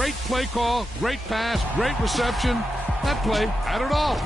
Great play call, great pass, great reception. That play had it all.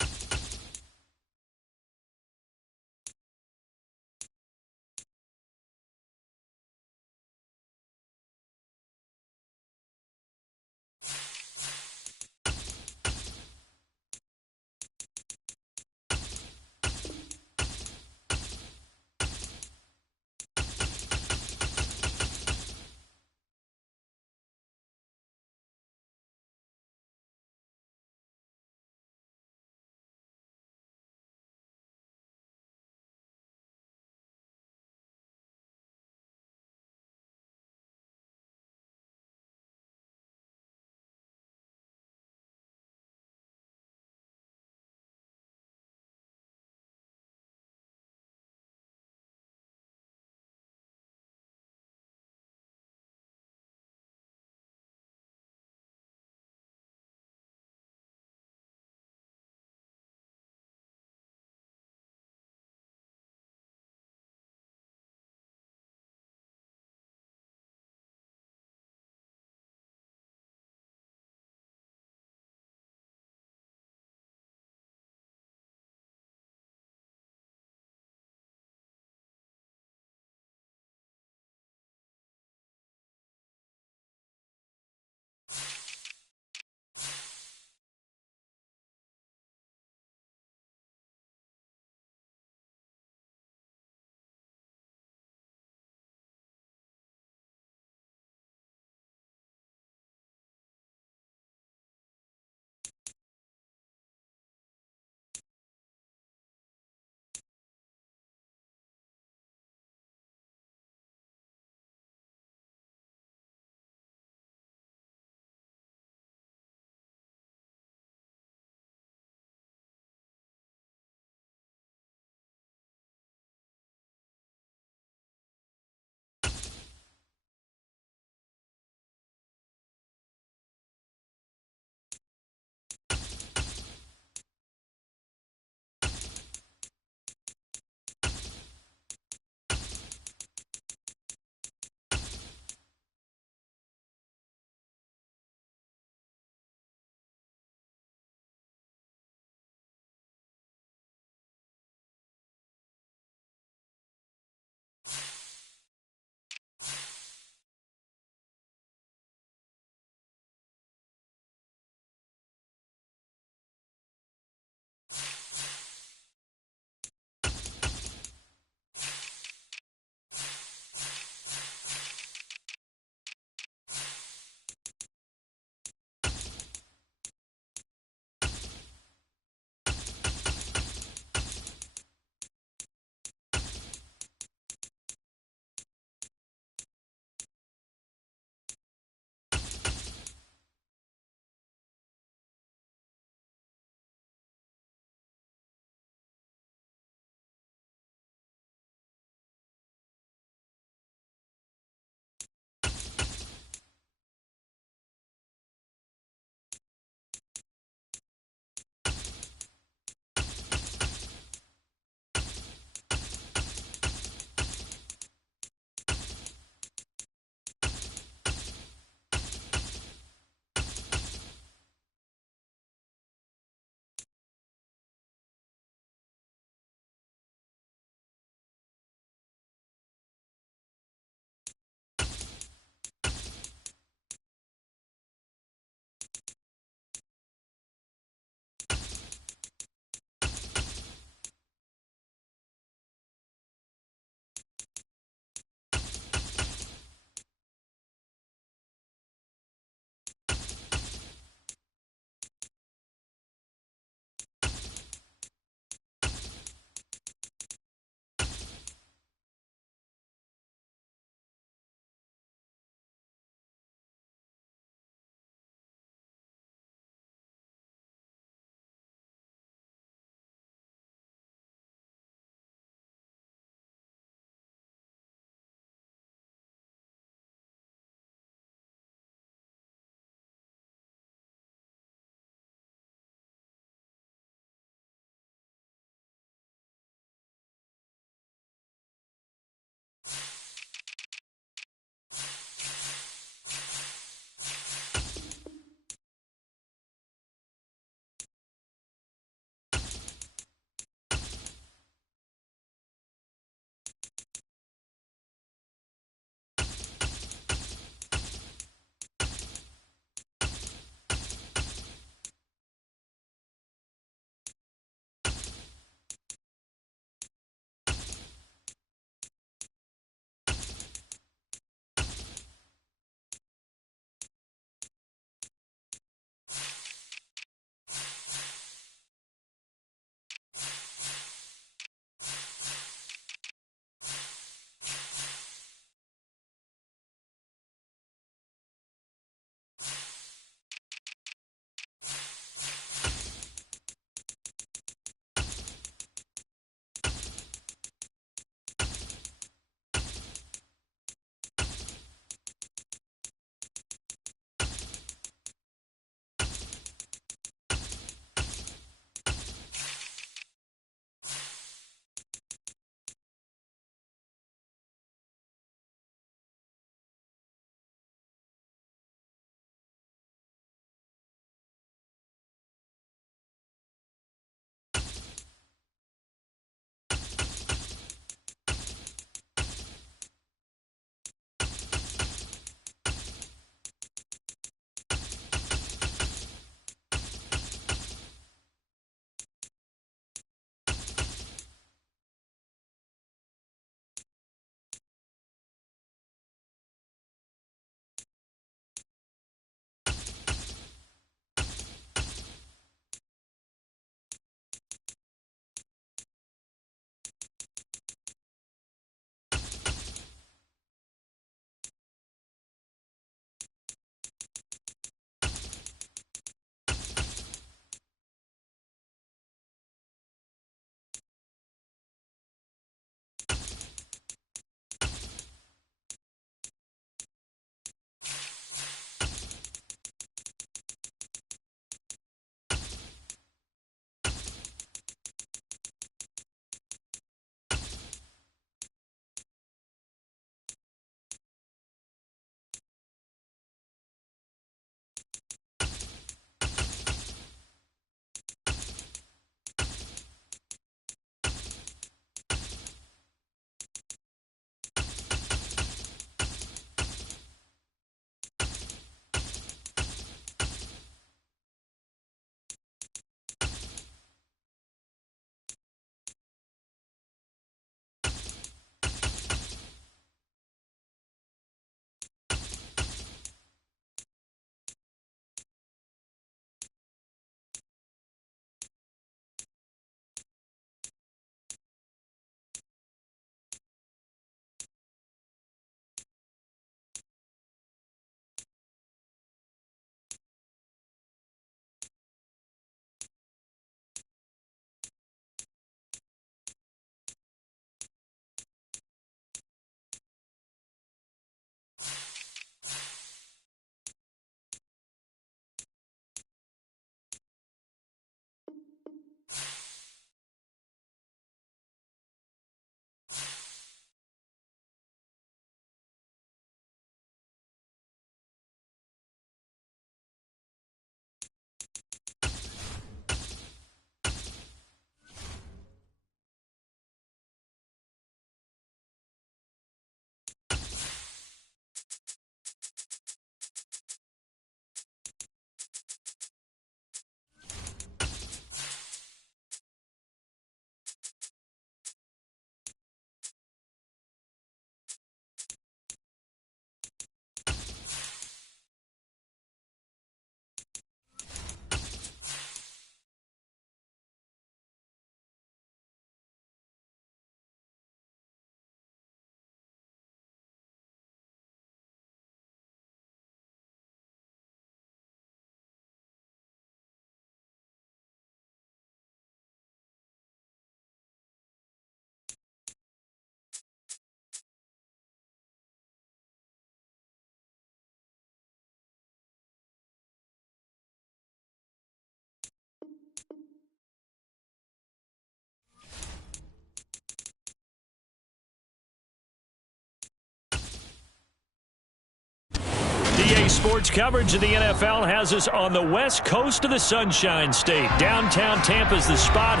EA Sports coverage of the NFL has us on the west coast of the Sunshine State. Downtown Tampa's the spot,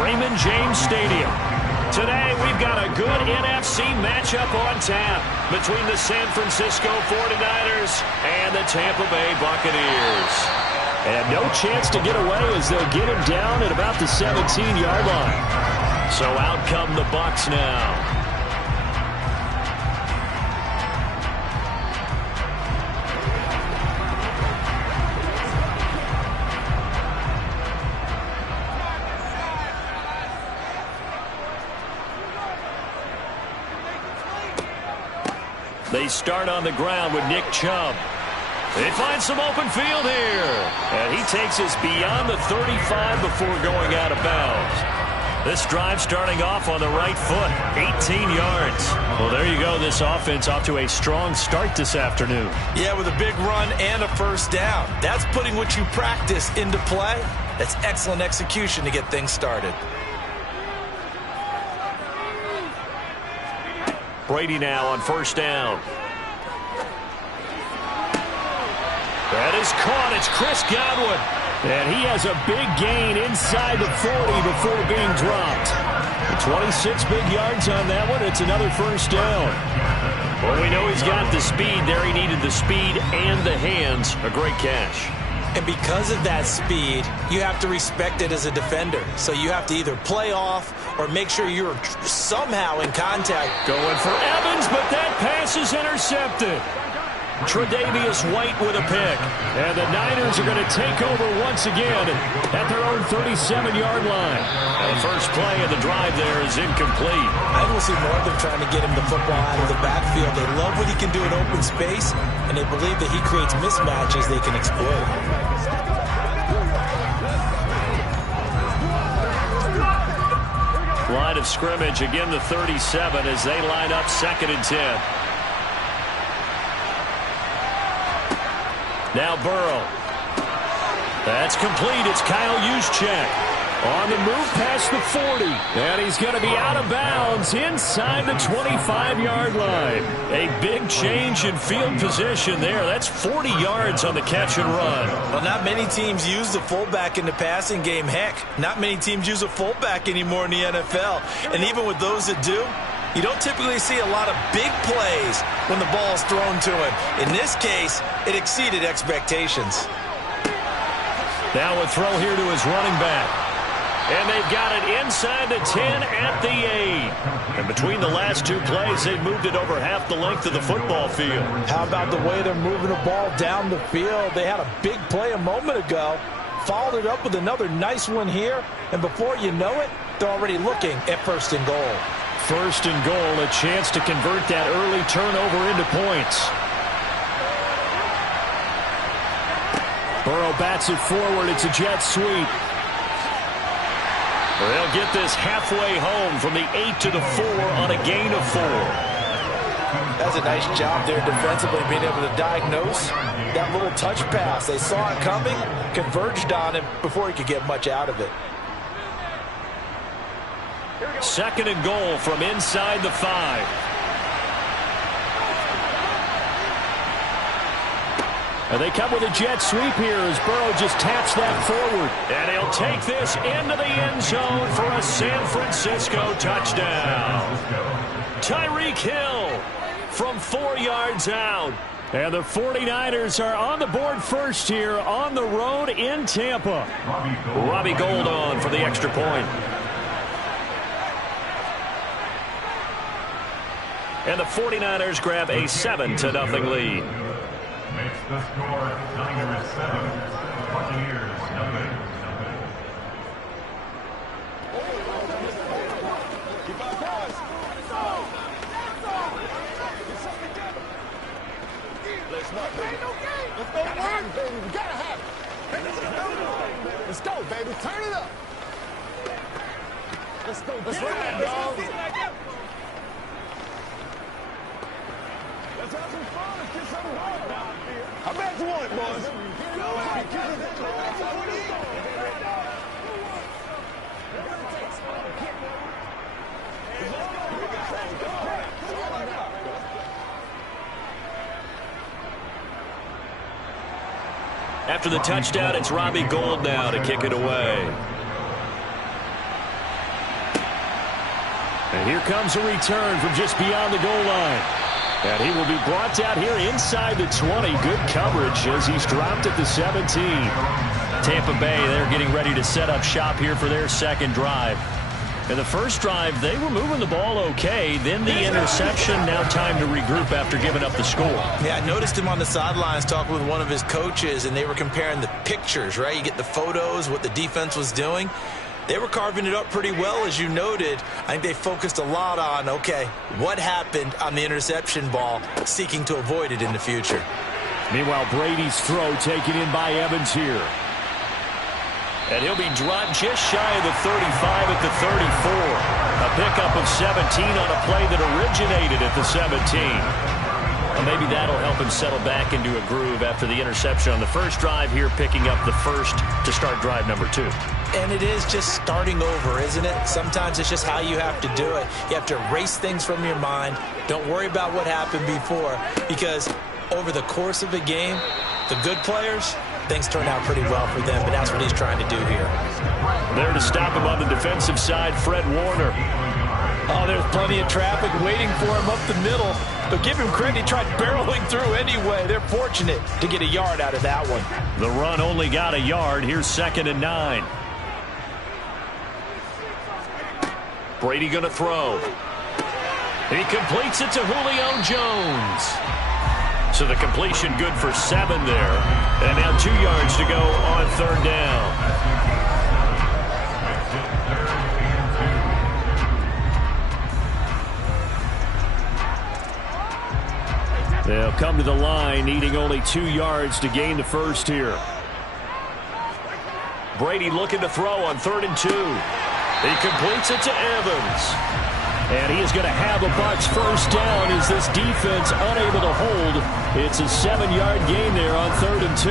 Raymond James Stadium. Today, we've got a good NFC matchup on tap between the San Francisco 49ers and the Tampa Bay Buccaneers. And no chance to get away as they'll get him down at about the 17-yard line. So out come the Bucs now. They start on the ground with Nick Chubb. They find some open field here. And he takes us beyond the 35 before going out of bounds. This drive starting off on the right foot, 18 yards. Well, there you go. This offense off to a strong start this afternoon. Yeah, with a big run and a first down. That's putting what you practice into play. That's excellent execution to get things started. Brady now on first down. That is caught. It's Chris Godwin. And he has a big gain inside the 40 before being dropped. 26 big yards on that one. It's another first down. Well, we know he's got the speed there. He needed the speed and the hands. A great catch. And because of that speed, you have to respect it as a defender. So you have to either play off or make sure you're somehow in contact. Going for Evans, but that pass is intercepted. Tre'Davious White with a pick. And the Niners are going to take over once again at their own 37-yard line. And the first play of the drive there is incomplete. I will see more of them trying to get him the football out of the backfield. They love what he can do in open space, and they believe that he creates mismatches they can exploit. Line of scrimmage, again the 37 as they line up 2nd and 10. Now Burrow. That's complete. It's Kyle Juszczyk on the move past the 40. And he's going to be out of bounds inside the 25-yard line. A big change in field position there. That's 40 yards on the catch and run. Well, not many teams use the fullback in the passing game. Heck, not many teams use a fullback anymore in the NFL. And even with those that do, you don't typically see a lot of big plays when the ball's thrown to him. In this case, it exceeded expectations. Now a throw here to his running back. And they've got it inside the 10 at the 8. And between the last two plays, they've moved it over half the length of the football field. How about the way they're moving the ball down the field? They had a big play a moment ago. Followed it up with another nice one here. And before you know it, they're already looking at 1st and goal. 1st and goal, a chance to convert that early turnover into points. Burrow bats it forward. It's a jet sweep. They'll get this halfway home from the 8 to the 4 on a gain of 4. That's a nice job there defensively, being able to diagnose that little touch pass. They saw it coming, converged on him before he could get much out of it. 2nd and goal from inside the 5. And they come with a jet sweep here as Burrow just taps that forward. And he'll take this into the end zone for a San Francisco touchdown. Tyreek Hill from 4 yards out. And the 49ers are on the board first here on the road in Tampa. Robbie Gould on for the extra point. And the 49ers grab a 7-0 lead. Makes the score Niners 7, Buccaneers nothing. Let's go, baby. Turn it up. Let's go. Let's ride, dog. Let's have some fun. Let's get some hard down here. How bad you want it, boys? After the touchdown, it's Robbie Gould now to kick it away. And here comes a return from just beyond the goal line. And he will be brought down here inside the 20. Good coverage as he's dropped at the 17. Tampa Bay, they're getting ready to set up shop here for their second drive. In the first drive, they were moving the ball okay. Then the interception. Now time to regroup after giving up the score. Yeah, I noticed him on the sidelines talking with one of his coaches, and they were comparing the pictures, right? You get the photos, what the defense was doing. They were carving it up pretty well, as you noted. I think they focused a lot on, okay, what happened on the interception ball, seeking to avoid it in the future. Meanwhile, Brady's throw taken in by Evans here. And he'll be dropped just shy of the 35 at the 34. A pickup of 17 on a play that originated at the 17. Well, maybe that'll help him settle back into a groove after the interception on the first drive here, picking up the first to start drive number 2. And it is just starting over, isn't it? Sometimes it's just how you have to do it. You have to erase things from your mind. Don't worry about what happened before, because over the course of a game, the good players, things turn out pretty well for them, but that's what he's trying to do here. There to stop him on the defensive side, Fred Warner. Oh, there's plenty of traffic waiting for him up the middle, but give him credit, he tried barreling through anyway. They're fortunate to get a yard out of that one. The run only got a yard. Here's 2nd and 9. Brady going to throw. He completes it to Julio Jones. So the completion good for 7 there. And now 2 yards to go on 3rd down. They'll come to the line, needing only 2 yards to gain the first here. Brady looking to throw on 3rd and 2. He completes it to Evans. And he is going to have a Bucs first down as this defense unable to hold. It's a 7-yard gain there on 3rd and 2.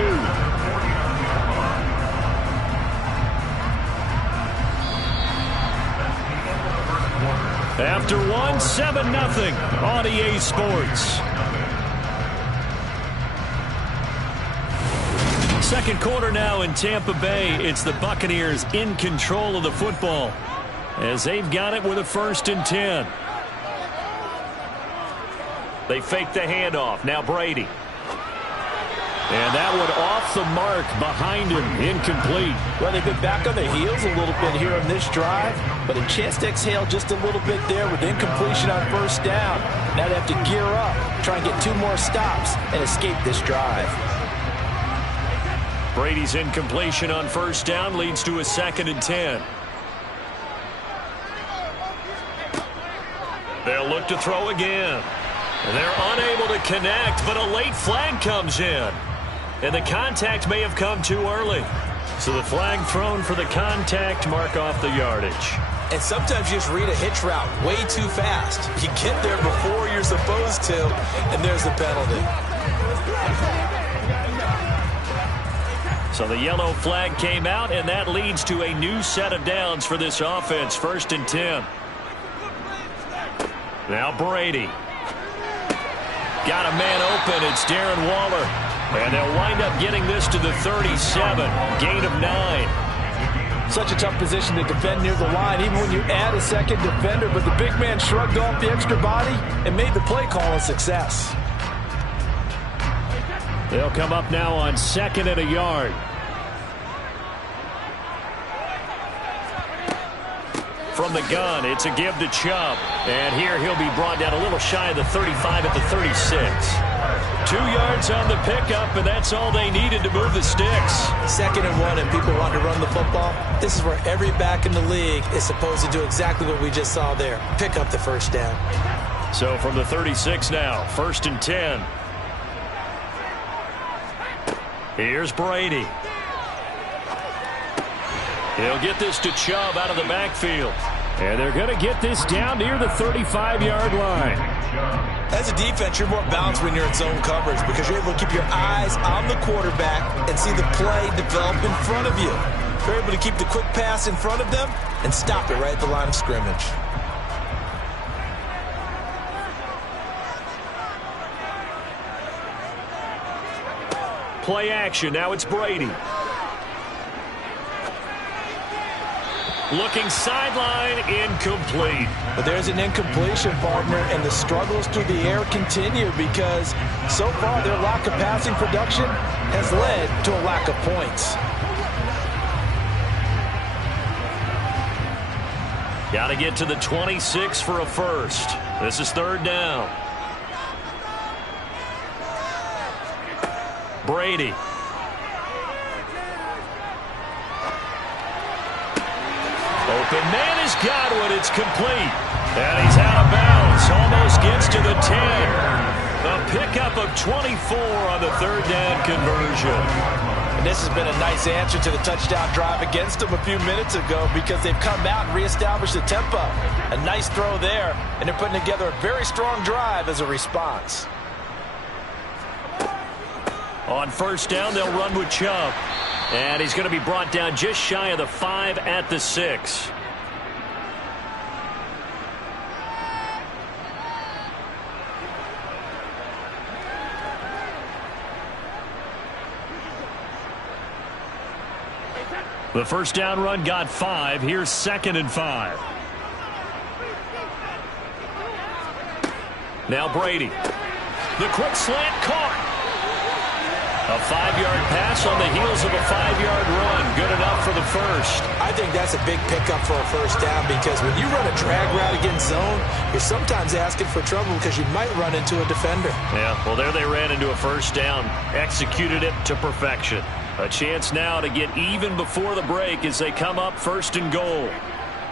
After 1, 7-0 on EA Sports. Second quarter now in Tampa Bay. It's the Buccaneers in control of the football as they've got it with a 1st and 10. They fake the handoff. Now Brady. And that one off the mark behind him. Incomplete. Well, they've been back on their heels a little bit here on this drive, but a chance to exhale just a little bit there with incompletion on 1st down. Now they have to gear up, try and get 2 more stops, and escape this drive. Brady's incompletion on 1st down leads to a 2nd and 10. They'll look to throw again. They're unable to connect, but a late flag comes in. And the contact may have come too early. So the flag thrown for the contact, mark off the yardage. And sometimes you just read a hitch route way too fast. You get there before you're supposed to, and there's the penalty. So the yellow flag came out, and that leads to a new set of downs for this offense. 1st and 10. Now Brady. Got a man open. It's Darren Waller. And they'll wind up getting this to the 37. Gain of 9. Such a tough position to defend near the line, even when you add a second defender. But the big man shrugged off the extra body and made the play call a success. They'll come up now on 2nd and a yard. From the gun, it's a give to Chubb. And here he'll be brought down a little shy of the 35 at the 36. 2 yards on the pickup, and that's all they needed to move the sticks. 2nd and 1, and people want to run the football. This is where every back in the league is supposed to do exactly what we just saw there. Pick up the 1st down. So from the 36 now, 1st and 10. Here's Brady. He'll get this to Chubb out of the backfield. And they're going to get this down near the 35-yard line. As a defense, you're more balanced when you're in zone coverage because you're able to keep your eyes on the quarterback and see the play develop in front of you. You're able to keep the quick pass in front of them and stop it right at the line of scrimmage. Play action. Now it's Brady. Looking sideline, incomplete. But there's an incompletion, partner, and the struggles through the air continue because so far their lack of passing production has led to a lack of points. Got to get to the 26 for a first. This is third down. Brady. Open man is Godwin. It's complete. And he's out of bounds. Almost gets to the 10. A pickup of 24 on the third down conversion. And this has been a nice answer to the touchdown drive against them a few minutes ago because they've come out and reestablished the tempo. A nice throw there, and they're putting together a very strong drive as a response. On first down, they'll run with Chubb. And he's going to be brought down just shy of the 5 at the 6. The first down run got 5. Here's 2nd and 5. Now Brady. The quick slant caught. A 5-yard pass on the heels of a 5-yard run. Good enough for the first. I think that's a big pickup for a first down because when you run a drag route against zone, you're sometimes asking for trouble because you might run into a defender. Yeah, well, there they ran into a first down. Executed it to perfection. A chance now to get even before the break as they come up 1st and goal.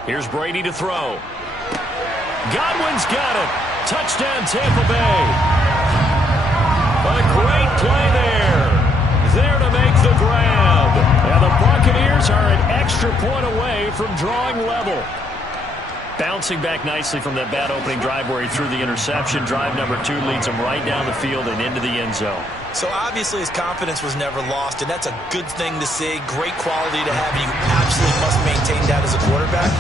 Here's Brady to throw. Godwin's got it. Touchdown, Tampa Bay. A great play there. There to make the grab. And the Buccaneers are an extra point away from drawing level. Bouncing back nicely from that bad opening drive where he threw the interception. Drive number 2 leads him right down the field and into the end zone. So obviously his confidence was never lost, and that's a good thing to see. Great quality to have. You absolutely must maintain that as a quarterback.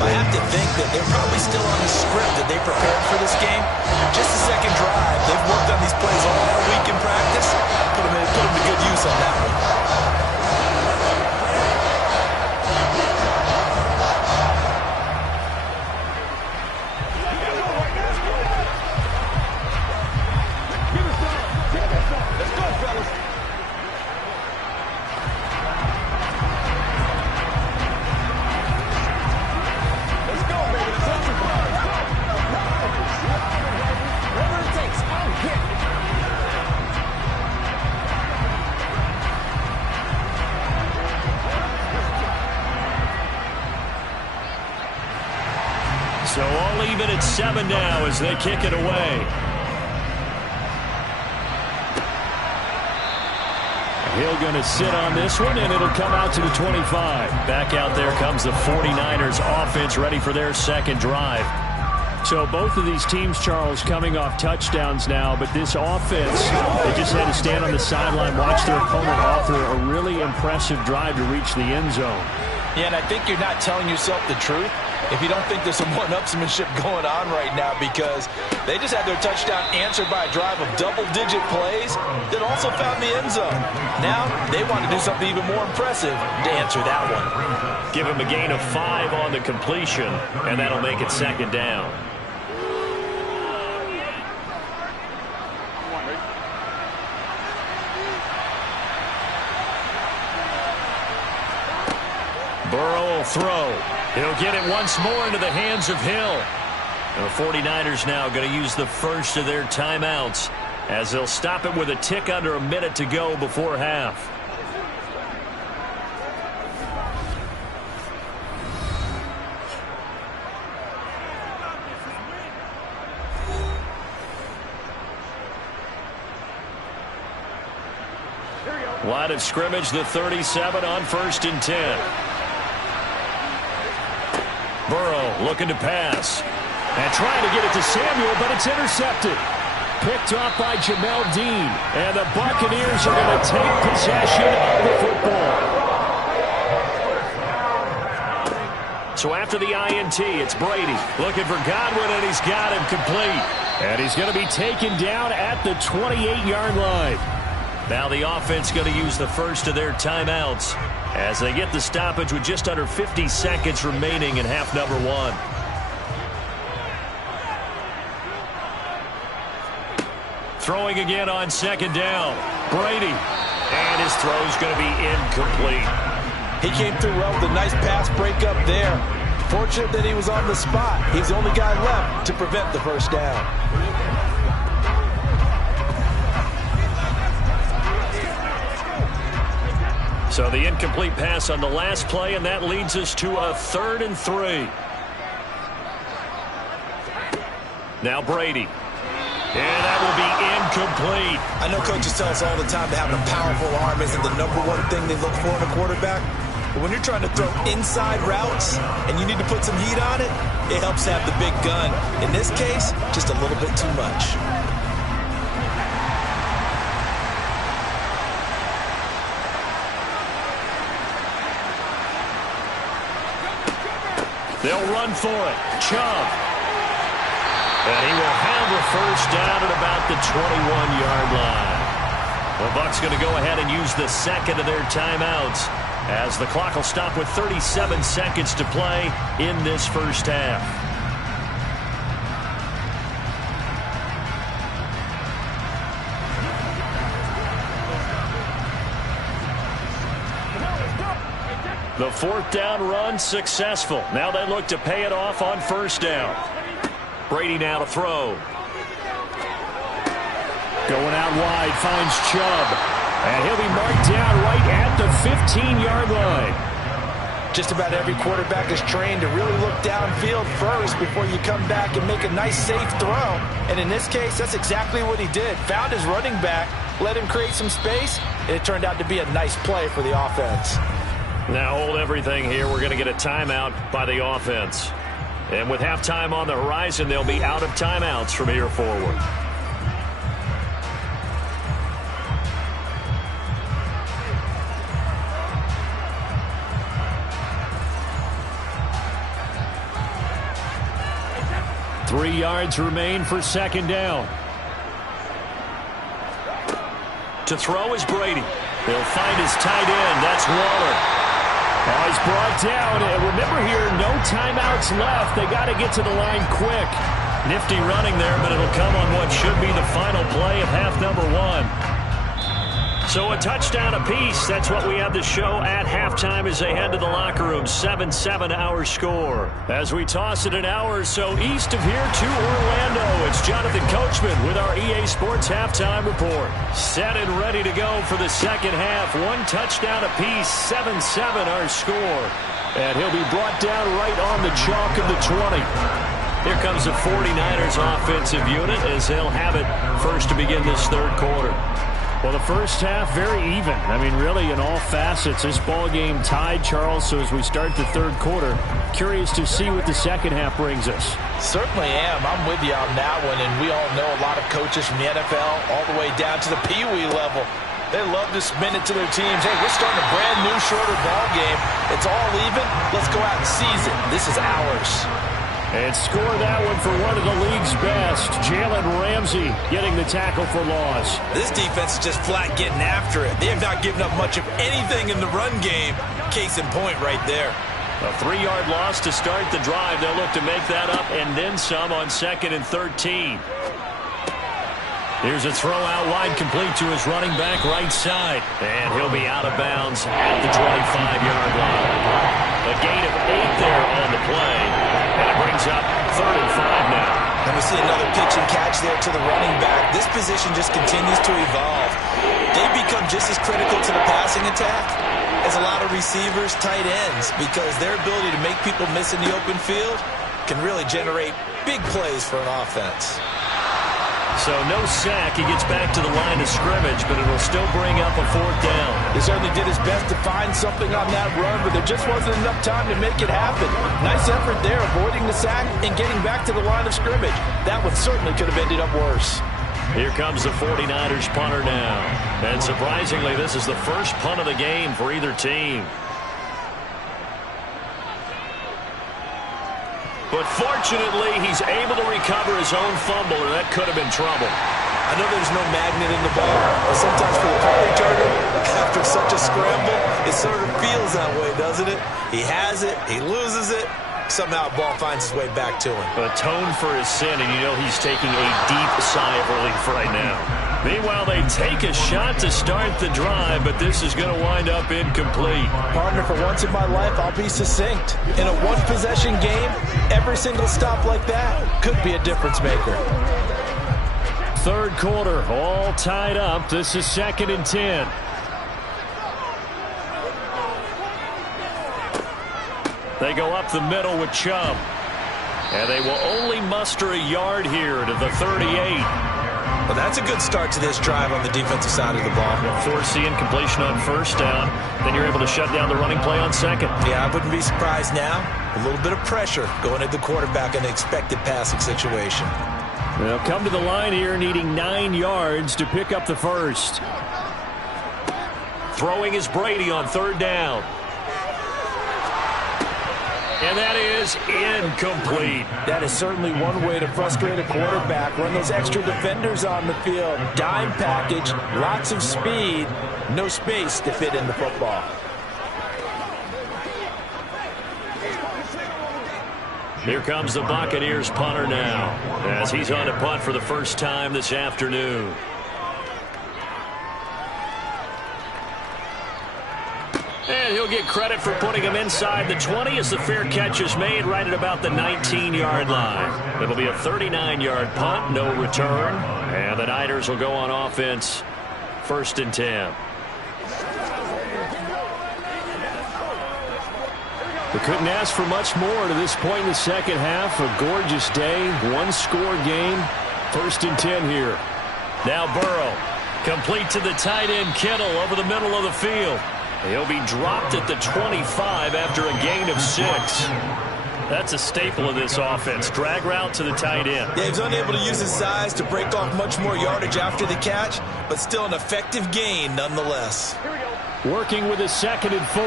But I have to think that they're probably still on the script that they prepared for this game. Just the second drive. They've worked on these plays all week in practice. Put them to good use on that one. So all even at 7 now as they kick it away. Hill going to sit on this one, and it'll come out to the 25. Back out there comes the 49ers offense ready for their second drive. So both of these teams, Charles, coming off touchdowns now, but this offense, they just had to stand on the sideline, watch their opponent author a really impressive drive to reach the end zone. Yeah, and I think you're not telling yourself the truth if you don't think there's some one-upsmanship going on right now because they just had their touchdown answered by a drive of double-digit plays that also found the end zone. Now they want to do something even more impressive to answer that one. Give him a gain of 5 on the completion, and that'll make it 2nd down. Burrow will throw. He'll get it once more into the hands of Hill. And the 49ers now going to use the first of their timeouts as they'll stop it with a tick under a minute to go before half. Line of scrimmage, the 37 on 1st and 10. Burrow looking to pass. And trying to get it to Samuel, but it's intercepted. Picked off by Jamel Dean. And the Buccaneers are going to take possession of the football. So after the INT, it's Brady looking for Godwin, and he's got him complete. And he's going to be taken down at the 28-yard line. Now the offense going to use the first of their timeouts as they get the stoppage with just under 50 seconds remaining in half number one. Throwing again on second down. Brady. And his throw's going to be incomplete. He came through well with a nice pass breakup there. Fortunate that he was on the spot. He's the only guy left to prevent the first down. So the incomplete pass on the last play, and that leads us to a 3rd and 3. Now Brady. And that will be incomplete. I know coaches tell us all the time that having a powerful arm isn't the #1 thing they look for in a quarterback. But when you're trying to throw inside routes and you need to put some heat on it, it helps have the big gun. In this case, just a little bit too much. They'll run for it. Chubb. And he will have a first down at about the 21-yard line. The Bucs going to go ahead and use the second of their timeouts as the clock will stop with 37 seconds to play in this first half. The 4th down run successful. Now they look to pay it off on first down. Brady now to throw. Going out wide, finds Chubb. And he'll be marked down right at the 15-yard line. Just about every quarterback is trained to really look downfield first before you come back and make a nice, safe throw. And in this case, that's exactly what he did. Found his running back, let him create some space, and it turned out to be a nice play for the offense. Now hold everything here. We're going to get a timeout by the offense. And with halftime on the horizon, they'll be out of timeouts from here forward. Three yards remain for second down. To throw is Brady. He'll find his tight end. That's Waller. Oh, he's brought down. And remember here, no timeouts left. They got to get to the line quick. Nifty running there, but it'll come on what should be the final play of half number one. So a touchdown apiece. That's what we have to show at halftime as they head to the locker room. 7-7 our score. As we toss it an hour or so east of here to Orlando, it's Jonathan Coachman with our EA Sports Halftime Report. Set and ready to go for the second half. One touchdown apiece, 7-7 our score. And he'll be brought down right on the chalk of the 20. Here comes the 49ers offensive unit as they'll have it first to begin this third quarter. Well, the first half, very even. I mean, really, in all facets, this ball game tied, Charles. So as we start the third quarter, curious to see what the second half brings us. Certainly am. I'm with you on that one. And we all know a lot of coaches from the NFL all the way down to the Pee-wee level. They love to spin it to their teams. Hey, we're starting a brand new, shorter ball game. It's all even. Let's go out and seize it. This is ours. And score that one for one of the league's best. Jalen Ramsey getting the tackle for loss. This defense is just flat getting after it. They have not given up much of anything in the run game. Case in point right there. A 3-yard loss to start the drive. They'll look to make that up and then some on 2nd and 13. Here's a throw out wide, complete to his running back right side. And he'll be out of bounds at the 25-yard line. A gain of 8 there on the play. And it brings up 3rd and 5 now. And we see another pitch and catch there to the running back. This position just continues to evolve. They become just as critical to the passing attack as a lot of receivers, tight ends, because their ability to make people miss in the open field can really generate big plays for an offense. So no sack. He gets back to the line of scrimmage, but it'll still bring up a 4th down. He certainly did his best to find something on that run, but there just wasn't enough time to make it happen. Nice effort there, avoiding the sack and getting back to the line of scrimmage. That one certainly could have ended up worse. Here comes the 49ers punter now. And surprisingly, this is the first punt of the game for either team. But fortunately, he's able to recover his own fumble, and that could have been trouble. I know there's no magnet in the ball, but sometimes for the punt returner, after such a scramble, it sort of feels that way, doesn't it? He has it, he loses it, somehow the ball finds its way back to him. Atone for his sin, and you know he's taking a deep sigh of relief right now. Meanwhile, they take a shot to start the drive, but this is going to wind up incomplete. Partner, for once in my life, I'll be succinct. In a one-possession game, every single stop like that could be a difference maker. Third quarter, all tied up. This is 2nd and 10. They go up the middle with Chubb. And they will only muster a yard here to the 38. Well, that's a good start to this drive on the defensive side of the ball. Force the incompletion on first down. Then you're able to shut down the running play on second. Yeah, I wouldn't be surprised now. A little bit of pressure going at the quarterback in an expected passing situation. They'll come to the line here needing 9 yards to pick up the first. Throwing is Brady on third down. And that is incomplete. That is certainly one way to frustrate a quarterback. Run those extra defenders on the field. Dime package, lots of speed, no space to fit in the football. Here comes the Buccaneers punter now, as he's on to punt for the first time this afternoon. And he'll get credit for putting him inside the 20 as the fair catch is made right at about the 19-yard line. It'll be a 39-yard punt, no return. And the Niners will go on offense, 1st and 10. We couldn't ask for much more to this point in the second half. A gorgeous day, one-score game, 1st and 10 here. Now Burrow, complete to the tight end Kittle over the middle of the field. He'll be dropped at the 25 after a gain of 6. That's a staple of this offense. Drag route to the tight end. Yeah, he's unable to use his size to break off much more yardage after the catch, but still an effective gain nonetheless. Working with a 2nd and 4.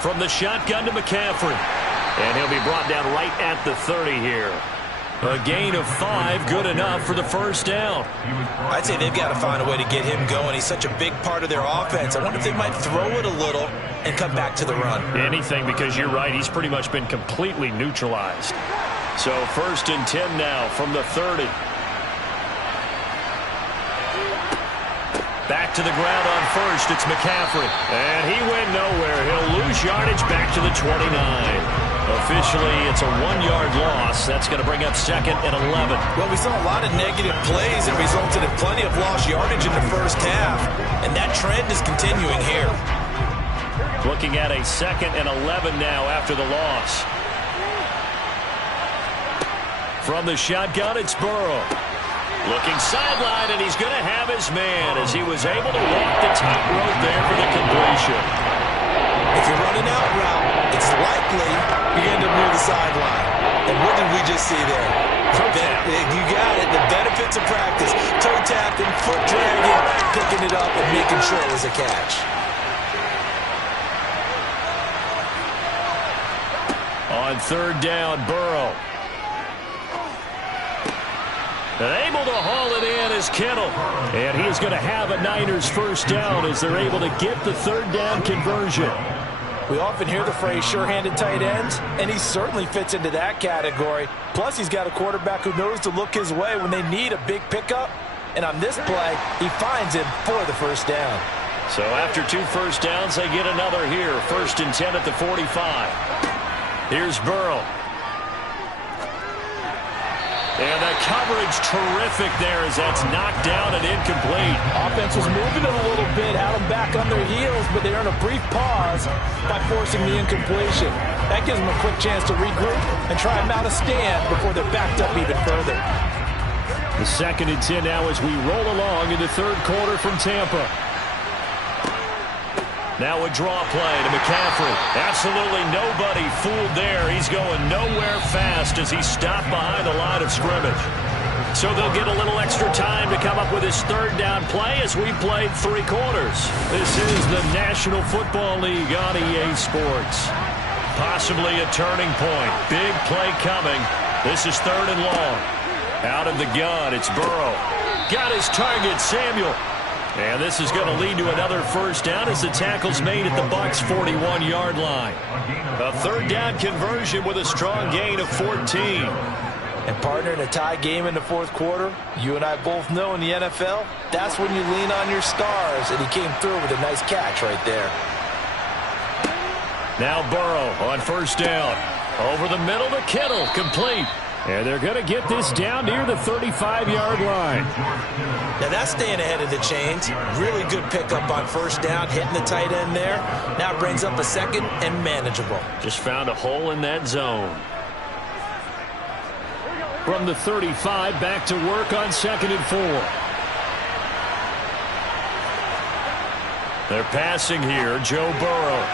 From the shotgun to McCaffrey. And he'll be brought down right at the 30 here. A gain of 5, good enough for the first down. I'd say they've got to find a way to get him going. He's such a big part of their offense. I wonder if they might throw it a little and come back to the run. Anything, because you're right, he's pretty much been completely neutralized. So 1st and 10 now from the 30. Back to the ground on first, it's McCaffrey. And he went nowhere. He'll lose yardage back to the 29. Officially, it's a 1-yard loss. That's going to bring up 2nd and 11. Well, we saw a lot of negative plays that resulted in plenty of lost yardage in the first half, and that trend is continuing here. Looking at a 2nd and 11 now after the loss. From the shotgun, it's Burrow. Looking sideline, and he's going to have his man as he was able to walk the top rope there for the completion. If you're running out route, it's likely you end up near the sideline. And what did we just see there? You got it. The benefits of practice. Toe tapping, foot dragging, picking it up, and making sure it was a catch. On third down, Burrow. And able to haul it in is Kittle. And he is going to have a Niners first down as they're able to get the third down conversion. We often hear the phrase sure-handed tight ends, and he certainly fits into that category. Plus, he's got a quarterback who knows to look his way when they need a big pickup. And on this play, he finds him for the first down. So after 2 first downs, they get another here. 1st and 10 at the 45. Here's Burrow. And the coverage terrific there as that's knocked down and incomplete. Offense was moving it a little bit, had them back on their heels, but they earned a brief pause by forcing the incompletion. That gives them a quick chance to regroup and try and mount a stand before they're backed up even further. The 2nd and 10 now as we roll along in the third quarter from Tampa. Now a draw play to McCaffrey. Absolutely nobody fooled there. He's going nowhere fast as he's stopped behind the line of scrimmage. So they'll get a little extra time to come up with his third down play as we played 3 quarters. This is the National Football League on EA Sports. Possibly a turning point. Big play coming This is 3rd and long. Out of the gun, it's Burrow. Got his target, Samuel. And this is going to lead to another first down as the tackle's made at the Bucs' 41-yard line. A 3rd down conversion with a strong gain of 14. And partner, in a tie game in the 4th quarter, you and I both know in the NFL, that's when you lean on your stars, and he came through with a nice catch right there. Now Burrow on 1st down. Over the middle to Kittle, complete. And they're going to get this down near the 35-yard line. Now that's staying ahead of the chains. Really good pickup on 1st down, hitting the tight end there. Now it brings up a 2nd and manageable. Just found a hole in that zone. From the 35, back to work on 2nd and 4. They're passing here, Joe Burrow.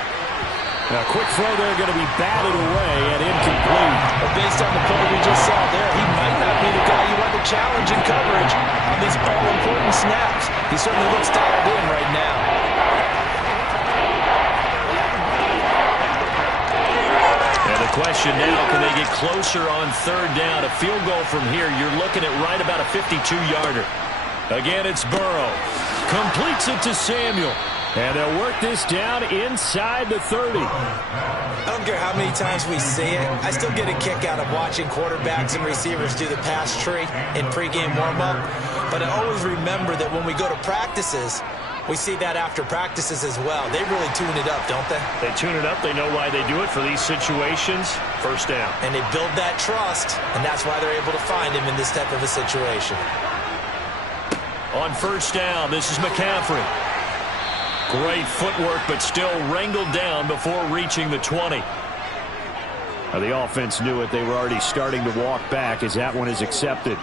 Now, quick throw there, going to be batted away and incomplete. But based on the play we just saw there, he might not be the guy you want to challenge in coverage on these all-important snaps. He certainly looks dialed in right now. And the question now, can they get closer on 3rd down? A field goal from here, you're looking at right about a 52-yarder. Again, it's Burrow. Completes it to Samuel. And they'll work this down inside the 30. I don't care how many times we see it. I still get a kick out of watching quarterbacks and receivers do the pass tree in pregame warm-up. But I always remember that when we go to practices, we see that after practices as well. They really tune it up, don't they? They tune it up. They know why they do it for these situations. 1st down. And they build that trust, and that's why they're able to find him in this type of a situation. On 1st down, this is McCaffrey. Great footwork, but still wrangled down before reaching the 20. Now, the offense knew it. They were already starting to walk back as that one is accepted.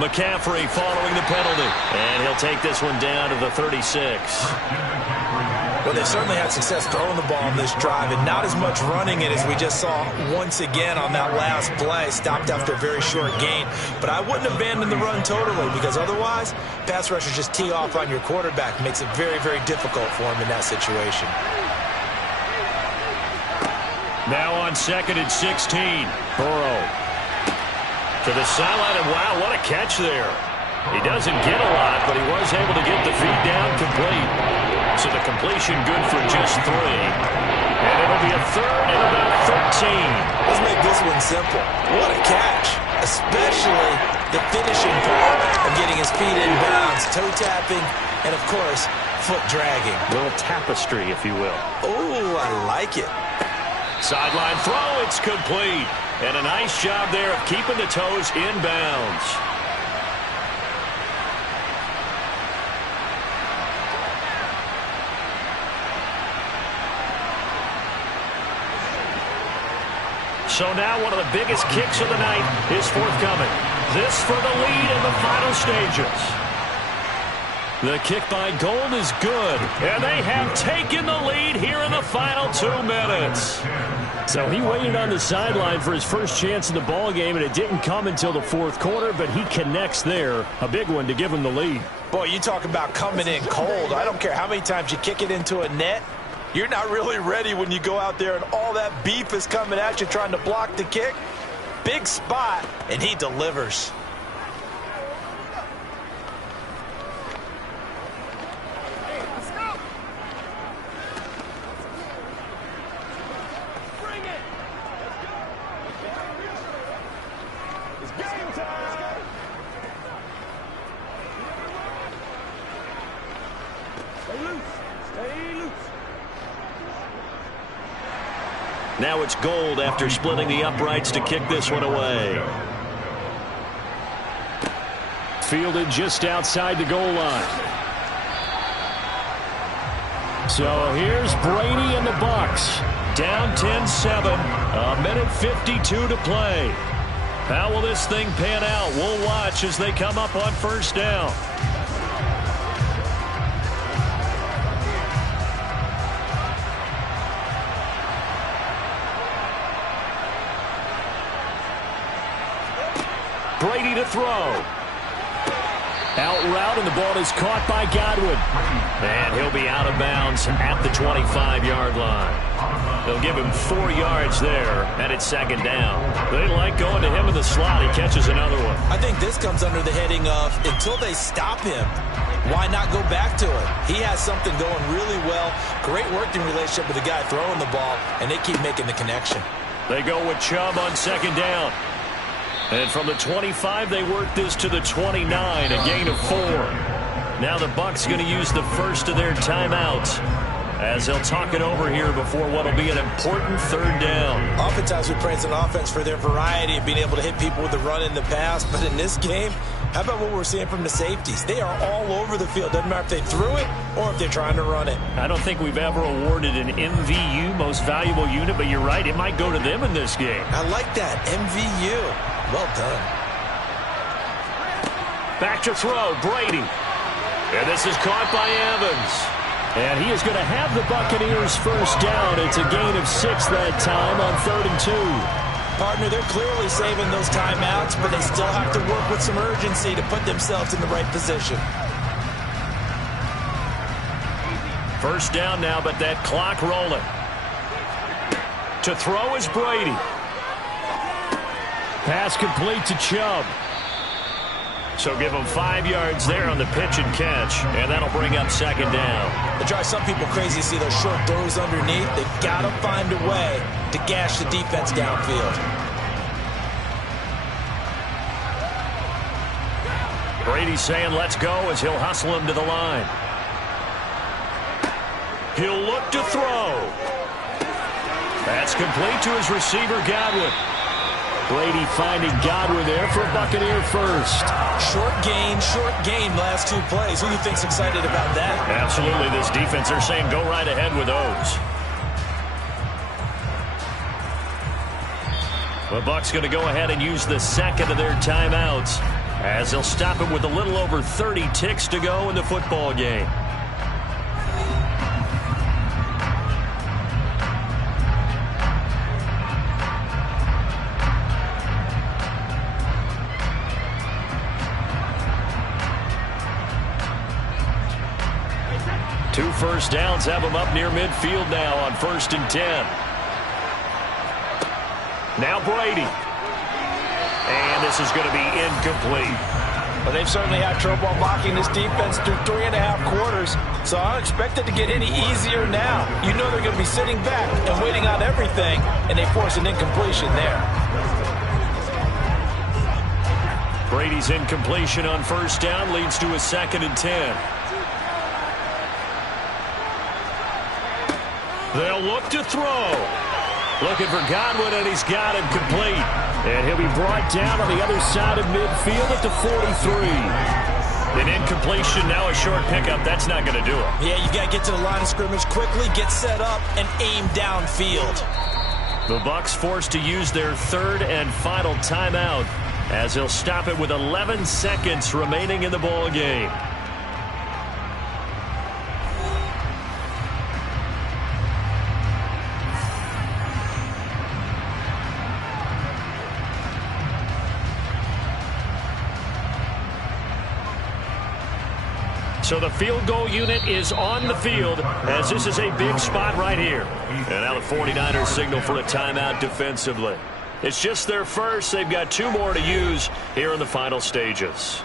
McCaffrey following the penalty. And he'll take this one down to the 36. Well, they certainly had success throwing the ball on this drive, and not as much running it as we just saw once again on that last play. Stopped after a very short gain. But I wouldn't abandon the run totally, because otherwise, pass rushers just tee off on your quarterback. Makes it very, very difficult for him in that situation. Now on 2nd and 16. Burrow to the sideline, and wow, what a catch there. He doesn't get a lot, but he was able to get the feed down complete. So the completion good for just 3. And it'll be a 3rd and about 13. Let's make this one simple. What a catch, especially the finishing part of getting his feet in bounds, toe tapping, and of course, foot dragging. A little tapestry, if you will. Oh, I like it. Sideline throw, it's complete. And a nice job there of keeping the toes in bounds. So now one of the biggest kicks of the night is forthcoming. This for the lead in the final stages. The kick by Gold is good, and they have taken the lead here in the final 2 minutes. So he waited on the sideline for his first chance in the ball game, and it didn't come until the 4th quarter, but he connects there. A big one to give him the lead. Boy, you talk about coming in cold. I don't care how many times you kick it into a net. You're not really ready when you go out there and all that beef is coming at you trying to block the kick. Big spot, and he delivers. Now it's Gold after splitting the uprights to kick this one away. Fielded just outside the goal line. So here's Brady and the Bucs. Down 10-7. A minute 52 to play. How will this thing pan out? We'll watch as they come up on 1st down. to throw. Out route, and the ball is caught by Godwin. And he'll be out of bounds at the 25-yard line. They'll give him 4 yards there, and it's second down. They like going to him in the slot. He catches another one. I think this comes under the heading of, until they stop him, why not go back to it? He has something going really well. Great working relationship with the guy throwing the ball, and they keep making the connection. They go with Chubb on second down. And from the 25, they work this to the 29, a gain of 4. Now the Bucs going to use the first of their timeouts as they'll talk it over here before what will be an important third down. Oftentimes we praise an offense for their variety of being able to hit people with the run in the pass, but in this game, how about what we're seeing from the safeties? They are all over the field. Doesn't matter if they threw it or if they're trying to run it. I don't think we've ever awarded an MVU, most valuable unit, but you're right, it might go to them in this game. I like that, MVU. Well done. Back to throw, Brady. And this is caught by Evans. And he is going to have the Buccaneers first down. It's a gain of 6 that time on 3rd and 2. Partner, they're clearly saving those timeouts, but they still have to work with some urgency to put themselves in the right position. First down now, but that clock rolling. To throw is Brady. Pass complete to Chubb. So give him 5 yards there on the pitch and catch, and that'll bring up second down. It drives some people crazy to see those short throws underneath. They've got to find a way to gash the defense downfield. Brady's saying let's go as he'll hustle him to the line. He'll look to throw. That's complete to his receiver, Godwin. Brady finding Godwin there for a Buccaneer first. Short gain last 2 plays. Who do you think's excited about that? Absolutely. This defense, they're saying go right ahead with those. The Bucs going to go ahead and use the second of their timeouts as they'll stop it with a little over 30 ticks to go in the football game. Two first downs have them up near midfield now on 1st and 10. Now Brady. And this is going to be incomplete. Well, they've certainly had trouble blocking this defense through 3.5 quarters, so I don't expect it to get any easier now. You know they're going to be sitting back and waiting on everything, and they force an incompletion there. Brady's incompletion on first down leads to a 2nd and 10. They'll look to throw. Looking for Godwin, and he's got him complete. And he'll be brought down on the other side of midfield at the 43. An incompletion, now a short pickup. That's not going to do it. Yeah, you got to get to the line of scrimmage quickly, get set up, and aim downfield. The Bucs forced to use their 3rd and final timeout as they'll stop it with 11 seconds remaining in the ball game. So the field goal unit is on the field as this is a big spot right here. And now the 49ers signal for a timeout defensively. It's just their first. They've got 2 more to use here in the final stages.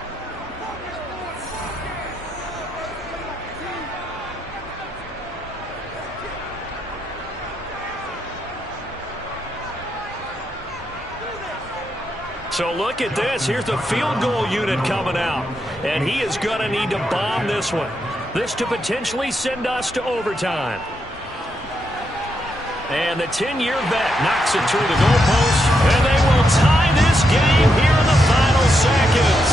So look at this. Here's the field goal unit coming out. And he is going to need to bomb this one. This to potentially send us to overtime. And the 10-year vet knocks it through the goalpost. And they will tie this game here in the final seconds.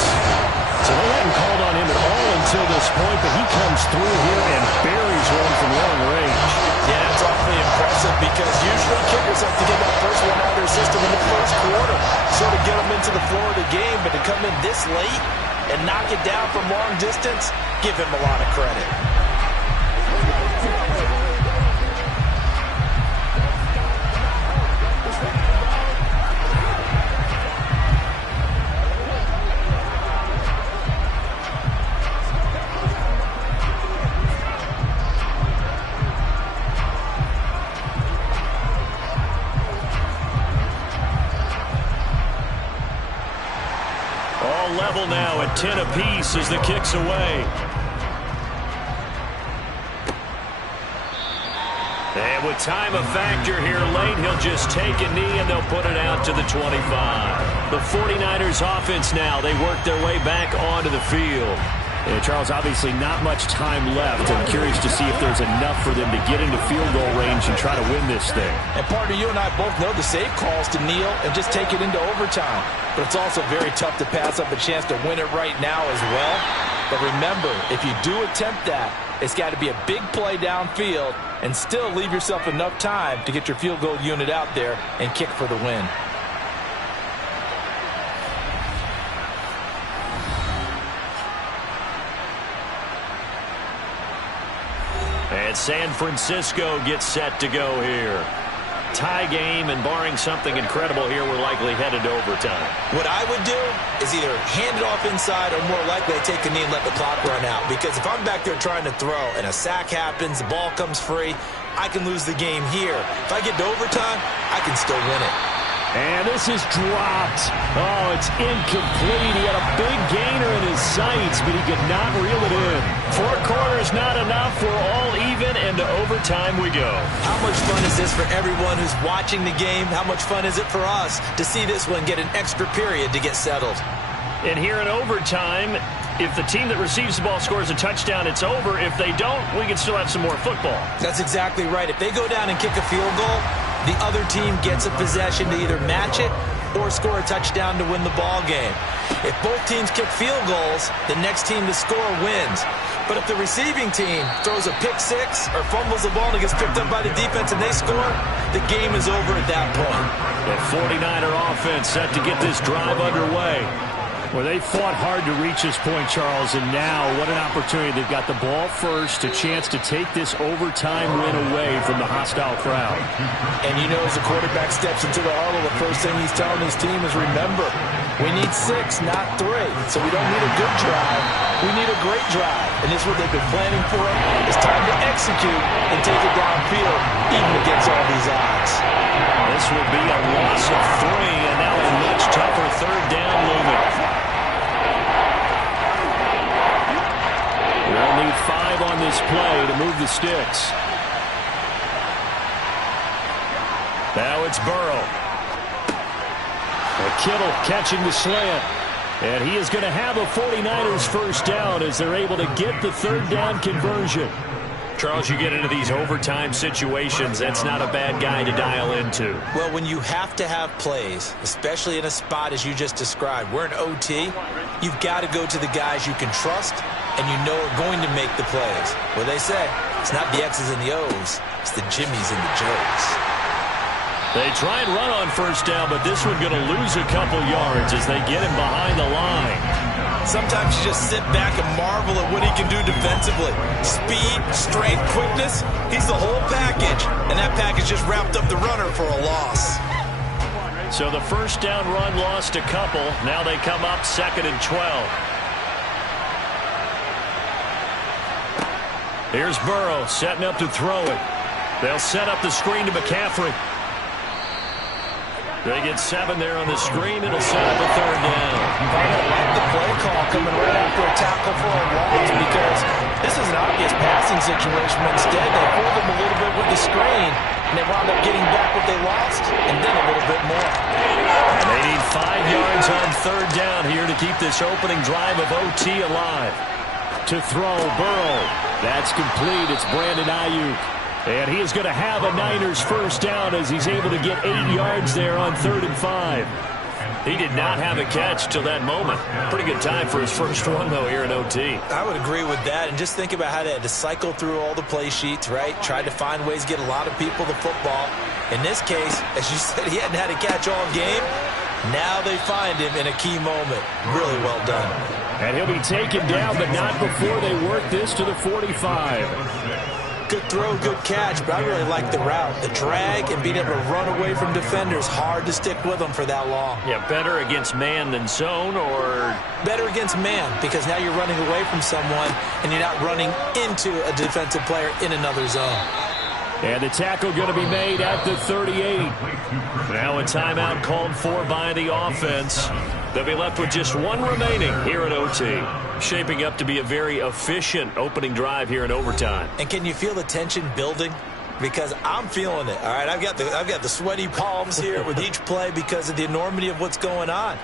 So they hadn't called on him at all until this point, but he comes through here and buries one from long range. Yeah, it's awfully impressive because usually kickers have to get that first one out of their system in the first quarter. So to get them into the flow of the game, but to come in this late and knock it down from long distance, give him a lot of credit. up 10 apiece as the kick's away. And with time a factor here late, he'll just take a knee and they'll put it out to the 25. The 49ers offense now, they work their way back onto the field. Yeah, Charles, obviously not much time left. I'm curious to see if there's enough for them to get into field goal range and try to win this thing. And partner, you and I both know the save calls to kneel and just take it into overtime. But it's also very tough to pass up a chance to win it right now as well. But remember, if you do attempt that, it's got to be a big play downfield and still leave yourself enough time to get your field goal unit out there and kick for the win. And San Francisco gets set to go here. Tie game, and barring something incredible here, we're likely headed to overtime. What I would do is either hand it off inside or more likely I take a knee and let the clock run out. Because if I'm back there trying to throw and a sack happens, the ball comes free, I can lose the game here. If I get to overtime, I can still win it. And this is dropped. Oh, it's incomplete. He had a big gainer in his sights, but he could not reel it in. 4 quarters not enough. We're all even, and to overtime we go. How much fun is this for everyone who's watching the game? How much fun is it for us to see this one get an extra period to get settled? And here in overtime, if the team that receives the ball scores a touchdown, it's over. If they don't, we can still have some more football. That's exactly right. If they go down and kick a field goal, the other team gets a possession to either match it or score a touchdown to win the ball game. If both teams kick field goals, the next team to score wins. But if the receiving team throws a pick six or fumbles the ball and it gets picked up by the defense and they score, the game is over at that point. The 49er offense set to get this drive underway. Well, they fought hard to reach this point, Charles, and now what an opportunity. They've got the ball first, a chance to take this overtime win away from the hostile crowd. And you know, as the quarterback steps into the huddle, the first thing he's telling his team is, remember, we need 6, not 3. So we don't need a good drive. We need a great drive. And this is what they've been planning for. It's time to execute and take it downfield, even against all these odds. This will be a loss of 3, and now a much tougher third down looming. We'll need 5 on this play to move the sticks. Now it's Burrow. Kittle catching the slant. And he is going to have a 49ers first down as they're able to get the third down conversion. Charles, you get into these overtime situations, that's not a bad guy to dial into. Well, when you have to have plays, especially in a spot as you just described, we're in OT, you've got to go to the guys you can trust and you know are going to make the plays. Well, they say it's not the X's and the O's, it's the Jimmies and the Joes. They try and run on first down, but this one's going to lose a couple yards as they get him behind the line. Sometimes you just sit back and marvel at what he can do defensively. Speed, strength, quickness, he's the whole package. And that package just wrapped up the runner for a loss. So the first down run lost a couple. Now they come up 2nd and 12. Here's Burrow setting up to throw it. They'll set up the screen to McCaffrey. They get 7 there on the screen. It'll set up a third down. I don't like the play call coming right after a tackle for a loss because this is an obvious passing situation. Instead, they fooled them a little bit with the screen, and they wound up getting back what they lost and then a little bit more. And they need 5 yards on third down here to keep this opening drive of OT alive. To throw, Burrow. That's complete. It's Brandon Ayuk. And he is going to have a Niners first down as he's able to get 8 yards there on 3rd and 5. He did not have a catch till that moment. Pretty good time for his first one, though, here in OT. I would agree with that. And just think about how they had to cycle through all the play sheets, right? Tried to find ways to get a lot of people the football. In this case, as you said, he hadn't had a catch all game. Now they find him in a key moment. Really well done. And he'll be taken down, but not before they work this to the 45. Good throw, good catch, but I really like the route. The drag and being able to run away from defenders, hard to stick with them for that long. Yeah, better against man than zone, or? Better against man, because now you're running away from someone and you're not running into a defensive player in another zone. And the tackle going to be made at the 38. Now a timeout called for by the offense. They'll be left with just one remaining here at OT. Shaping up to be a very efficient opening drive here in overtime. And can you feel the tension building? Because I'm feeling it. All right, I've got the sweaty palms here with each play because of the enormity of what's going on.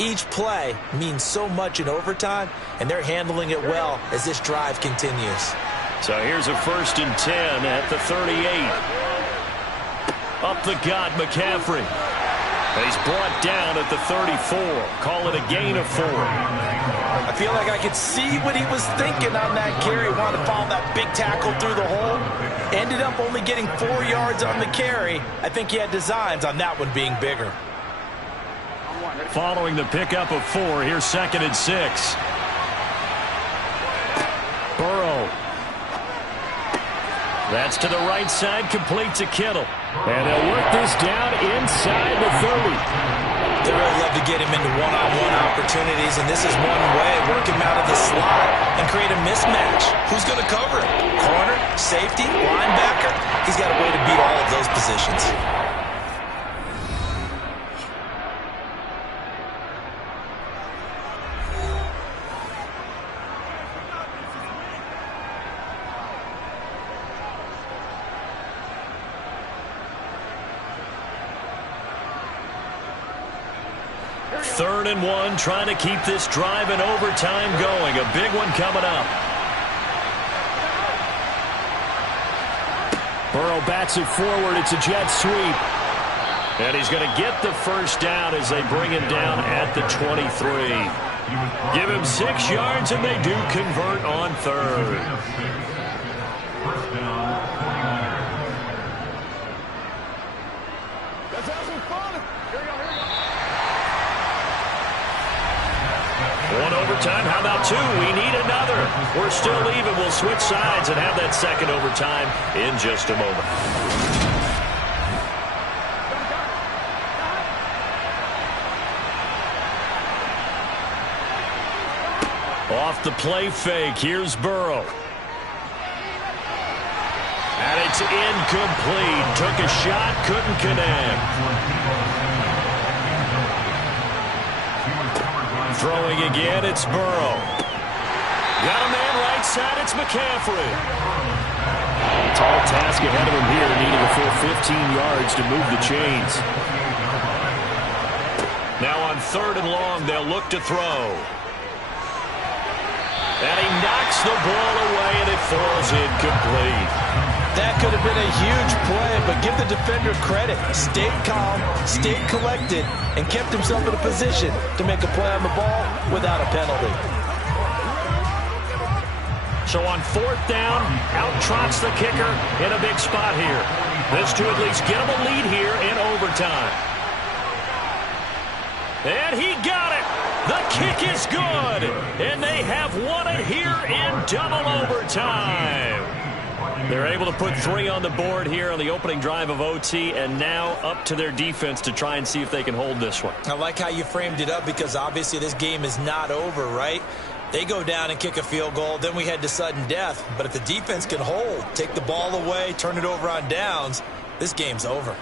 Each play means so much in overtime, and they're handling it well as this drive continues. So here's a 1st and 10 at the 38. Up the gut, McCaffrey. He's brought down at the 34. Call it a gain of 4. I feel like I could see what he was thinking on that carry. Wanted to follow that big tackle through the hole. Ended up only getting 4 yards on the carry. I think he had designs on that one being bigger. Following the pickup of 4, here's 2nd and 6. Burrow. That's to the right side, complete to Kittle. And they'll work this down inside the 30. They really love to get him into one-on-one opportunities, and this is one way. Work him out of the slot and create a mismatch. Who's going to cover him? Corner, safety, linebacker? He's got a way to beat all of those positions. Third and 1, trying to keep this drive in overtime going. A big one coming up. Burrow bats it forward. It's a jet sweep. And he's going to get the first down as they bring him down at the 23. Give him 6 yards, and they do convert on 3rd. First down, 49ers. Let's have some fun. Here we go. One overtime. How about 2? We need another. We're still even. We'll switch sides and have that second overtime in just a moment. Off the play fake. Here's Burrow. And it's incomplete. Took a shot, couldn't connect. Throwing again, it's Burrow. Got a man right side, it's McCaffrey. Tall task ahead of him here, needing a full 15 yards to move the chains. Now on 3rd and long, they'll look to throw. And he knocks the ball away, and it falls incomplete. That could have been a huge play, but give the defender credit. Stayed calm, stayed collected, and kept himself in a position to make a play on the ball without a penalty. So on 4th down, out trots the kicker in a big spot here. This to at least get him a lead here in overtime. And he got it. The kick is good. And they have won it here in double overtime. They're able to put 3 on the board here on the opening drive of OT, and now up to their defense to try and see if they can hold this one. I like how you framed it up because obviously this game is not over, right? They go down and kick a field goal, then we head to sudden death. But if the defense can hold, take the ball away, turn it over on downs, this game's over.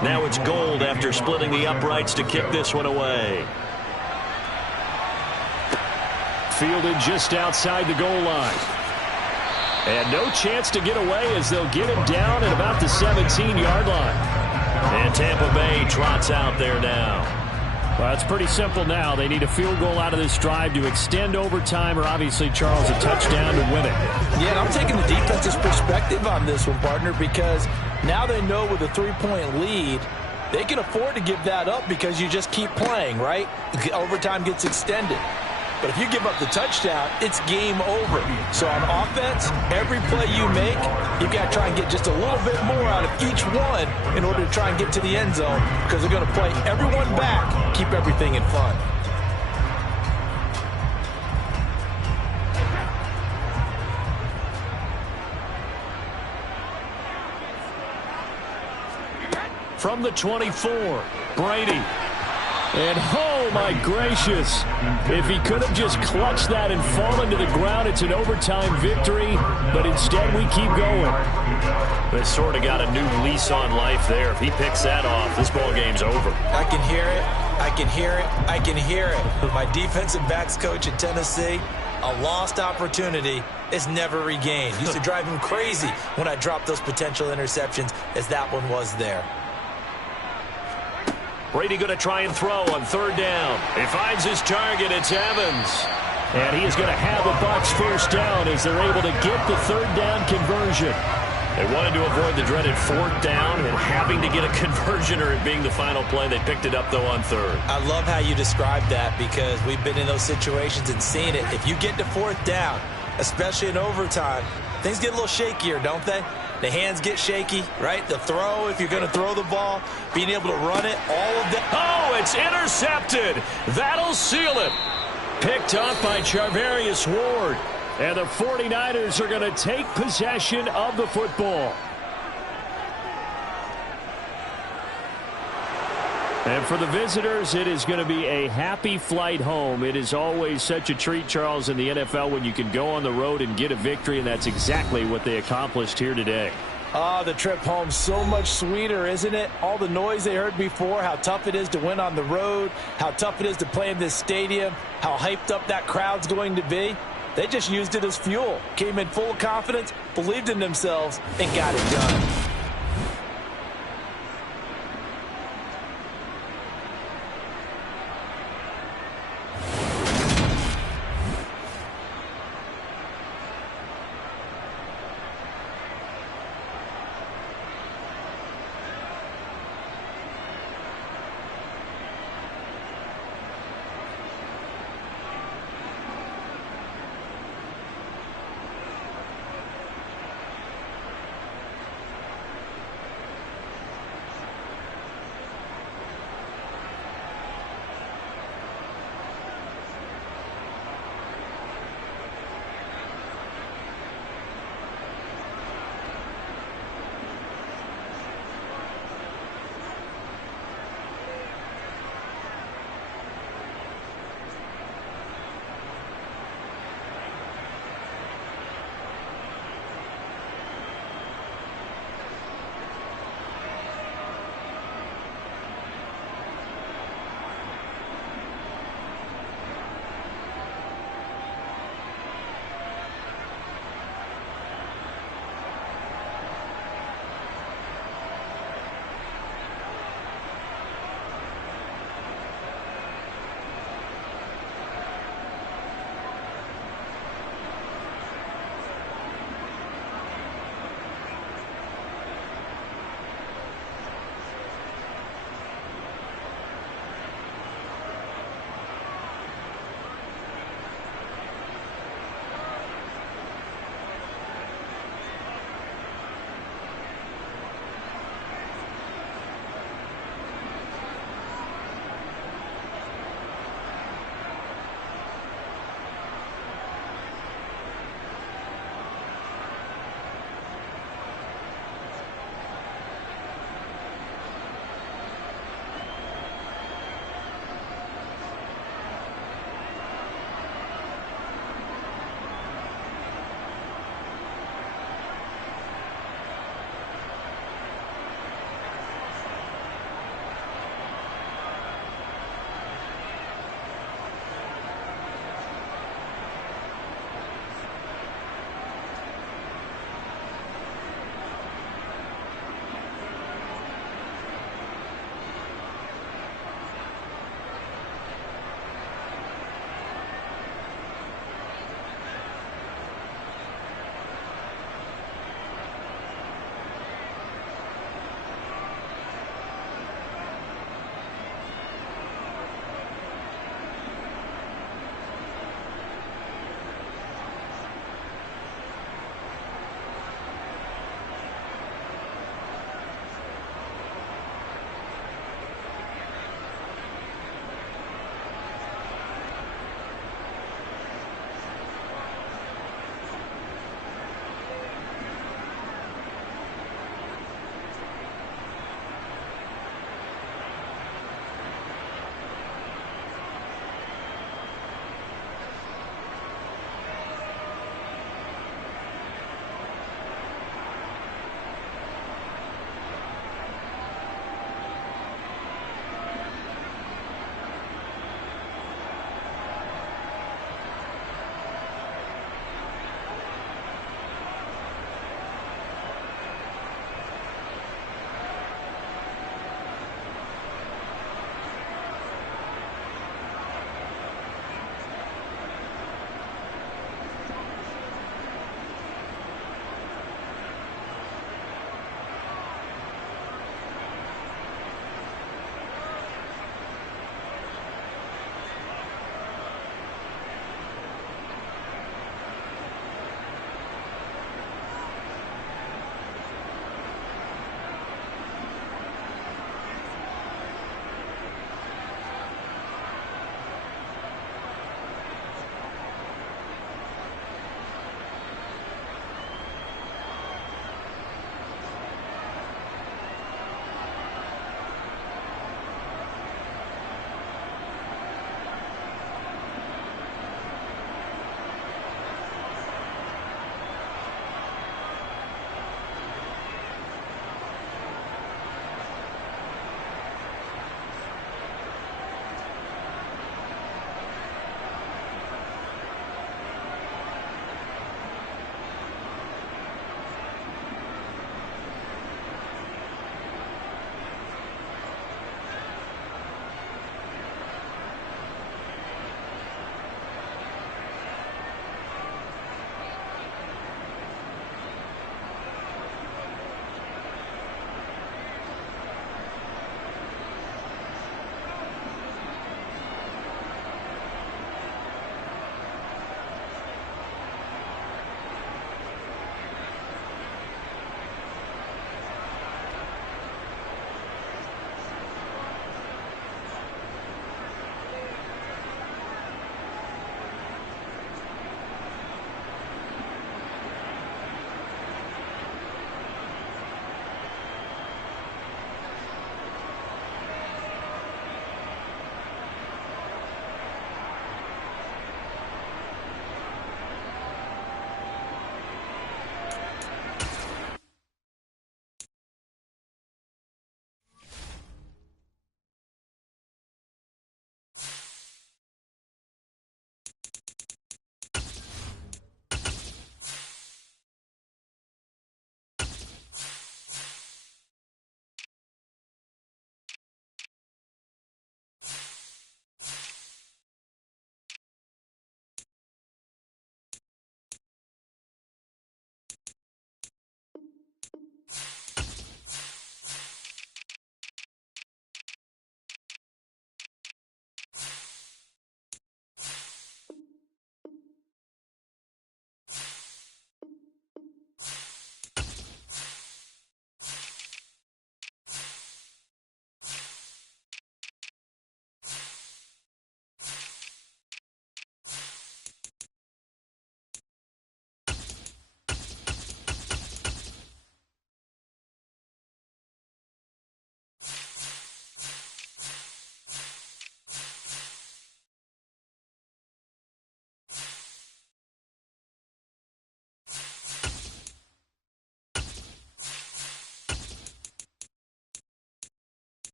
Now it's Gold after splitting the uprights to kick this one away. Fielded just outside the goal line. And no chance to get away as they'll get him down at about the 17-yard line. And Tampa Bay trots out there now. Well, it's pretty simple now. They need a field goal out of this drive to extend overtime, or obviously, Charles, a touchdown to win it. Yeah, and I'm taking the defense's perspective on this one, partner, because now they know with a 3-point lead, they can afford to give that up because you just keep playing, right? Overtime gets extended. But if you give up the touchdown, it's game over. So on offense, every play you make, you've got to try and get just a little bit more out of each one in order to try and get to the end zone because they're going to play everyone back, keep everything in fun. from the 24. Brady. And oh my gracious, if he could have just clutched that and fallen to the ground, it's an overtime victory, but instead we keep going. They sort of got a new lease on life there. If he picks that off, this ball game's over. I can hear it. I can hear it. I can hear it. My defensive backs coach at Tennessee, a lost opportunity is never regained. Used to drive him crazy when I dropped those potential interceptions, as that one was there. Brady going to try and throw on third down. He finds his target. It's Evans. And he is going to have a Bucs first down as they're able to get the third down conversion. They wanted to avoid the dreaded fourth down and having to get a conversion or it being the final play. They picked it up, though, on third. I love how you described that because we've been in those situations and seen it. If you get to fourth down, especially in overtime, things get a little shakier, don't they? The hands get shaky, right? The throw, if you're going to throw the ball, being able to run it, all of that. Oh, it's intercepted. That'll seal it. Picked up by Charvarius Ward. And the 49ers are going to take possession of the football. And for the visitors, it is going to be a happy flight home. It is always such a treat, Charles, in the NFL when you can go on the road and get a victory, and that's exactly what they accomplished here today. The trip home so much sweeter, isn't it? All the noise they heard before, how tough it is to win on the road, how tough it is to play in this stadium, how hyped up that crowd's going to be. They just used it as fuel, came in full of confidence, believed in themselves, and got it done.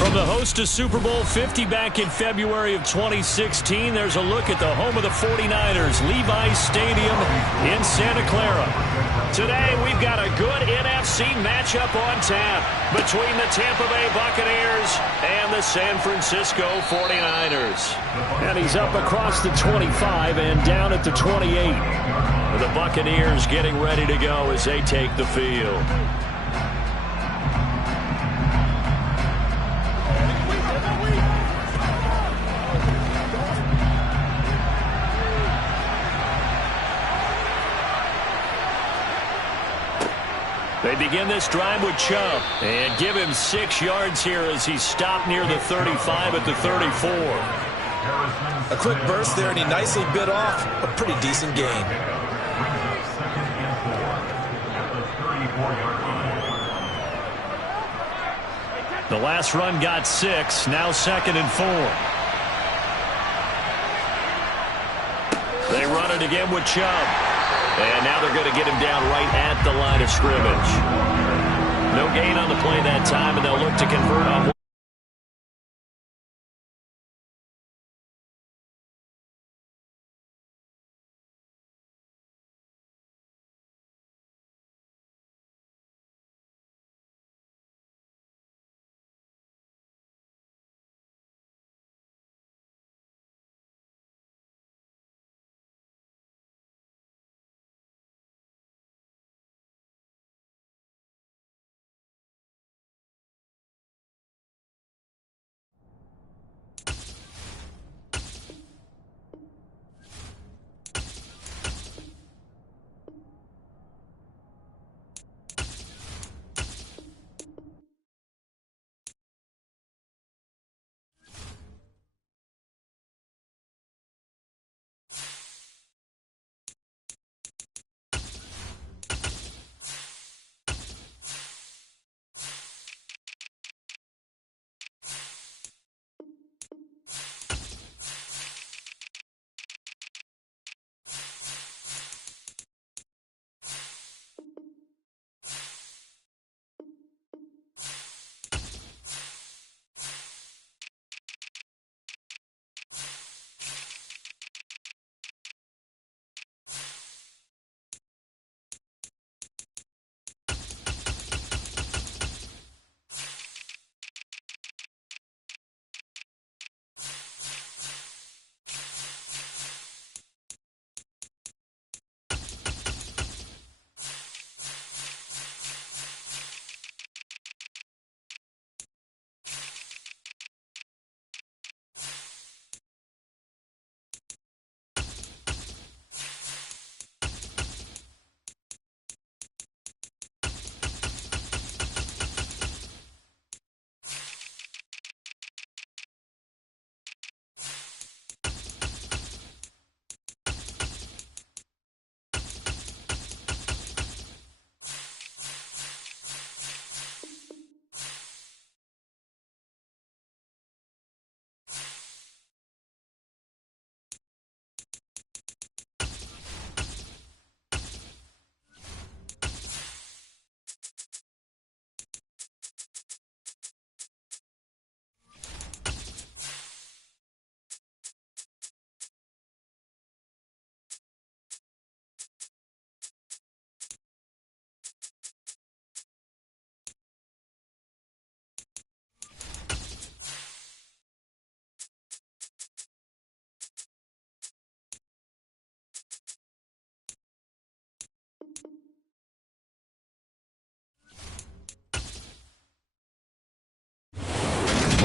From the host to Super Bowl 50 back in February of 2016, there's a look at the home of the 49ers, Levi's Stadium in Santa Clara. Today, we've got a good NFC matchup on tap between the Tampa Bay Buccaneers and the San Francisco 49ers. And he's up across the 25 and down at the 28. The Buccaneers getting ready to go as they take the field. They begin this drive with Chubb and give him 6 yards here as he stopped near the 35 at the 34. A quick burst there, and he nicely bit off a pretty decent gain. The last run got 6, now 2nd and 4. They run it again with Chubb. And now they're going to get him down right at the line of scrimmage. No gain on the play that time, and they'll look to convert on.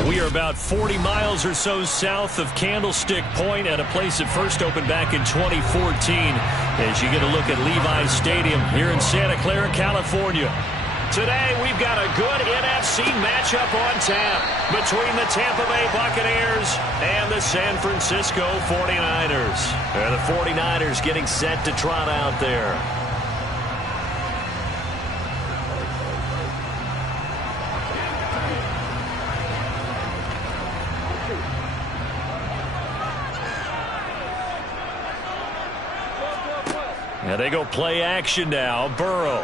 We are about 40 miles or so south of Candlestick Point at a place that first opened back in 2014 as you get a look at Levi's Stadium here in Santa Clara, California. Today, we've got a good NFC matchup on tap between the Tampa Bay Buccaneers and the San Francisco 49ers. And the 49ers getting set to trot out there. And they go play action now. Burrow.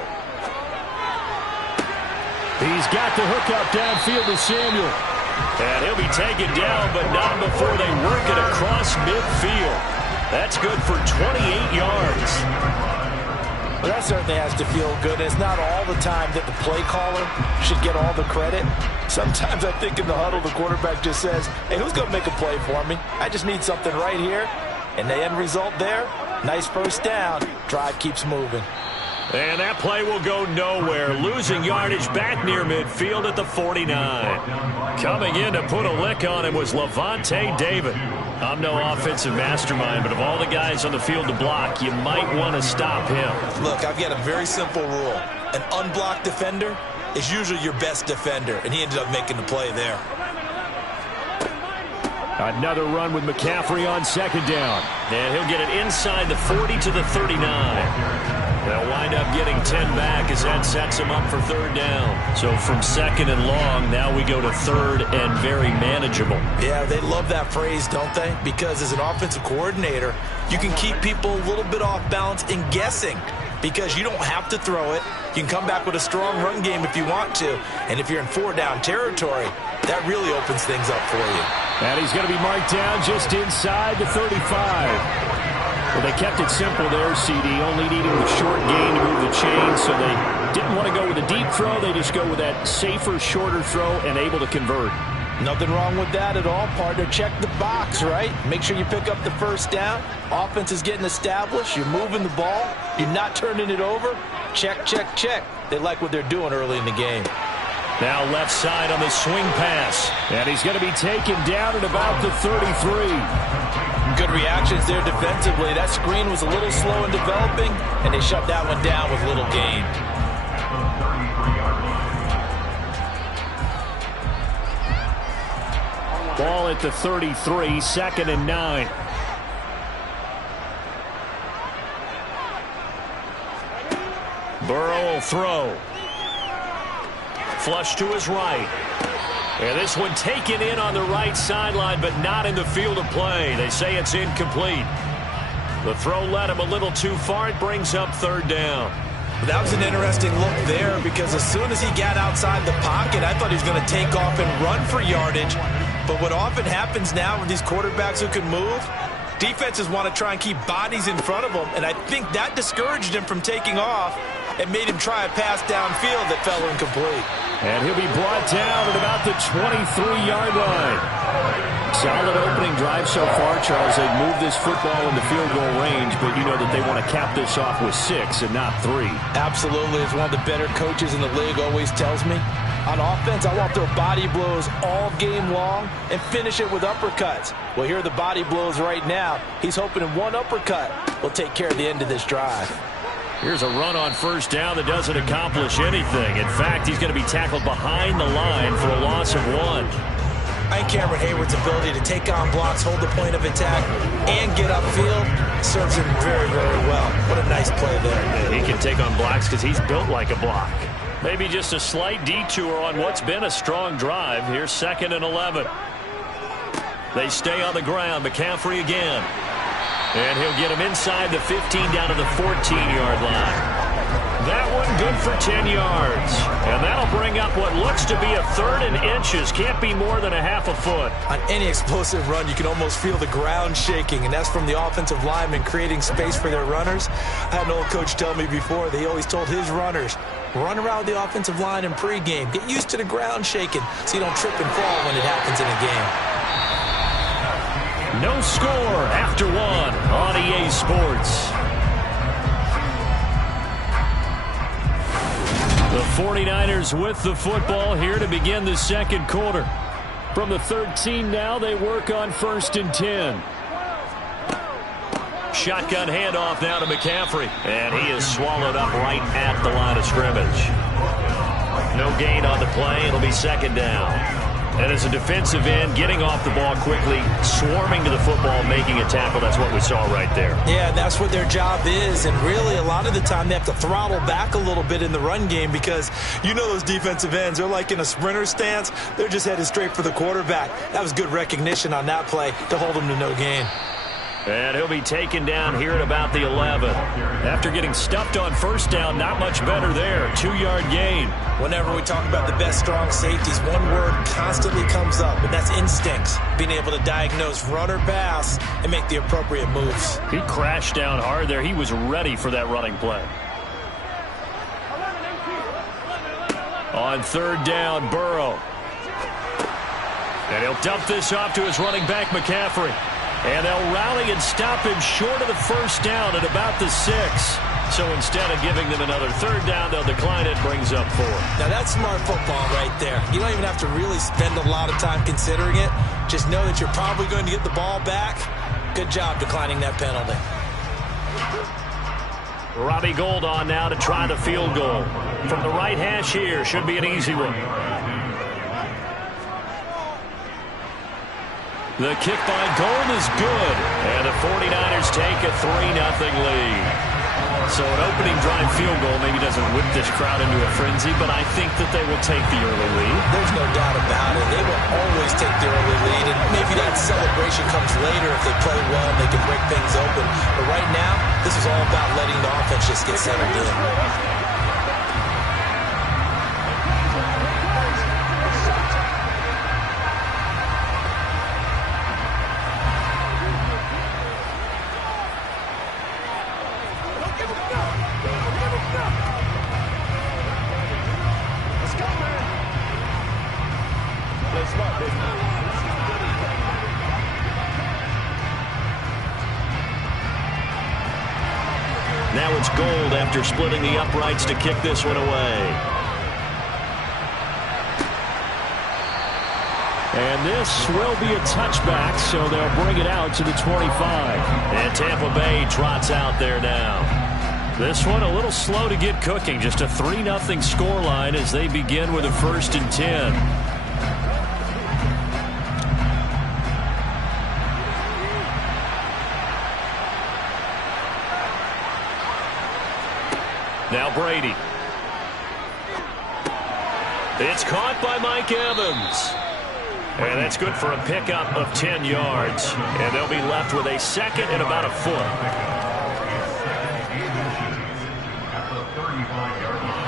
He's got the hook up downfield to Samuel. And he'll be taken down, but not before they work it across midfield. That's good for 28 yards. Well, that certainly has to feel good. It's not all the time that the play caller should get all the credit. Sometimes I think in the huddle, the quarterback just says, hey, who's going to make a play for me? I just need something right here. And the end result there, nice first down. Drive keeps moving. And that play will go nowhere. Losing yardage back near midfield at the 49. Coming in to put a lick on him was Lavonte David. I'm no offensive mastermind, but of all the guys on the field to block, you might want to stop him. Look, I've got a very simple rule. An unblocked defender is usually your best defender, and he ended up making the play there. Another run with McCaffrey on second down. And he'll get it inside the 40 to the 39. They'll wind up getting 10 back as that sets him up for third down. So from second and long, now we go to third and very manageable. Yeah, they love that phrase, don't they? Because as an offensive coordinator, you can keep people a little bit off balance and guessing. Because you don't have to throw it. You can come back with a strong run game if you want to. And if you're in four-down territory, that really opens things up for you. And he's going to be marked down just inside the 35. Well, they kept it simple there, CD, only needing the short gain to move the chain, so they didn't want to go with a deep throw. They just go with that safer, shorter throw and able to convert. Nothing wrong with that at all, partner. Check the box, right? Make sure you pick up the first down. Offense is getting established. You're moving the ball. You're not turning it over. Check, check, check. They like what they're doing early in the game. Now left side on the swing pass. And he's going to be taken down at about the 33. Good reactions there defensively. That screen was a little slow in developing, and they shut that one down with little gain. Ball at the 33, second and 9. Burrow will throw. Flush to his right. And this one taken in on the right sideline, but not in the field of play. They say it's incomplete. The throw led him a little too far. It brings up third down. That was an interesting look there because as soon as he got outside the pocket, I thought he was going to take off and run for yardage. But what often happens now with these quarterbacks who can move, defenses want to try and keep bodies in front of them, and I think that discouraged him from taking off and made him try a pass downfield that fell incomplete. And he'll be brought down at about the 23-yard line. Solid opening drive so far, Charles. They've moved this football into field goal range, but you know that they want to cap this off with 6 and not 3. Absolutely. As one of the better coaches in the league always tells me, on offense, I want to throw body blows all game long and finish it with uppercuts. Well, here are the body blows right now. He's hoping in one uppercut will take care of the end of this drive. Here's a run on first down that doesn't accomplish anything. In fact, he's going to be tackled behind the line for a loss of 1. I think Cameron Hayward's ability to take on blocks, hold the point of attack, and get upfield serves him very, very well. What a nice play there. And he can take on blocks because he's built like a block. Maybe just a slight detour on what's been a strong drive. Here's second and 11. They stay on the ground. McCaffrey again. And he'll get him inside the 15 down to the 14-yard line. That one good for 10 yards. And that'll bring up what looks to be a third and inches. Can't be more than a half a foot. On any explosive run, you can almost feel the ground shaking, and that's from the offensive linemen creating space for their runners. I had an old coach tell me before, they always told his runners, run around the offensive line in pregame. Get used to the ground shaking so you don't trip and fall when it happens in a game. No score after 1 on EA Sports. The 49ers with the football here to begin the second quarter. From the 13 now, they work on first and 10. Shotgun handoff now to McCaffrey. And he is swallowed up right at the line of scrimmage. No gain on the play. It'll be second down. And as a defensive end, getting off the ball quickly, swarming to the football, making a tackle, that's what we saw right there. Yeah, that's what their job is. And really, a lot of the time, they have to throttle back a little bit in the run game because you know those defensive ends, they're like in a sprinter stance. They're just headed straight for the quarterback. That was good recognition on that play to hold them to no gain. And he'll be taken down here at about the 11. After getting stuffed on first down, not much better there. 2-yard gain. Whenever we talk about the best strong safeties, one word constantly comes up, and that's instincts. Being able to diagnose run or pass and make the appropriate moves. He crashed down hard there. He was ready for that running play. On third down, Burrow. And he'll dump this off to his running back, McCaffrey. And they'll rally and stop him short of the first down at about the 6. So instead of giving them another third down, they'll decline it, brings up 4. Now that's smart football right there. You don't even have to really spend a lot of time considering it. Just know that you're probably going to get the ball back. Good job declining that penalty. Robbie Gould on now to try the field goal. From the right hash here, should be an easy one. The kick by Gould is good. And the 49ers take a 3-0 lead. So an opening drive field goal maybe doesn't whip this crowd into a frenzy, but I think that they will take the early lead. There's no doubt about it. They will always take the early lead, and maybe that celebration comes later if they play well and they can break things open. But right now, this is all about letting the offense just get settled in. Now it's Gould after splitting the uprights to kick this one away. And this will be a touchback, so they'll bring it out to the 25. And Tampa Bay trots out there now. This one a little slow to get cooking. Just a 3-0 scoreline as they begin with a 1st and 10. Now Brady. It's caught by Mike Evans. And that's good for a pickup of 10 yards. And they'll be left with a 2nd and about a foot. At the 35-yard line.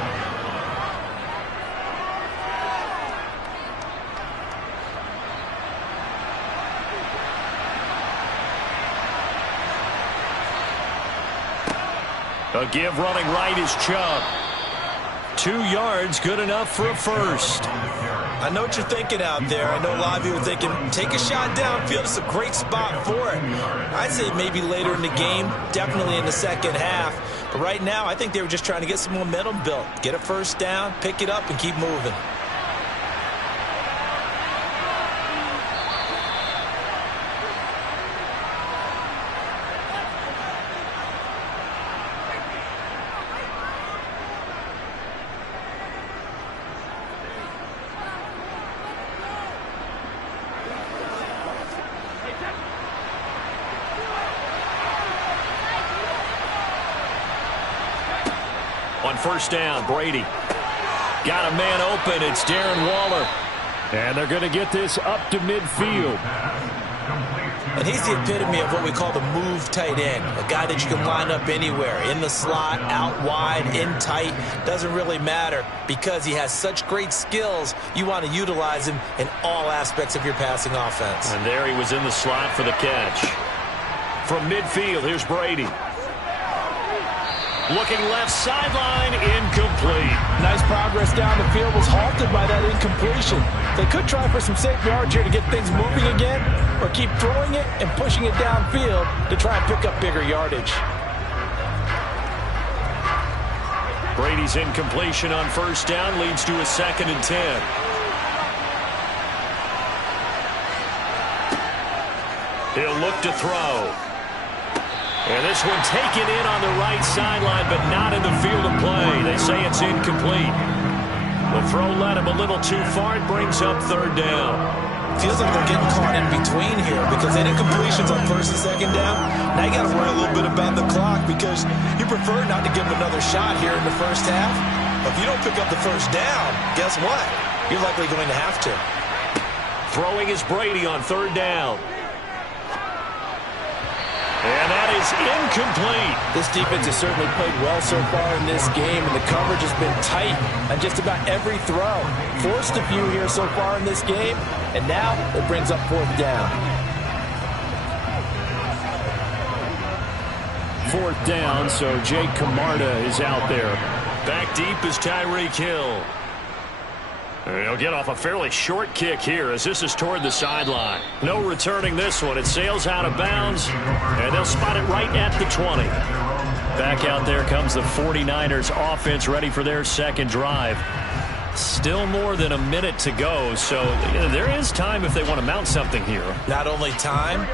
A give running right is Chubb. 2 yards, good enough for a first. I know what you're thinking out there. I know a lot of you are thinking, take a shot downfield. It's a great spot for it. I'd say maybe later in the game, definitely in the second half. But right now, I think they were just trying to get some momentum built. Get a first down, pick it up, and keep moving. On first down, Brady. Got a man open. It's Darren Waller. And they're going to get this up to midfield. And he's the epitome of what we call the move tight end. A guy that you can line up anywhere. In the slot, out wide, in tight. Doesn't really matter because he has such great skills. You want to utilize him in all aspects of your passing offense. And there he was in the slot for the catch. From midfield, here's Brady. Looking left sideline, incomplete. Nice progress down the field, was halted by that incompletion. They could try for some safe yards here to get things moving again, or keep throwing it and pushing it downfield to try and pick up bigger yardage. Brady's incompletion on first down leads to a 2nd and 10. He'll look to throw. And this one taken in on the right sideline, but not in the field of play. They say it's incomplete. The throw led him a little too far. It brings up 3rd down. Feels like they're getting caught in between here because that incompletion's on 1st and 2nd down. Now you got to worry a little bit about the clock because you prefer not to give them another shot here in the first half. But if you don't pick up the first down, guess what? You're likely going to have to. Throwing is Brady on 3rd down. And that is incomplete. This defense has certainly played well so far in this game, and the coverage has been tight on just about every throw. Forced a few here so far in this game, and now it brings up 4th down. 4th down, so Jake Camarda is out there. Back deep is Tyreek Hill. And he'll get off a fairly short kick here as this is toward the sideline. No returning this one. It sails out of bounds, and they'll spot it right at the 20. Back out there comes the 49ers offense ready for their second drive. Still more than a minute to go, so there is time if they want to mount something here. Not only time,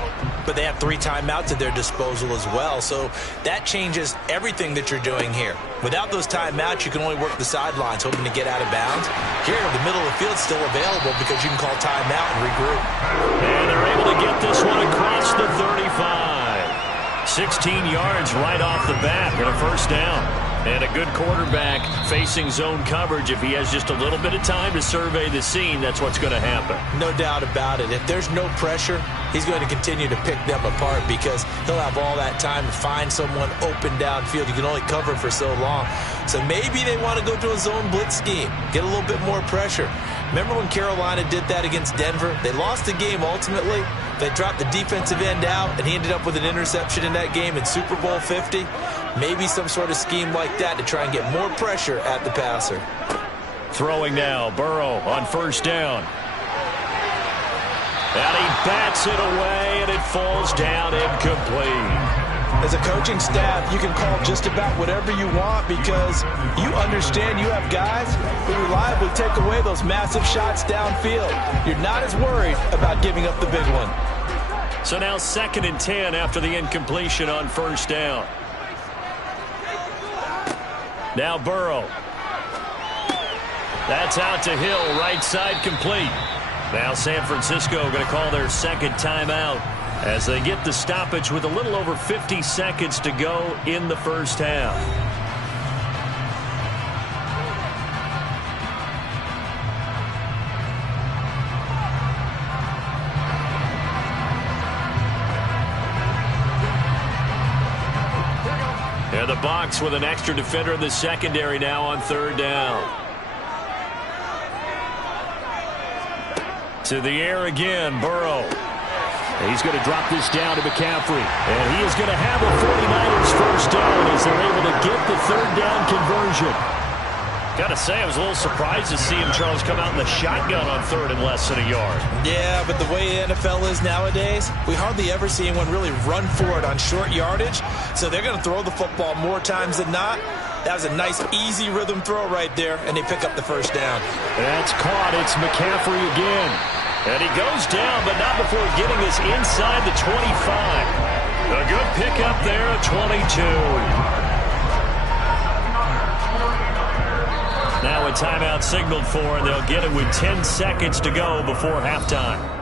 but they have 3 timeouts at their disposal as well, so that changes everything that you're doing here. Without those timeouts, you can only work the sidelines, hoping to get out of bounds. Here, the middle of the field is still available because you can call timeout and regroup. And they're able to get this one across the 35. 16 yards right off the bat and a 1st down. And a good quarterback facing zone coverage. If he has just a little bit of time to survey the scene, that's what's going to happen. No doubt about it. If there's no pressure, he's going to continue to pick them apart because he'll have all that time to find someone open downfield. You can only cover for so long. So maybe they want to go to a zone blitz scheme, get a little bit more pressure. Remember when Carolina did that against Denver? They lost the game ultimately. They dropped the defensive end out, and he ended up with an interception in that game in Super Bowl 50. Maybe some sort of scheme like that to try and get more pressure at the passer. Throwing now, Burrow on 1st down. And he bats it away, and it falls down incomplete. As a coaching staff, you can call just about whatever you want because you understand you have guys who reliably take away those massive shots downfield. You're not as worried about giving up the big one. So now 2nd and 10 after the incompletion on 1st down. Now Burrow. That's out to Hill, right side complete. Now San Francisco going to call their 2nd timeout as they get the stoppage with a little over 50 seconds to go in the 1st half. And the box with an extra defender in the secondary now on 3rd down. To the air again, Burrow. He's going to drop this down to McCaffrey. And he is going to have a 49ers 1st down as they're able to get the 3rd down conversion. Got to say, I was a little surprised to see him, Charles, come out in the shotgun on 3rd and less than a yard. Yeah, but the way the NFL is nowadays, we hardly ever see anyone really run for it on short yardage. So they're going to throw the football more times than not. That was a nice, easy rhythm throw right there, and they pick up the 1st down. That's caught. It's McCaffrey again. And he goes down, but not before getting this inside the 25. A good pickup there at 22. Now a timeout signaled for, and they'll get it with 10 seconds to go before halftime.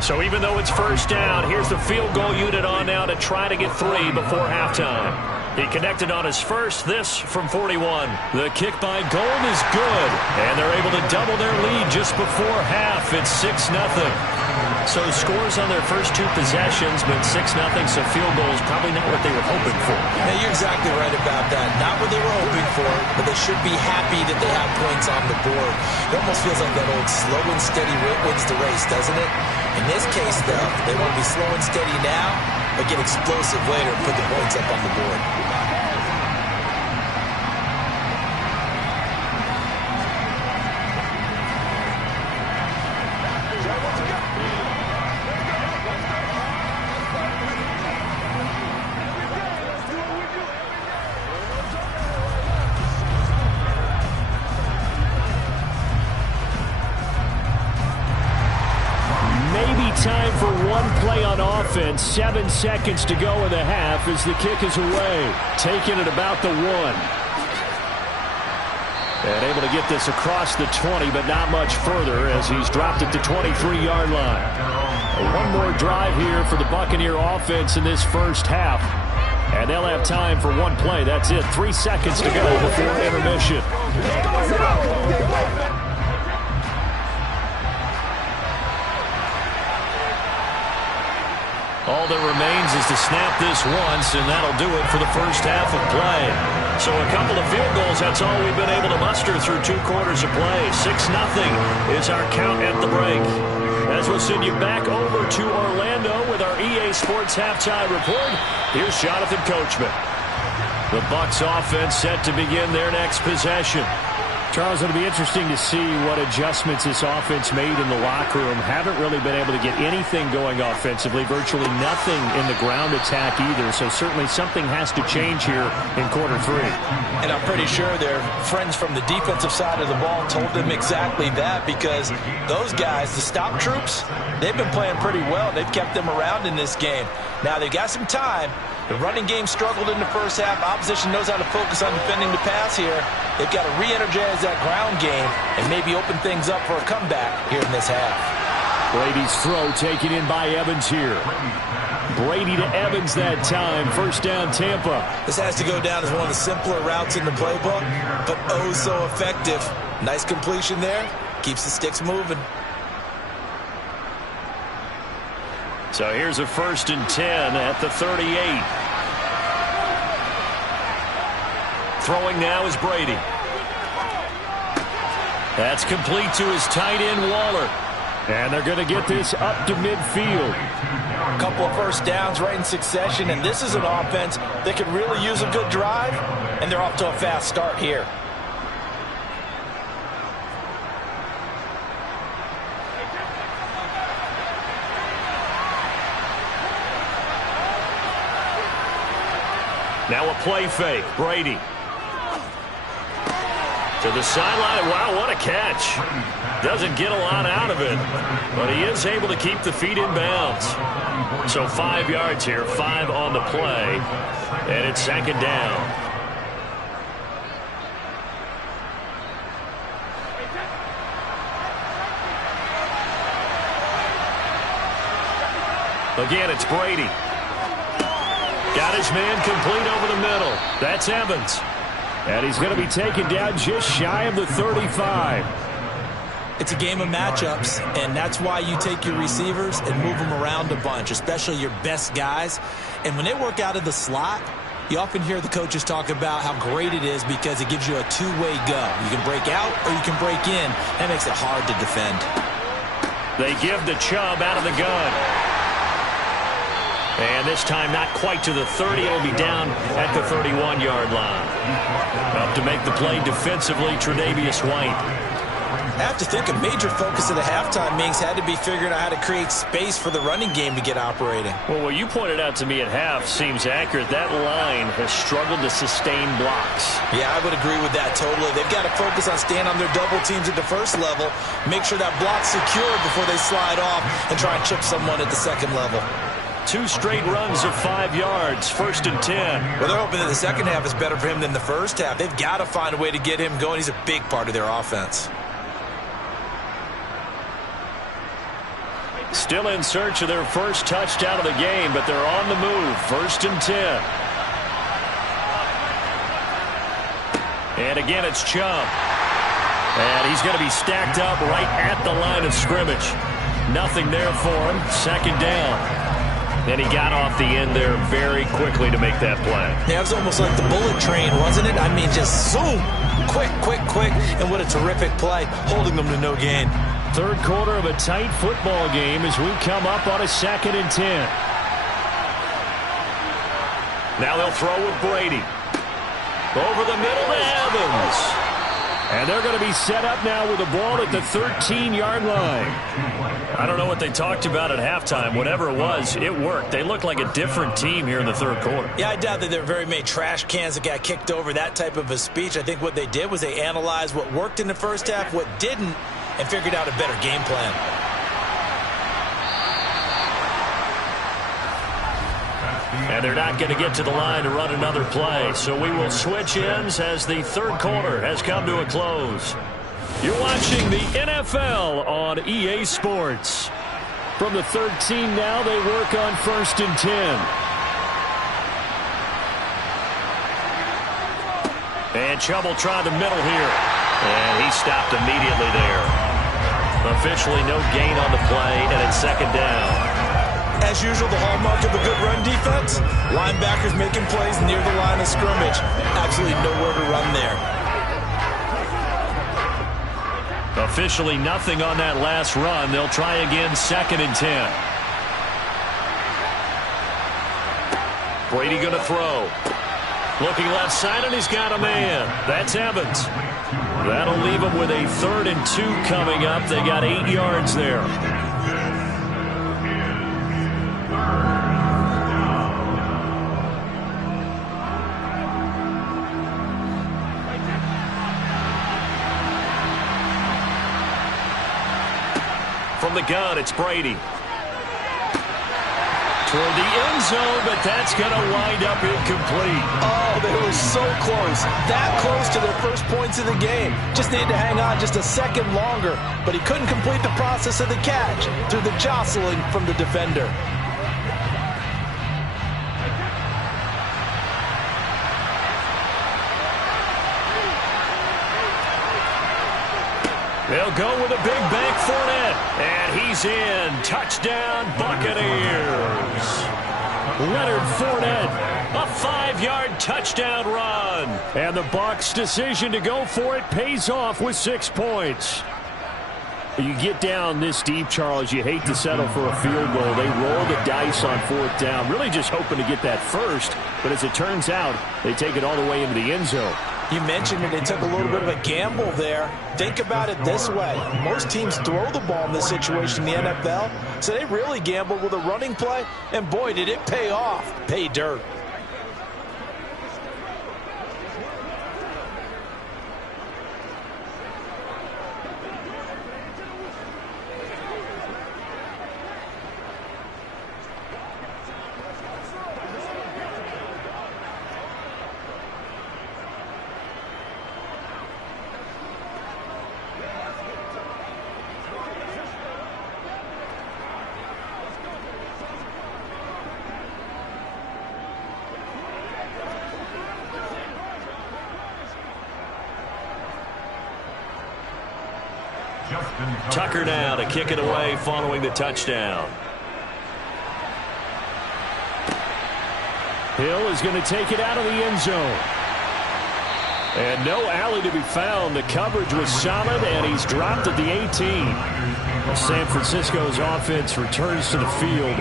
So even though it's 1st down, here's the field goal unit on now to try to get 3 before halftime. He connected on his first, this from 41. The kick by Gold is good, and they're able to double their lead just before half. It's 6-0. So scores on their first 2 possessions, but 6-0, so field goal is probably not what they were hoping for. Now, you're exactly right about that. Not what they were hoping for, but they should be happy that they have points on the board. It almost feels like that old slow and steady wins the race, doesn't it? In this case, though, they want to be slow and steady now, but get explosive later and put the points up on the board. Time for one play on offense. 7 seconds to go in the half as the kick is away. Taking it about the 1. And able to get this across the 20, but not much further as he's dropped it to 23-yard line. One more drive here for the Buccaneer offense in this first half. And they'll have time for one play. That's it. 3 seconds to go before intermission. All that remains is to snap this once, and that'll do it for the first half of play. So a couple of field goals, that's all we've been able to muster through 2 quarters of play. 6-0 is our count at the break. As we'll send you back over to Orlando with our EA Sports Halftime Report, here's Jonathan Coachman. The Bucs offense set to begin their next possession. Charles, it'll be interesting to see what adjustments this offense made in the locker room. Haven't really been able to get anything going offensively, virtually nothing in the ground attack either. So certainly something has to change here in quarter 3. And I'm pretty sure their friends from the defensive side of the ball told them exactly that, because those guys, the stop troops, they've been playing pretty well. They've kept them around in this game. Now they've got some time. The running game struggled in the first half. Opposition knows how to focus on defending the pass here. They've got to re-energize that ground game and maybe open things up for a comeback here in this half. Brady's throw taken in by Evans here. Brady to Evans that time. First down, Tampa. This has to go down as one of the simpler routes in the playbook, but oh so effective. Nice completion there. Keeps the sticks moving. So here's a 1st and 10 at the 38. Throwing now is Brady. That's complete to his tight end, Waller. And they're going to get this up to midfield. A couple of first downs right in succession, and this is an offense that could really use a good drive, and they're off to a fast start here. Now a play fake. Brady. To the sideline. Wow, what a catch. Doesn't get a lot out of it, but he is able to keep the feet in bounds. So 5 yards here, 5 on the play, and it's 2nd down. Again, it's Brady. Got his man complete over the middle. That's Evans. And he's going to be taken down just shy of the 35. It's a game of matchups, and that's why you take your receivers and move them around a bunch, especially your best guys. And when they work out of the slot, you often hear the coaches talk about how great it is because it gives you a two-way go. You can break out or you can break in. That makes it hard to defend. They give the Chubb out of the gun. And this time not quite to the 30. It'll be down at the 31-yard line. Up to make the play defensively, Tre'Davious White. I have to think a major focus of the halftime meetings had to be figuring out how to create space for the running game to get operating. Well, what you pointed out to me at half seems accurate. That line has struggled to sustain blocks. Yeah, I would agree with that totally. They've got to focus on staying on their double teams at the first level, make sure that block's secure before they slide off and try and chip someone at the second level. 2 straight runs of 5 yards, 1st and 10. Well, they're hoping that the second half is better for him than the first half. They've got to find a way to get him going. He's a big part of their offense. Still in search of their first touchdown of the game, but they're on the move. 1st and 10. And again, it's Chubb. And he's going to be stacked up right at the line of scrimmage. Nothing there for him. 2nd down. And he got off the end there very quickly to make that play. Yeah, it was almost like the bullet train, wasn't it? I mean, just zoom. Quick, quick, quick. And what a terrific play, holding them to no gain. 3rd quarter of a tight football game as we come up on a 2nd and 10. Now they'll throw with Brady. Over the middle to Evans. And they're going to be set up now with the ball at the 13-yard line. I don't know what they talked about at halftime. Whatever it was, it worked. They look like a different team here in the 3rd quarter. Yeah, I doubt that there were very many trash cans that got kicked over, that type of a speech. I think what they did was they analyzed what worked in the first half, what didn't, and figured out a better game plan. And they're not going to get to the line to run another play. So we will switch ends as the 3rd quarter has come to a close. You're watching the NFL on EA Sports. From the 13 now, they work on 1st and 10. And Chubb tried the middle here. And he stopped immediately there. Officially no gain on the play, and it's 2nd down. As usual, the hallmark of a good run defense, linebackers making plays near the line of scrimmage. Absolutely nowhere to run there. Officially nothing on that last run. They'll try again 2nd and 10. Brady going to throw. Looking left side, and he's got a man. That's Evans. That'll leave him with a 3rd and 2 coming up. They got 8 yards there. From the gun, it's Brady. Toward the end zone, but that's going to wind up incomplete. Oh, they were so close. That close to their first points of the game. Just needed to hang on just a second longer, but he couldn't complete the process of the catch through the jostling from the defender. They'll go with a big bank Fournette. And he's in. Touchdown, Buccaneers. Leonard Fournette. A 5-yard touchdown run. And the Bucs' decision to go for it pays off with 6 points. You get down this deep, Charles, you hate to settle for a field goal. They roll the dice on 4th down, really just hoping to get that first. But as it turns out, they take it all the way into the end zone. You mentioned it. They took a little bit of a gamble there. Think about it this way. Most teams throw the ball in this situation in the NFL, so they really gambled with a running play, and boy, did it pay off. Pay dirt. Tucker now to kick it away following the touchdown. Hill is going to take it out of the end zone. And no alley to be found. The coverage was solid, and he's dropped at the 18. San Francisco's offense returns to the field.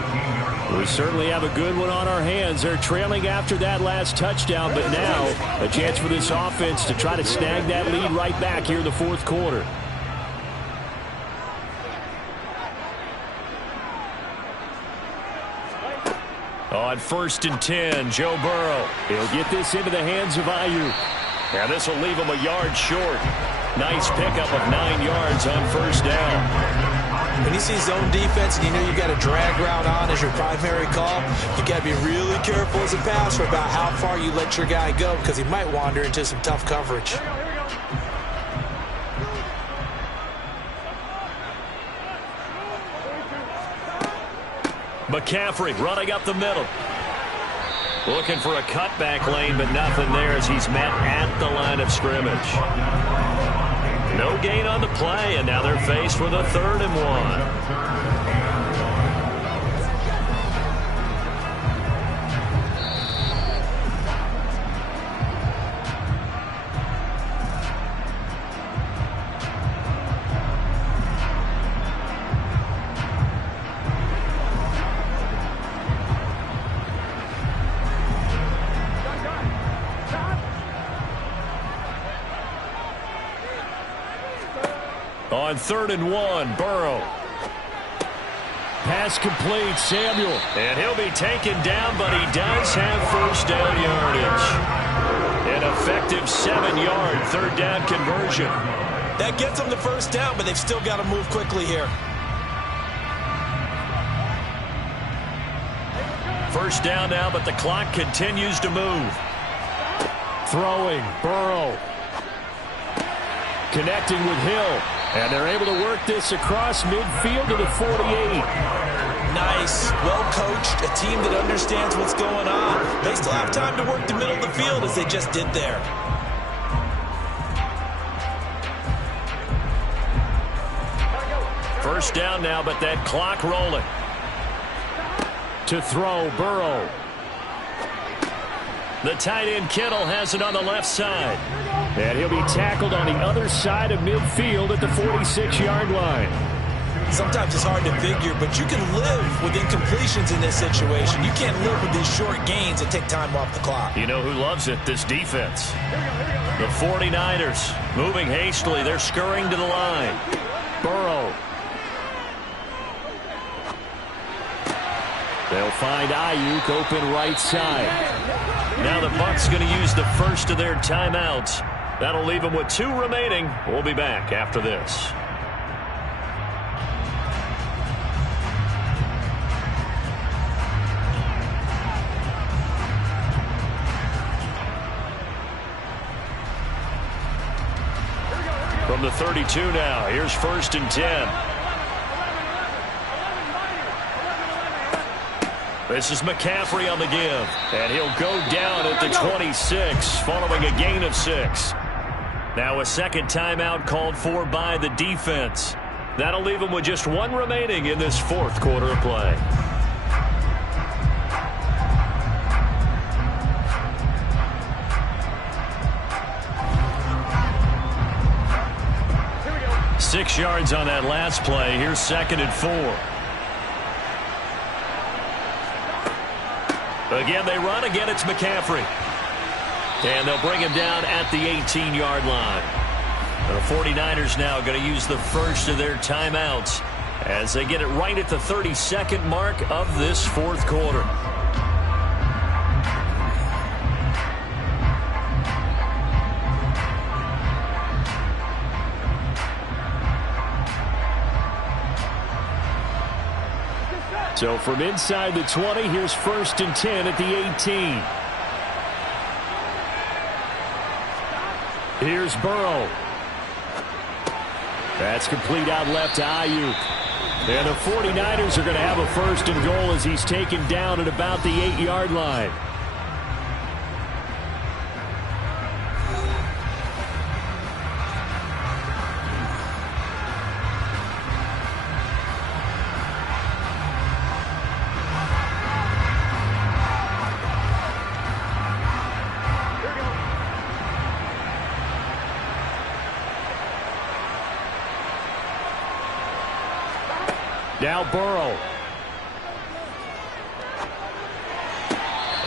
We certainly have a good one on our hands. They're trailing after that last touchdown, but now a chance for this offense to try to snag that lead right back here in the 4th quarter. On 1st and 10, Joe Burrow. He'll get this into the hands of Ayuk. And this will leave him a yard short. Nice pickup of 9 yards on 1st down. When you see zone defense and you know you've got a drag route on as your primary call, you got to be really careful as a passer about how far you let your guy go, because he might wander into some tough coverage. McCaffrey running up the middle. Looking for a cutback lane, but nothing there as he's met at the line of scrimmage. No gain on the play, and now they're faced with a 3rd and 1. On 3rd and 1, Burrow. Pass complete, Samuel. And he'll be taken down, but he does have 1st down yardage. An effective 7-yard 3rd down conversion. That gets them the 1st down, but they've still got to move quickly here. 1st down now, but the clock continues to move. Throwing, Burrow. Connecting with Hill. And they're able to work this across midfield to the 48. Nice, well-coached, a team that understands what's going on. They still have time to work the middle of the field as they just did there. First down now, but that clock rolling. To throw, Burrow. The tight end Kittle has it on the left side. And he'll be tackled on the other side of midfield at the 46-yard line. Sometimes it's hard to figure, but you can live with incompletions in this situation. You can't live with these short gains that take time off the clock. You know who loves it? This defense. The 49ers moving hastily. They're scurrying to the line. Burrow. They'll find Ayuk open right side. Now the Bucs going to use the first of their timeouts. That'll leave them with 2 remaining. We'll be back after this. From the 32 now, here's 1st and 10. This is McCaffrey on the give, and he'll go down at the 26 following a gain of 6. Now a second timeout called for by the defense. That'll leave them with just 1 remaining in this 4th quarter of play. Here we go. 6 yards on that last play. Here's 2nd and 4. Again, they run. Again, it's McCaffrey. And they'll bring him down at the 18-yard line. The 49ers now going to use the first of their timeouts as they get it right at the 32nd mark of this 4th quarter. So from inside the 20, here's 1st and 10 at the 18. Here's Burrow. That's complete out left to Ayuk. And the 49ers are going to have a 1st and goal as he's taken down at about the 8-yard line. Now Burrow.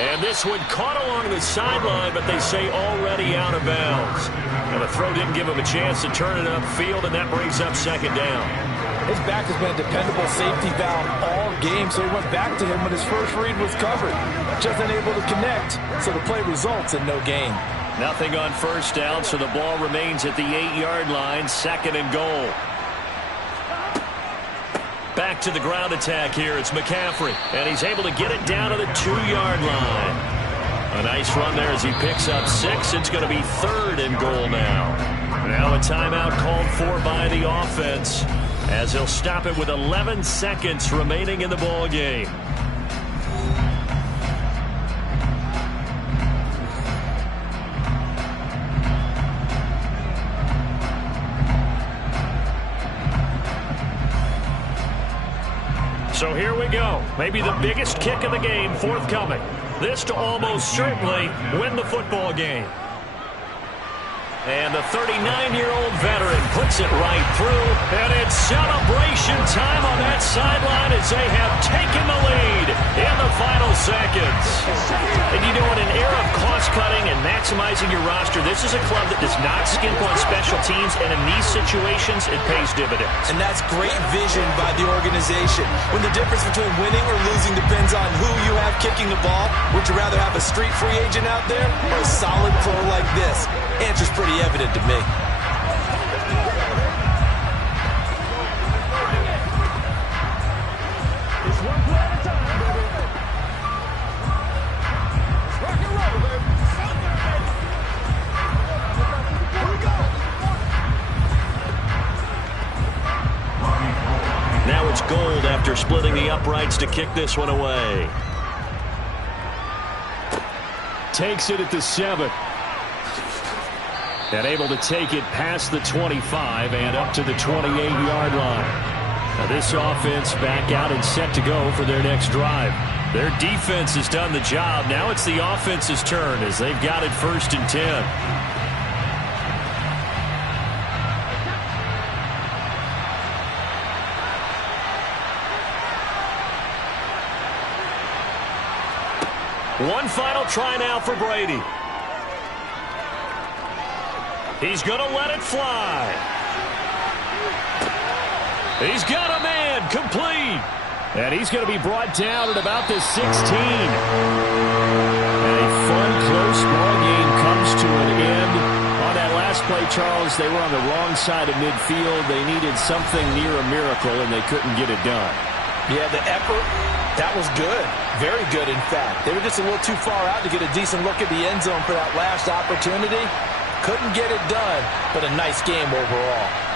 And this one caught along the sideline, but they say already out of bounds. And the throw didn't give him a chance to turn it upfield, and that brings up 2nd down. His back has been a dependable safety valve all game, so he went back to him when his first read was covered. Just unable to connect, so the play results in no gain. Nothing on 1st down, so the ball remains at the 8-yard line, 2nd and goal. Back to the ground attack here. It's McCaffrey, and he's able to get it down to the 2-yard line. A nice run there as he picks up 6. It's going to be 3rd and goal now. Now a timeout called for by the offense as he'll stop it with 11 seconds remaining in the ball game. So here we go. Maybe the biggest kick of the game forthcoming. This to almost certainly win the football game. And the 39-year-old veteran puts it right through. And it's celebration time on that sideline as they have taken the lead in the final seconds. And you know, in an era of cost-cutting and maximizing your roster, this is a club that does not skimp on special teams, and in these situations, it pays dividends. And that's great vision by the organization. When the difference between winning or losing depends on who you have kicking the ball, would you rather have a street free agent out there or a solid pro like this? Answer's pretty evident to me. It's Gold after splitting the uprights to kick this one away. Takes it at the 7. And able to take it past the 25 and up to the 28-yard line. Now this offense back out and set to go for their next drive. Their defense has done the job. Now it's the offense's turn as they've got it 1st and 10. One final try now for Brady. He's going to let it fly. He's got a man complete. And he's going to be brought down at about the 16. And a fun, close ball game comes to an end. On that last play, Charles, they were on the wrong side of midfield. They needed something near a miracle, and they couldn't get it done. Yeah, the effort, that was good. Very good, in fact. They were just a little too far out to get a decent look at the end zone for that last opportunity. Couldn't get it done, but a nice game overall.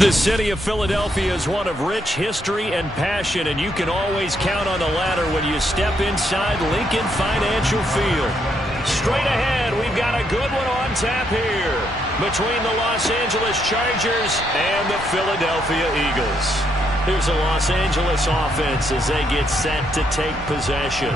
The city of Philadelphia is one of rich history and passion, and you can always count on the latter when you step inside Lincoln Financial Field. Straight ahead, we've got a good one on tap here between the Los Angeles Chargers and the Philadelphia Eagles. Here's the Los Angeles offense as they get set to take possession.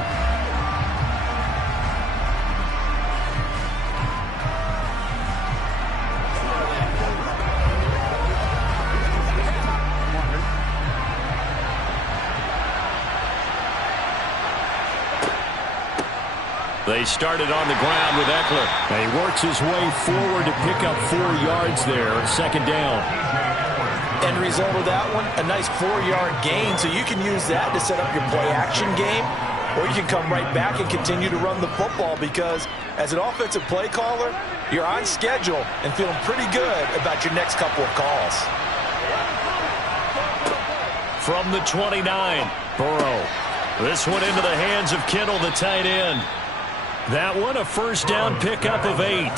They started on the ground with Eckler. And he works his way forward to pick up 4 yards there. Second down. End result of that one, a nice 4-yard gain. So you can use that to set up your play-action game, or you can come right back and continue to run the football because as an offensive play caller, you're on schedule and feeling pretty good about your next couple of calls. From the 29, Burrow. This one into the hands of Kittle, the tight end. That one a first down pickup of 8.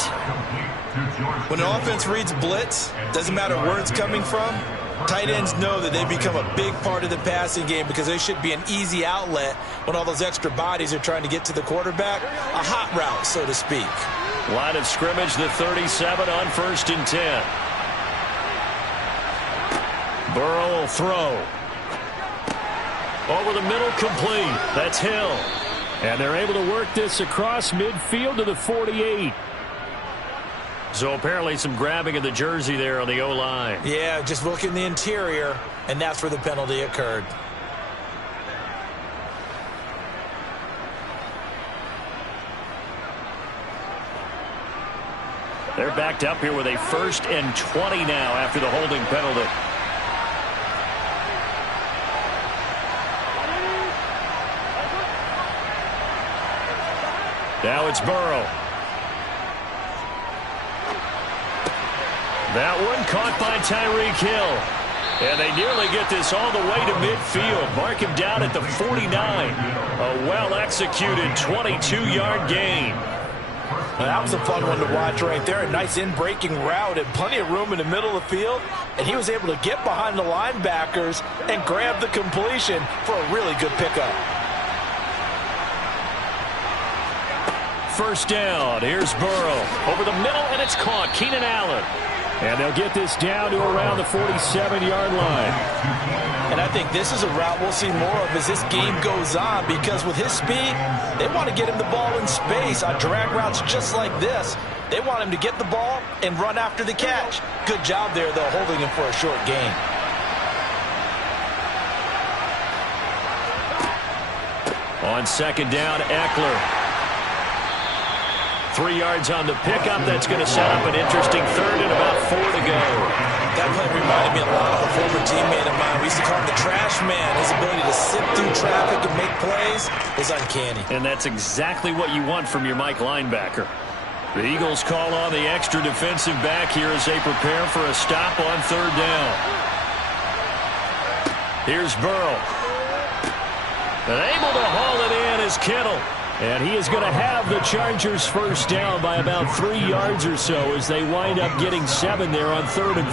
When an offense reads blitz, doesn't matter where it's coming from, tight ends know that they become a big part of the passing game because they should be an easy outlet when all those extra bodies are trying to get to the quarterback. A hot route, so to speak. Line of scrimmage, the 37 on 1st and 10. Burrow will throw. Over the middle, complete. That's Hill. And they're able to work this across midfield to the 48. So apparently some grabbing of the jersey there on the O-line. Yeah, just look in the interior, and that's where the penalty occurred. They're backed up here with a 1st and 20 now after the holding penalty. Now it's Burrow. That one caught by Tyreek Hill. And they nearly get this all the way to midfield. Mark him down at the 49. A well-executed 22-yard gain. Well, that was a fun one to watch right there. A nice in-breaking route and plenty of room in the middle of the field. And he was able to get behind the linebackers and grab the completion for a really good pickup. First down. Here's Burrow. Over the middle, and it's caught. Keenan Allen. And they'll get this down to around the 47-yard line. And I think this is a route we'll see more of as this game goes on because with his speed, they want to get him the ball in space on drag routes just like this. They want him to get the ball and run after the catch. Good job there, though, holding him for a short gain. On second down, Eckler. 3 yards on the pickup. That's going to set up an interesting 3rd and about 4 to go. That play reminded me a lot of a former teammate of mine. We used to call him the trash man. His ability to sift through traffic and make plays is uncanny. And that's exactly what you want from your Mike linebacker. The Eagles call on the extra defensive back here as they prepare for a stop on 3rd down. Here's Burrow. And able to haul it in is Kittle. And he is going to have the Chargers first down by about 3 yards or so as they wind up getting 7 there on 3rd and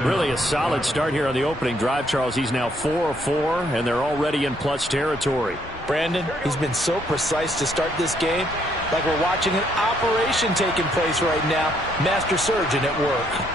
4. Really a solid start here on the opening drive, Charles. He's now 4 of 4, and they're already in plus territory. Brandon, he's been so precise to start this game, like we're watching an operation taking place right now. Master surgeon at work.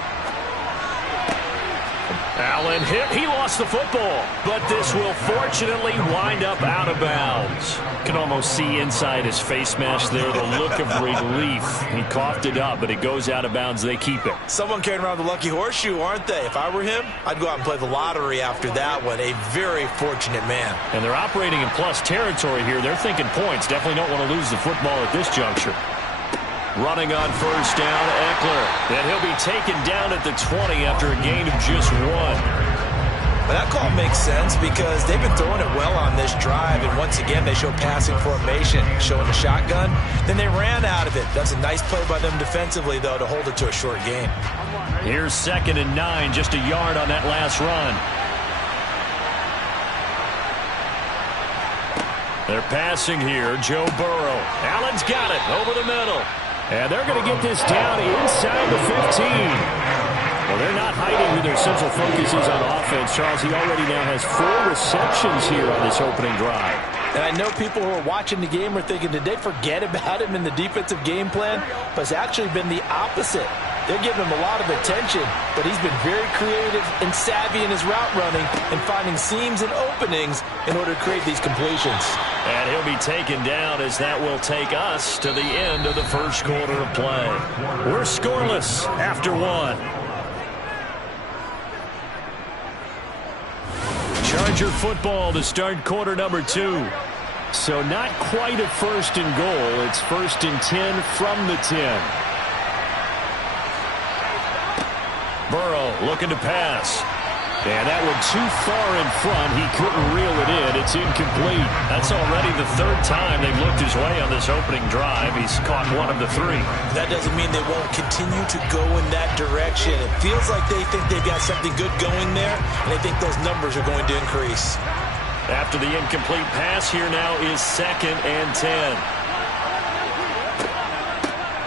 Allen hit. He lost the football, but this will fortunately wind up out of bounds. Can almost see inside his face mask there the look of relief. He coughed it up, but it goes out of bounds. They keep it. Someone carrying around the lucky horseshoe, aren't they? If I were him, I'd go out and play the lottery after that one. A very fortunate man. And they're operating in plus territory here. They're thinking points. Definitely don't want to lose the football at this juncture. Running on first down, Eckler. And he'll be taken down at the 20 after a gain of just 1. But that call makes sense because they've been throwing it well on this drive, and once again they show passing formation, showing the shotgun. Then they ran out of it. That's a nice play by them defensively, though, to hold it to a short gain. Here's 2nd and 9, just a yard on that last run. They're passing here, Joe Burrow. Allen's got it over the middle. And they're going to get this down inside the 15. Well, they're not hiding who their central focus is on offense, Charles. He already now has 4 receptions here on this opening drive. And I know people who are watching the game are thinking, did they forget about him in the defensive game plan? But it's actually been the opposite. They're giving him a lot of attention, but he's been very creative and savvy in his route running and finding seams and openings in order to create these completions. And he'll be taken down as that will take us to the end of the first quarter of play. We're scoreless after 1. Charger football to start quarter number 2. So not quite a 1st and goal. It's 1st and 10 from the 10. Burrow looking to pass. And that one too far in front. He couldn't reel it in. It's incomplete. That's already the 3rd time they've looked his way on this opening drive. He's caught 1 of the 3. That doesn't mean they won't continue to go in that direction. It feels like they think they've got something good going there, and they think those numbers are going to increase. After the incomplete pass, here now is 2nd and 10.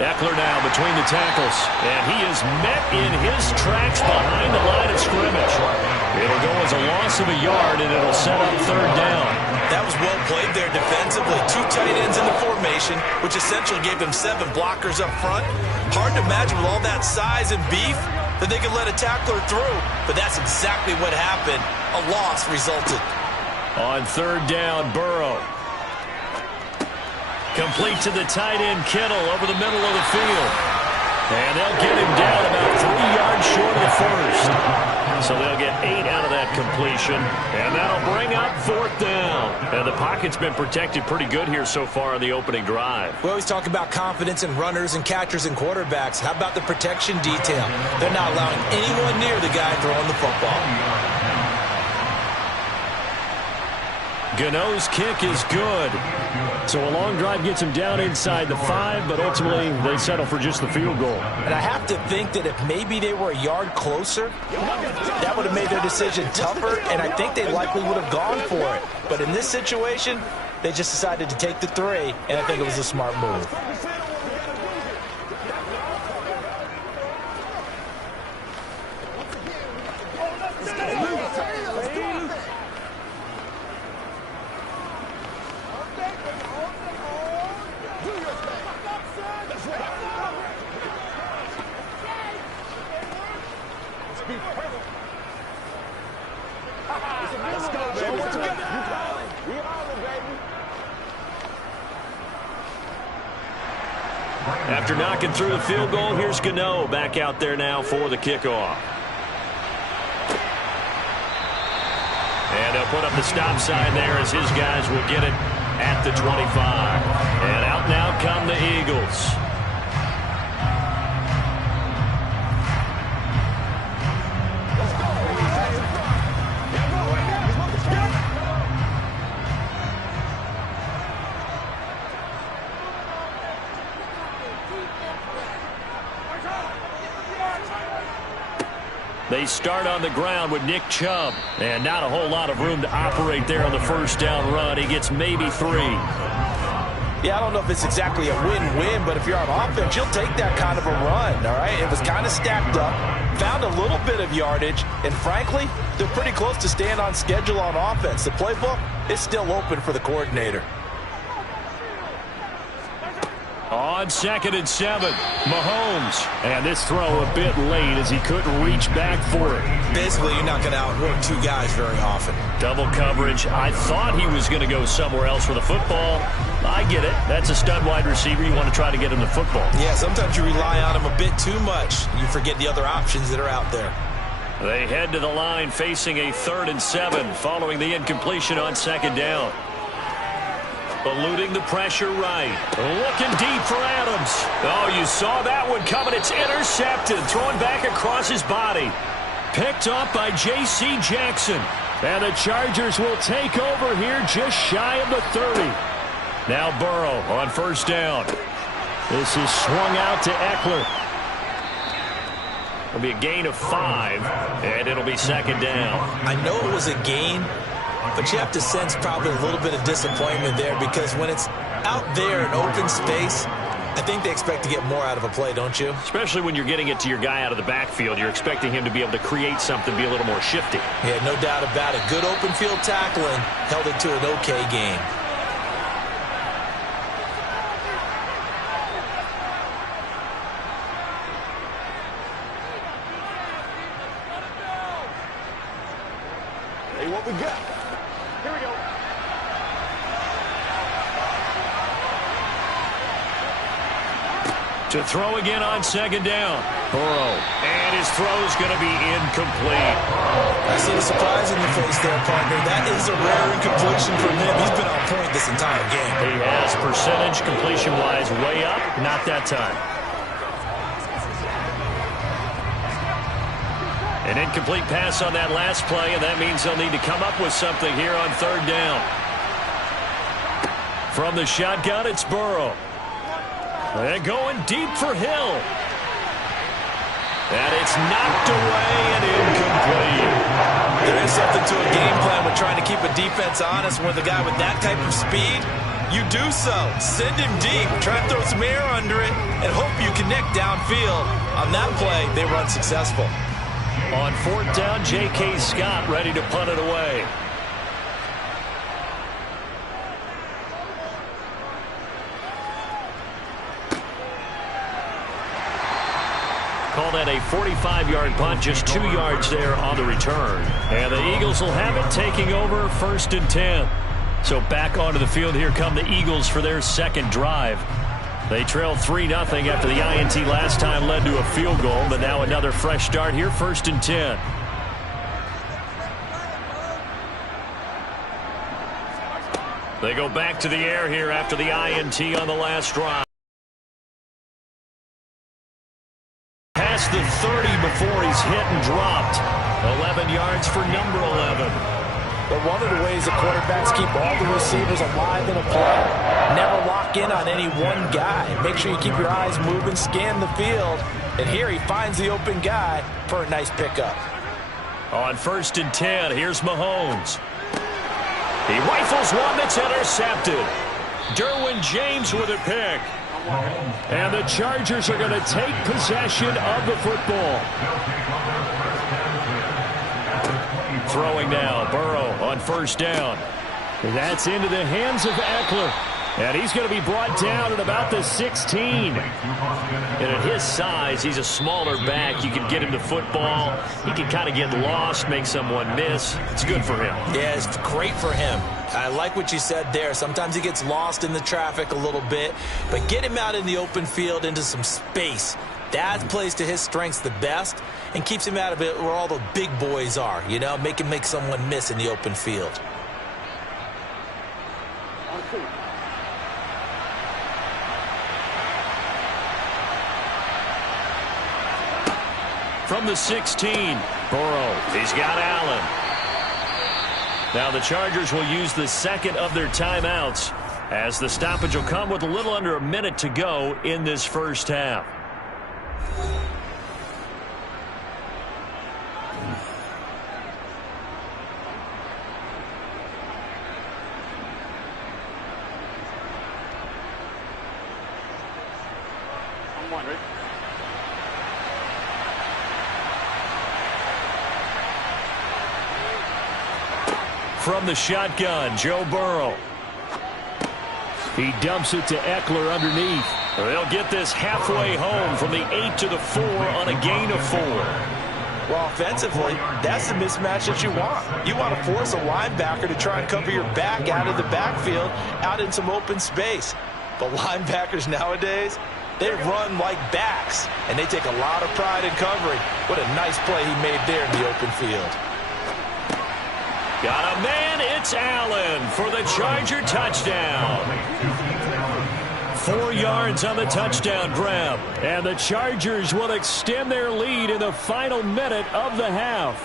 Eckler now between the tackles, and he is met in his tracks behind the line of scrimmage. It'll go as a loss of a yard, and it'll set up 3rd down. That was well played there defensively. 2 tight ends in the formation, which essentially gave them 7 blockers up front. Hard to imagine with all that size and beef that they could let a tackler through, but that's exactly what happened. A loss resulted. On 3rd down, Burrow. Complete to the tight end, Kittle, over the middle of the field. And they'll get him down about 3 yards short of the 1st. So they'll get 8 out of that completion. And that'll bring up 4th down. And the pocket's been protected pretty good here so far on the opening drive. We always talk about confidence in runners and catchers and quarterbacks. How about the protection detail? They're not allowing anyone near the guy throwing the football. Gano's kick is good. So a long drive gets him down inside the 5, but ultimately they settle for just the field goal. And I have to think that if maybe they were a yard closer, that would have made their decision tougher, and I think they likely would have gone for it. But in this situation, they just decided to take the 3, and I think it was a smart move. After knocking through the field goal, here's Gano back out there now for the kickoff. And they'll put up the stop sign there as his guys will get it at the 25. And out now come the Eagles. They start on the ground with Nick Chubb. And not a whole lot of room to operate there on the 1st down run. He gets maybe 3. Yeah, I don't know if it's exactly a win-win, but if you're on offense, you'll take that kind of a run, all right? It was kind of stacked up, found a little bit of yardage, and frankly, they're pretty close to staying on schedule on offense. The playbook is still open for the coordinator. On 2nd and 7, Mahomes. And this throw a bit late as he couldn't reach back for it. Basically, you're not going to outwork 2 guys very often. Double coverage. I thought he was going to go somewhere else for the football. I get it. That's a stud wide receiver. You want to try to get him the football. Yeah, sometimes you rely on him a bit too much. You forget the other options that are out there. They head to the line facing a 3rd and 7 following the incompletion on 2nd down. Eluding the pressure right. Looking deep for Adams. Oh, you saw that one coming. It's intercepted. Thrown back across his body. Picked off by J.C. Jackson. And the Chargers will take over here just shy of the 30. Now Burrow on 1st down. This is swung out to Eckler. It'll be a gain of 5, and it'll be 2nd down. I know it was a gain, but you have to sense probably a little bit of disappointment there because when it's out there in open space, I think they expect to get more out of a play, don't you? Especially when you're getting it to your guy out of the backfield. You're expecting him to be able to create something, be a little more shifty. Yeah, no doubt about it. Good open field tackling held it to an okay game. Hey, what we got? Here we go. To throw again on second down. Burrow. And his throw's going to be incomplete. I see the surprise in your face there, partner. That is a rare incompletion from him. He's been on point this entire game. He has percentage completion-wise way up. Not that time. An incomplete pass on that last play, and that means they'll need to come up with something here on third down. From the shotgun, it's Burrow. And going deep for Hill. And it's knocked away and incomplete. There is something to a game plan with trying to keep a defense honest. With a guy with that type of speed, you do so. Send him deep, try to throw some air under it, and hope you connect downfield. On that play, they were unsuccessful. On fourth down, J.K. Scott ready to punt it away. Call that a 45-yard punt, just 2 yards there on the return. And the Eagles will have it, taking over 1st and 10. So back onto the field, here come the Eagles for their second drive. They trailed 3-0 after the INT last time led to a field goal, but now another fresh start here, 1st and 10. They go back to the air here after the INT on the last drive. Past the 30 before he's hit and dropped. 11 yards for number 11. But one of the ways the quarterbacks keep all the receivers alive in a play, never lock in on any one guy. Make sure you keep your eyes moving, scan the field. And here he finds the open guy for a nice pickup. On 1st and 10, here's Mahomes. He rifles one that's intercepted. Derwin James with a pick. And the Chargers are going to take possession of the football. Throwing now, Burrow on 1st down. That's into the hands of Eckler. And he's going to be brought down at about the 16. And at his size, he's a smaller back. You can get him the football. He can kind of get lost, make someone miss. It's good for him. Yeah, it's great for him. I like what you said there. Sometimes he gets lost in the traffic a little bit. But get him out in the open field into some space. That plays to his strengths the best and keeps him out of it where all the big boys are. You know, make him make someone miss in the open field. From the 16, Burrow. He's got Allen. Now the Chargers will use the second of their timeouts as the stoppage will come with a little under a minute to go in this first half. From the shotgun, Joe Burrow. He dumps it to Eckler underneath. They'll get this halfway home from the 8 to the 4 on a gain of 4. Well, offensively, that's the mismatch that you want. You want to force a linebacker to try and cover your back out of the backfield, out in some open space. But linebackers nowadays, they run like backs, and they take a lot of pride in covering. What a nice play he made there in the open field. Got a man, it's Allen for the Charger touchdown. 4 yards on the touchdown grab. And the Chargers will extend their lead in the final minute of the half.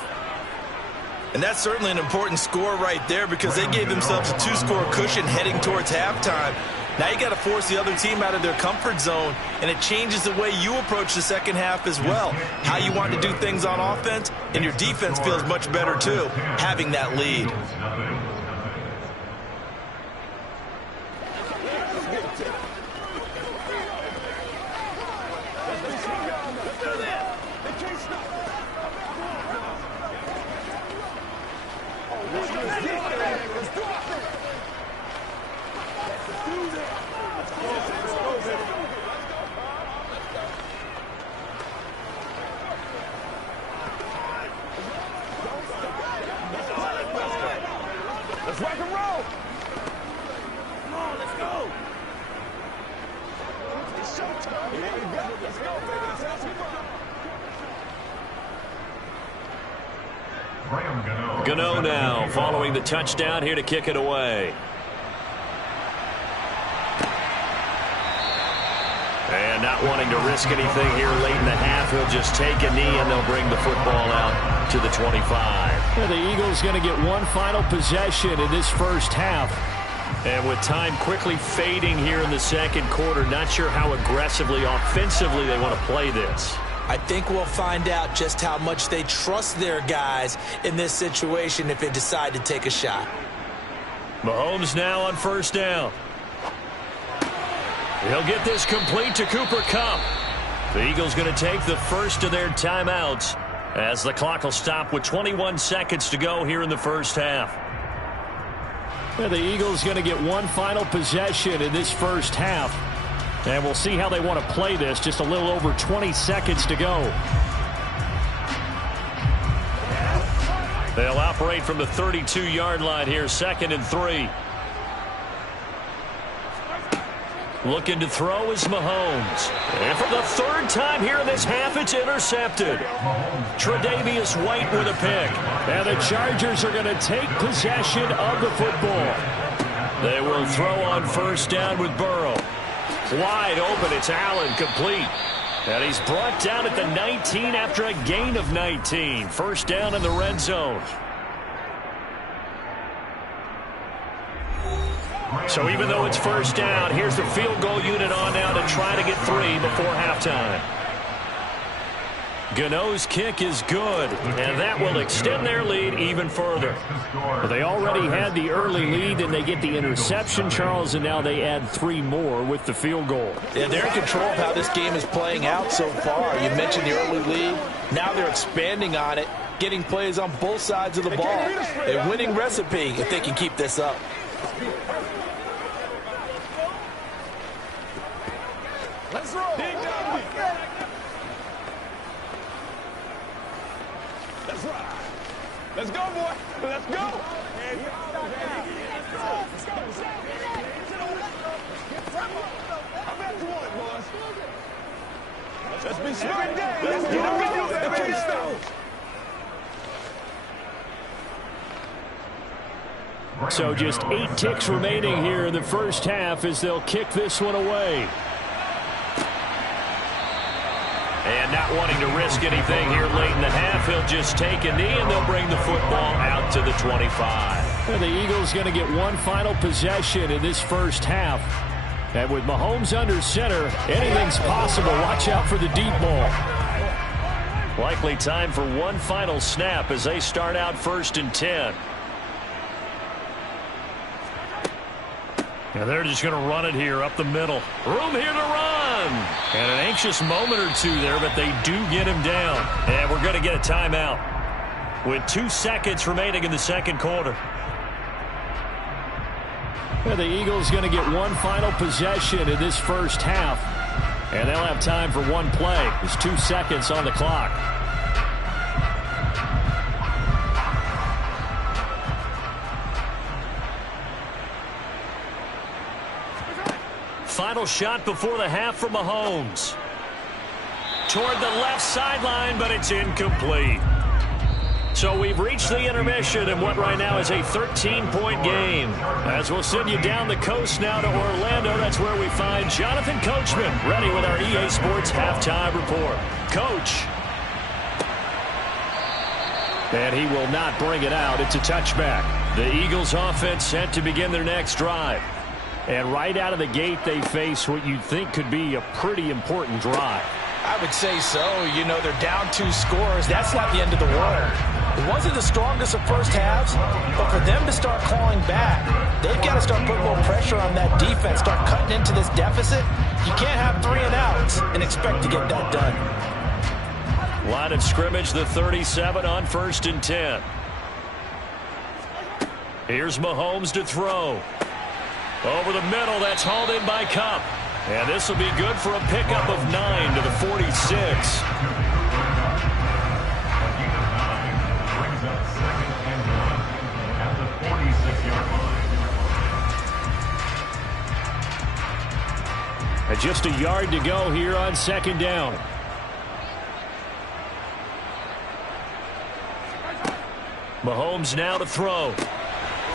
And that's certainly an important score right there because they gave themselves a 2-score cushion heading towards halftime. Now you got to force the other team out of their comfort zone, and it changes the way you approach the second half as well. How you want to do things on offense, and your defense feels much better too, having that lead. Let's rock and roll. Come on, let's go. It's showtime. Here we go. Let's go, baby. Let's have some fun. Gano now following the touchdown here to kick it away. And not wanting to risk anything here late in the half, he'll just take a knee and they'll bring the football out to the 25. Yeah, the Eagles going to get one final possession in this first half. And with time quickly fading here in the second quarter, not sure how aggressively, offensively they want to play this. I think we'll find out just how much they trust their guys in this situation if they decide to take a shot. Mahomes now on first down. He'll get this complete to Cooper Kupp. The Eagles going to take the first of their timeouts as the clock will stop with 21 seconds to go here in the first half. Yeah, the Eagles going to get one final possession in this first half. And we'll see how they want to play this. Just a little over 20 seconds to go. They'll operate from the 32-yard line here, 2nd and 3. Looking to throw is Mahomes. And for the third time here in this half, it's intercepted. Tre'Davious White with a pick. And the Chargers are going to take possession of the football. They will throw on first down with Burrow. Wide open, it's Allen, complete. And he's brought down at the 19 after a gain of 19. First down in the red zone. So even though it's first down, here's the field goal unit on now to try to get 3 before halftime. Gano's kick is good, and that will extend their lead even further. Well, they already had the early lead, and they get the interception, Charles, and now they add 3 more with the field goal. Yeah, they're in control of how this game is playing out so far. You mentioned the early lead. Now they're expanding on it, getting plays on both sides of the ball. A winning recipe if they can keep this up. Let's roll. Let's ride. Let's go, boy. Let's go. I bet you want, boys. Let's be smart. Let's get it. So just 8 ticks remaining here in the first half as they'll kick this one away. And not wanting to risk anything here late in the half, he'll just take a knee and they'll bring the football out to the 25. And the Eagles going to get one final possession in this first half. And with Mahomes under center, anything's possible. Watch out for the deep ball. Likely time for one final snap as they start out 1st and 10. And they're just going to run it here up the middle. Room here to run. And an anxious moment or two there, but they do get him down. And we're going to get a timeout with 2 seconds remaining in the second quarter. And the Eagles going to get one final possession in this first half. And they'll have time for one play. There's 2 seconds on the clock. Final shot before the half for Mahomes. Toward the left sideline, but it's incomplete. So we've reached the intermission in what right now is a 13-point game. As we'll send you down the coast now to Orlando, that's where we find Jonathan Coachman, ready with our EA Sports Halftime Report. Coach. And he will not bring it out. It's a touchback. The Eagles offense set to begin their next drive. And right out of the gate, they face what you'd think could be a pretty important drive. I would say so. You know, they're down 2 scores. That's not the end of the world. It wasn't the strongest of first halves, but for them to start clawing back, they've got to start putting more pressure on that defense, start cutting into this deficit. You can't have 3 and outs and expect to get that done. Line of scrimmage, the 37 on 1st and 10. Here's Mahomes to throw. Over the middle, that's hauled in by Kupp. And this will be good for a pickup of 9 to the 46. Brings up 2nd and 1 at the 46-yard line. And just a yard to go here on 2nd down. Mahomes now to throw.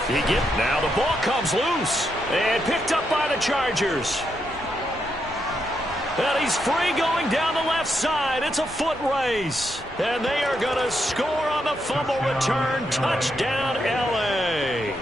Now the ball comes loose and picked up by the Chargers. And he's free going down the left side. It's a foot race. And they are going to score on the fumble return. Touchdown, L.A.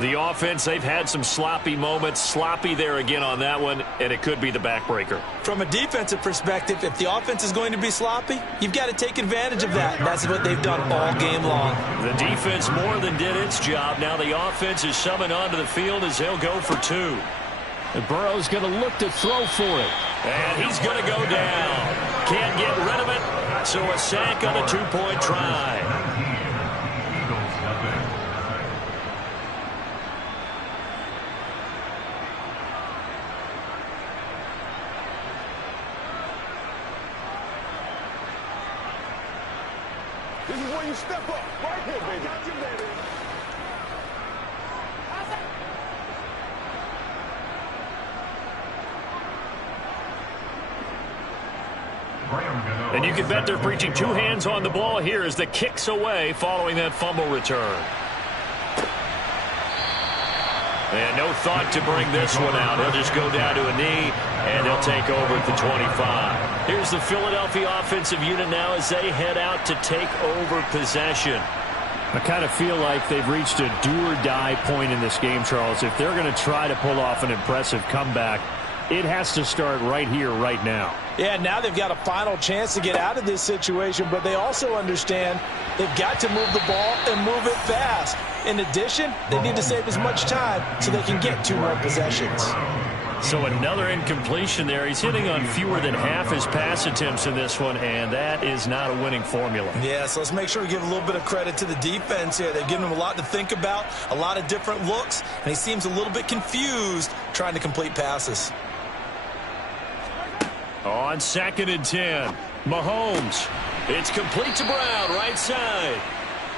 The offense, they've had some sloppy moments. Sloppy there again on that one, and it could be the backbreaker. From a defensive perspective, if the offense is going to be sloppy, you've got to take advantage of that. And that's what they've done all game long. The defense more than did its job. Now the offense is summoned onto the field as they'll go for 2. And Burrow's going to look to throw for it. And he's going to go down. Can't get rid of it. So a sack on a 2-point try. This is where you step up. Right here, baby. And you can bet they're preaching 2 hands on the ball here as the kick's away following that fumble return. And no thought to bring this one out. He'll just go down to a knee, and they'll take over at the 25. Here's the Philadelphia offensive unit now as they head out to take over possession. I kind of feel like they've reached a do-or-die point in this game, Charles. If they're going to try to pull off an impressive comeback, it has to start right here, right now. Yeah, now they've got a final chance to get out of this situation, but they also understand they've got to move the ball and move it fast. In addition, they need to save as much time so they can get 2 more possessions. So another incompletion there. He's hitting on fewer than half his pass attempts in this one, and that is not a winning formula. Yeah, so let's make sure we give a little bit of credit to the defense here. They've given him a lot to think about, a lot of different looks, and he seems a little bit confused trying to complete passes. On 2nd and 10, Mahomes. It's complete to Brown, right side.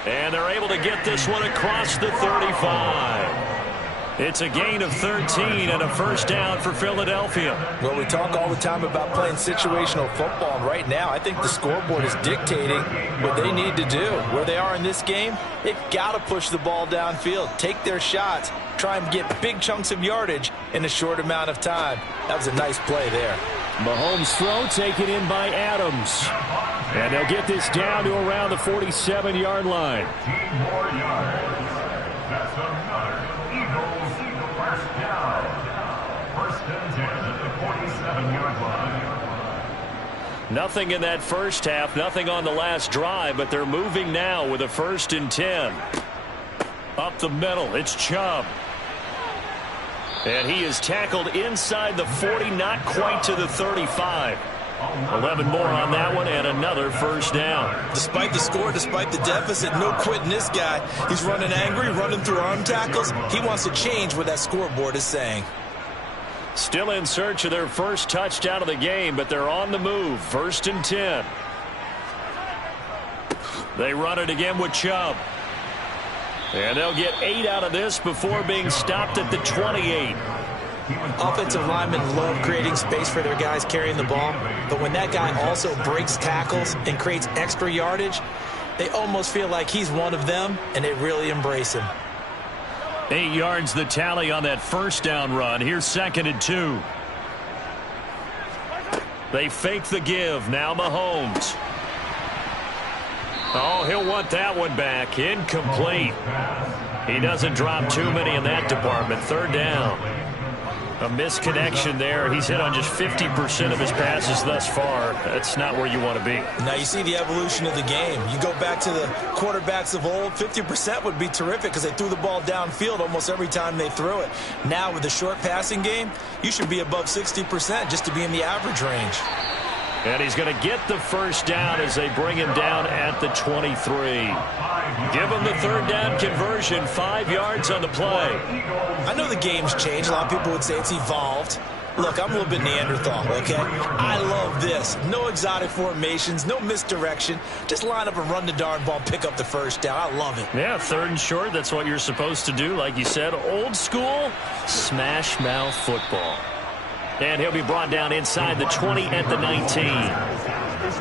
And they're able to get this one across the 35. It's a gain of 13 and a first down for Philadelphia. Well, we talk all the time about playing situational football, and right now I think the scoreboard is dictating what they need to do. Where they are in this game, they've got to push the ball downfield, take their shots, try and get big chunks of yardage in a short amount of time. That was a nice play there. Mahomes' throw taken in by Adams. And they'll get this down to around the 47-yard line. 15 more yards. That's another Eagles first down. 1st and 10 at the 47-yard line. Nothing in that first half, nothing on the last drive, but they're moving now with a 1st and 10. Up the middle, it's Chubb. And he is tackled inside the 40, not quite to the 35. 11 more on that one, and another first down. Despite the score, despite the deficit, no quitting this guy. He's running angry, running through arm tackles. He wants to change what that scoreboard is saying. Still in search of their first touchdown of the game, but they're on the move. 1st and 10. They run it again with Chubb. And they'll get 8 out of this before being stopped at the 28. Offensive linemen love creating space for their guys carrying the ball, but when that guy also breaks tackles and creates extra yardage, they almost feel like he's one of them, and they really embrace him. 8 yards the tally on that first down run. Here's 2nd and 2. They fake the give. Now Mahomes. Oh, he'll want that one back. Incomplete. He doesn't drop too many in that department. 3rd down. A misconnection there. He's hit on just 50% of his passes thus far. That's not where you want to be. Now you see the evolution of the game. You go back to the quarterbacks of old, 50% would be terrific because they threw the ball downfield almost every time they threw it. Now with the short passing game, you should be above 60% just to be in the average range. And he's going to get the first down as they bring him down at the 23. Give him the third down conversion, 5 yards on the play. I know the game's changed. A lot of people would say it's evolved. Look, I'm a little bit Neanderthal, okay? I love this. No exotic formations, no misdirection. Just line up and run the darn ball, pick up the first down. I love it. Yeah, 3rd and short, that's what you're supposed to do. Like you said, old school, smash mouth football. And he'll be brought down inside the 20 at the 19.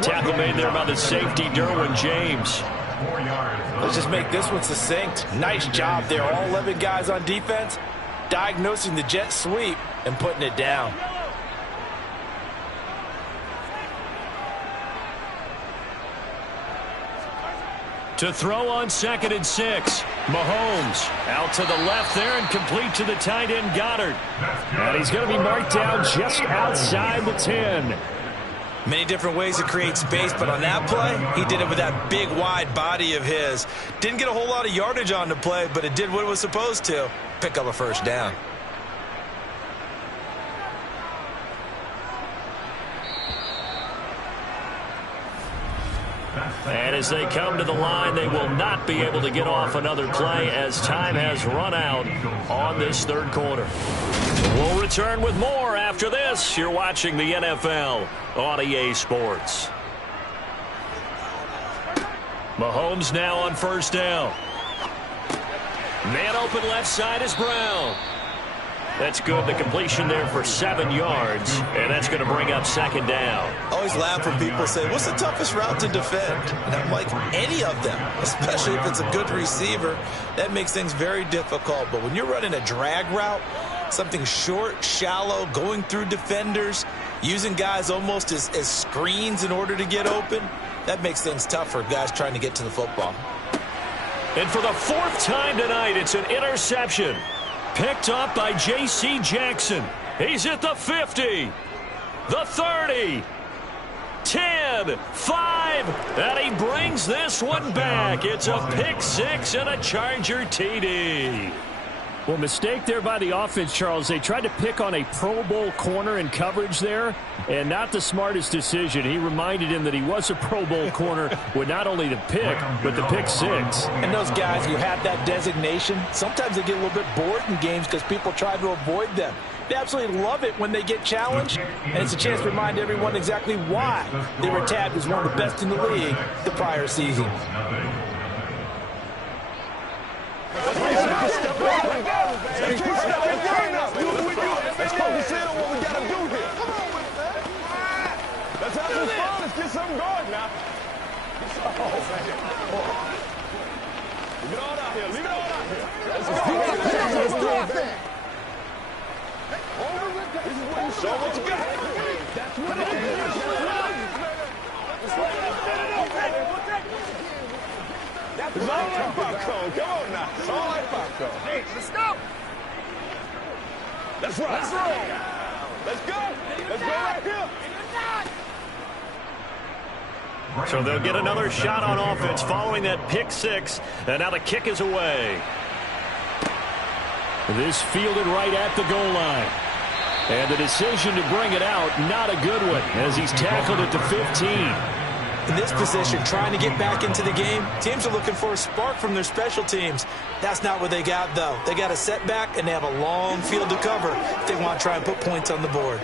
Tackle made there by the safety, Derwin James. Let's just make this one succinct. Nice job there. All 11 guys on defense diagnosing the jet sweep and putting it down. To throw on 2nd and 6. Mahomes out to the left there and complete to the tight end Goddard. And he's going to be marked down just outside the 10. Many different ways to create space, but on that play, he did it with that big, wide body of his. Didn't get a whole lot of yardage on the play, but it did what it was supposed to. Pick up a first down. And as they come to the line, they will not be able to get off another play as time has run out on this 3rd quarter. We'll return with more after this. You're watching the NFL on EA Sports. Mahomes now on 1st down. Man open left side is Brown. That's good. The completion there for 7 yards, and that's going to bring up 2nd down. I always laugh when people say, what's the toughest route to defend? And I'm like, any of them, especially if it's a good receiver. That makes things very difficult. But when you're running a drag route, something short, shallow, going through defenders, using guys almost as screens in order to get open, that makes things tough for guys trying to get to the football. And for the 4th time tonight, it's an interception. Picked up by J.C. Jackson. He's at the 50, the 30, 10, 5, and he brings this one back. It's a pick 6 and a Charger TD. Well, mistake there by the offense, Charles. They tried to pick on a Pro Bowl corner in coverage there, and not the smartest decision. He reminded him that he was a Pro Bowl corner with not only the pick, but the pick 6. And those guys who have that designation, sometimes they get a little bit bored in games because people try to avoid them. They absolutely love it when they get challenged, and it's a chance to remind everyone exactly why they were tabbed as one of the best in the league the prior season. Let's focus in on what we gotta do here. Let's have some fun. Let's get something going now. Leave it all out here. Leave it all out here. Let's go. Show what you got. That's what it is. It's all like popcorn. Come on now. It's all like popcorn. Hey, let's go. Let's roll. Let's roll. Let's go. Let's go right here. So they'll get another shot on offense following that pick 6, and now the kick is away. This fielded right at the goal line. And the decision to bring it out, not a good one, as he's tackled at the 15. In this position, trying to get back into the game, teams are looking for a spark from their special teams. That's not what they got, though. They got a setback, and they have a long field to cover if they want to try and put points on the board.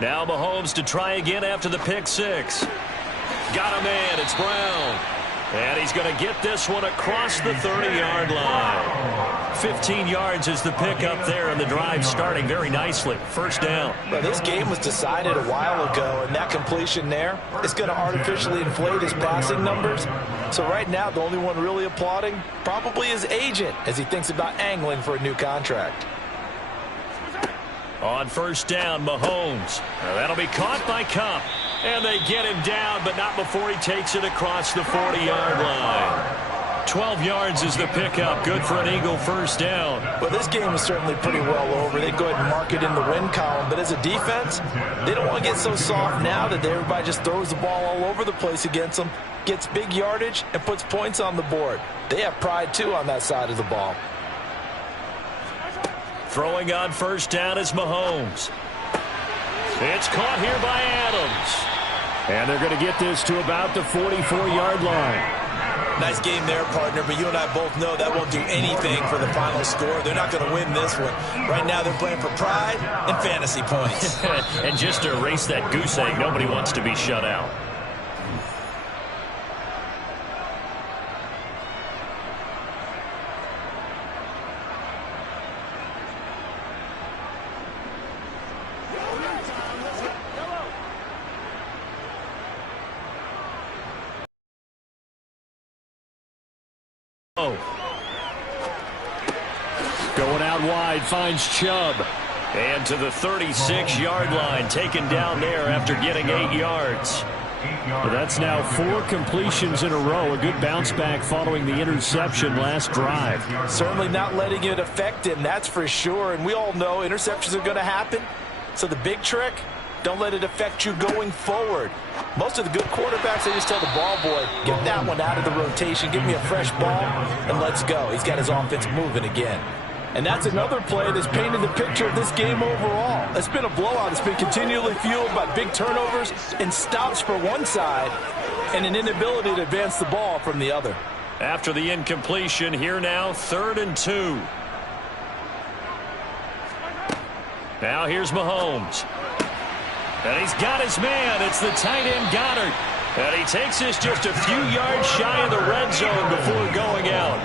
Now Mahomes to try again after the pick 6. Got a man. It's Brown. And he's going to get this one across the 30-yard line. 15 yards is the pickup there, and the drive starting very nicely. First down. Well, this game was decided a while ago, and that completion there is going to artificially inflate his passing numbers. So right now, the only one really applauding probably his agent as he thinks about angling for a new contract. On first down, Mahomes. Now that'll be caught by Kupp. And they get him down, but not before he takes it across the 40-yard line. 12 yards is the pickup. Good for an Eagle first down. Well, this game is certainly pretty well over. They go ahead and mark it in the win column. But as a defense, they don't want to get so soft now that everybody just throws the ball all over the place against them, gets big yardage, and puts points on the board. They have pride, too, on that side of the ball. Throwing on first down is Mahomes. It's caught here by Adams. And they're going to get this to about the 44-yard line. Nice game there, partner, but you and I both know that won't do anything for the final score. They're not going to win this one. Right now they're playing for pride and fantasy points. And just to erase that goose egg, nobody wants to be shut out. Going out wide, finds Chubb. And to the 36-yard line, taken down there after getting 8 yards. Well, that's now 4 completions in a row. A good bounce back following the interception last drive. Certainly not letting it affect him, that's for sure. And we all know interceptions are going to happen. So the big trick, don't let it affect you going forward. Most of the good quarterbacks, they just tell the ball boy, get that one out of the rotation, give me a fresh ball, and let's go. He's got his offense moving again. And that's another play that's painted the picture of this game overall. It's been a blowout. It's been continually fueled by big turnovers and stops for one side and an inability to advance the ball from the other. After the incompletion, here now, 3rd and 2. Now here's Mahomes. And he's got his man. It's the tight end Goddard. And he takes this just a few yards shy of the red zone before going out.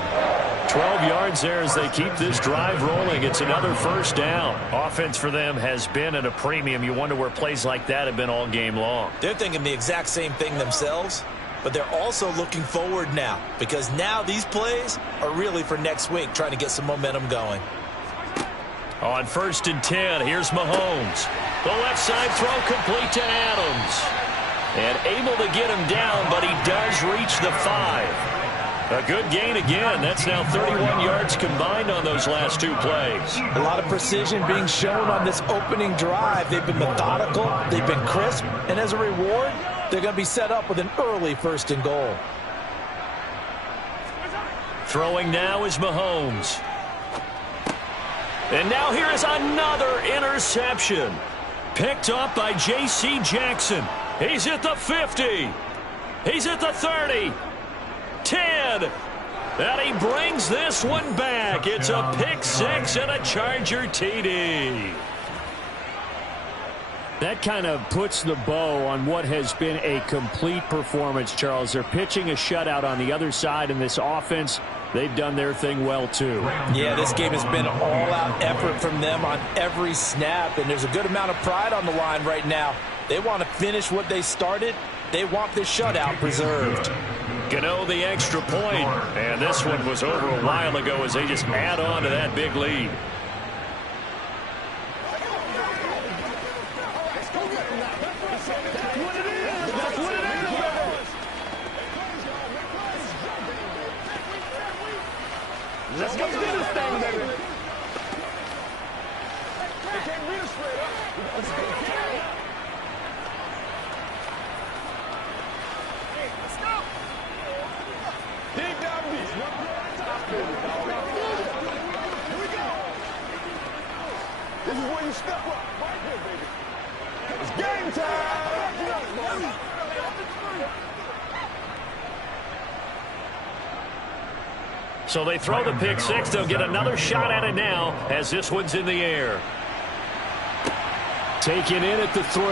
12 yards there as they keep this drive rolling. It's another first down. Offense for them has been at a premium. You wonder where plays like that have been all game long. They're thinking the exact same thing themselves, but they're also looking forward now because now these plays are really for next week, trying to get some momentum going. On 1st and 10, here's Mahomes. The left side throw complete to Adams. And able to get him down, but he does reach the 5. A good gain again. That's now 31 yards combined on those last 2 plays. A lot of precision being shown on this opening drive. They've been methodical. They've been crisp. And as a reward, they're going to be set up with an early 1st and goal. Throwing now is Mahomes. And now here is another interception. Picked up by J.C. Jackson. He's at the 50. He's at the 30. 10. And he brings this one back. It's a pick 6 and a Charger TD. That kind of puts the bow on what has been a complete performance, Charles. They're pitching a shutout on the other side in this offense. They've done their thing well, too. Yeah, this game has been an all-out effort from them on every snap, and there's a good amount of pride on the line right now. They want to finish what they started. They want this shutout preserved. Gano the extra point, and this one was over a while ago as they just add on to that big lead. Let's go do this thing, baby. They can't beat us straight up. Let's go. Let's go. Dig down deep. Here we go. This is where you step up. Right here, baby. It's game time. So they throw the pick 6. They'll get another shot at it now as this one's in the air. Taken in at the 3.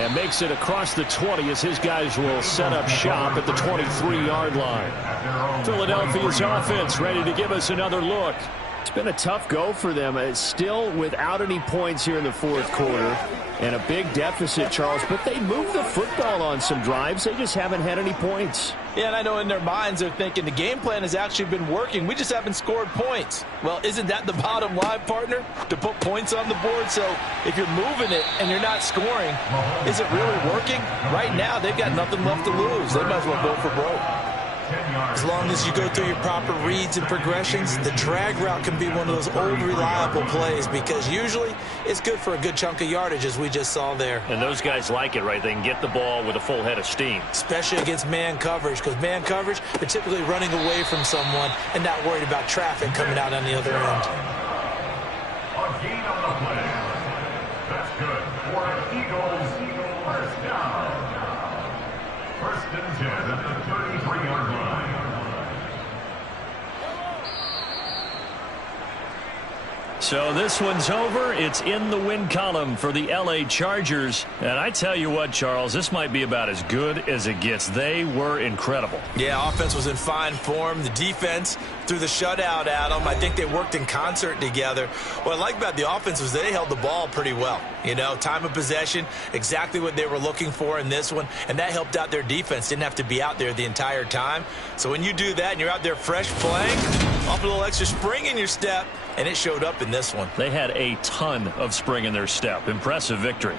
And makes it across the 20 as his guys will set up shop at the 23-yard line. Philadelphia's offense ready to give us another look. It's been a tough go for them. It's still without any points here in the fourth quarter and a big deficit, Charles. But they moved the football on some drives. They just haven't had any points. Yeah, and I know in their minds they're thinking the game plan has actually been working. We just haven't scored points. Well, isn't that the bottom line, partner? To put points on the board? So if you're moving it and you're not scoring, is it really working? Right now, they've got nothing left to lose. They might as well go for broke. As long as you go through your proper reads and progressions, the drag route can be one of those old reliable plays because usually it's good for a good chunk of yardage as we just saw there. And those guys like it, right? They can get the ball with a full head of steam. Especially against man coverage because man coverage, they're typically running away from someone and not worried about traffic coming out on the other end. A gain on the play. That's good for an Eagles first down. First and 10 at the 33-yard line. So this one's over. It's in the win column for the L.A. Chargers. And I tell you what, Charles, this might be about as good as it gets. They were incredible. Yeah, offense was in fine form. The defense threw the shutout at them. I think they worked in concert together. What I like about the offense was they held the ball pretty well. You know, time of possession, exactly what they were looking for in this one. And that helped out their defense. Didn't have to be out there the entire time. So when you do that and you're out there fresh playing, off a little extra spring in your step, and it showed up in this one. They had a ton of spring in their step. Impressive victory.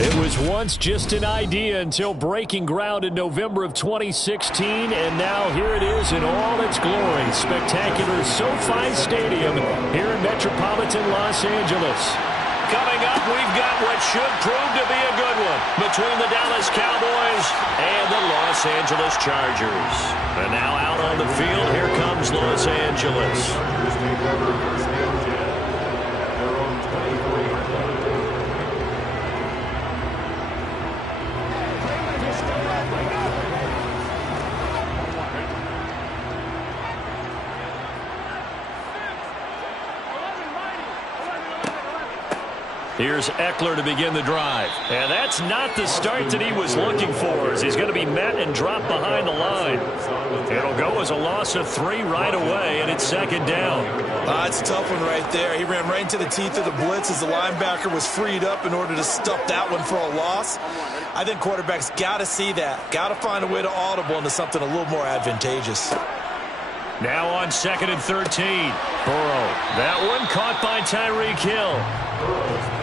It was once just an idea until breaking ground in November of 2016, and now here it is in all its glory. Spectacular SoFi Stadium here in metropolitan Los Angeles. Coming up, we've got what should prove to be a good one between the Dallas Cowboys and the Los Angeles Chargers. And now out on the field, here comes Los Angeles. Here's Eckler to begin the drive. And that's not the start that he was looking for, as he's going to be met and dropped behind the line. It'll go as a loss of 3 right away, and it's second down. It's a tough one right there. He ran right into the teeth of the blitz as the linebacker was freed up in order to stuff that one for a loss. I think quarterbacks got to see that. Got to find a way to audible into something a little more advantageous. Now on 2nd and 13. Burrow. That one caught by Tyreek Hill.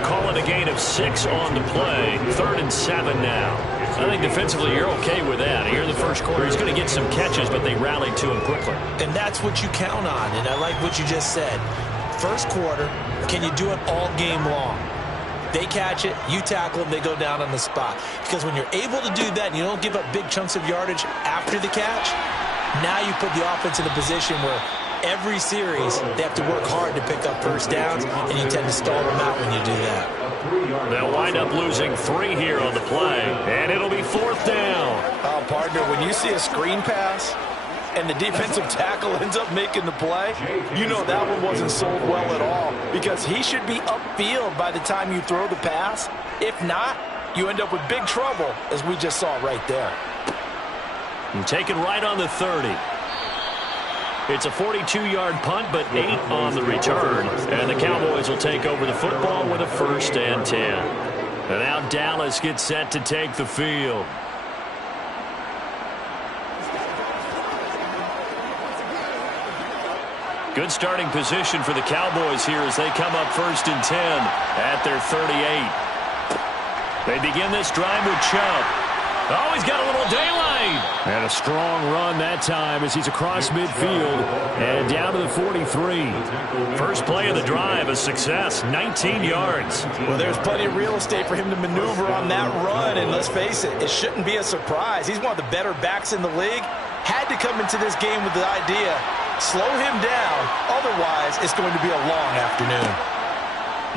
Call it a gain of 6 on the play. 3rd and 7 now. I think defensively you're okay with that. Here in the first quarter, he's going to get some catches, but they rallied to him quickly. And that's what you count on, and I like what you just said. First quarter, can you do it all game long? They catch it, you tackle them, they go down on the spot. Because when you're able to do that and you don't give up big chunks of yardage after the catch, now you put the offense in a position where every series they have to work hard to pick up first downs, and you tend to stall them out when you do that. They'll wind up losing 3 here on the play, and it'll be 4th down. Oh, partner, when you see a screen pass and the defensive tackle ends up making the play, you know that one wasn't sold well at all, because he should be upfield by the time you throw the pass. If not, you end up with big trouble, as we just saw right there. And taken right on the 30. It's a 42-yard punt, but 8 on the return. And the Cowboys will take over the football with a 1st and 10. And now Dallas gets set to take the field. Good starting position for the Cowboys here as they come up 1st and 10 at their 38. They begin this drive with Chubb. Oh, he's got a little daylight. And a strong run that time as he's across midfield and down to the 43. First play of the drive, a success, 19 yards. Well, there's plenty of real estate for him to maneuver on that run, and let's face it, it shouldn't be a surprise. He's one of the better backs in the league. Had to come into this game with the idea, slow him down, otherwise it's going to be a long afternoon.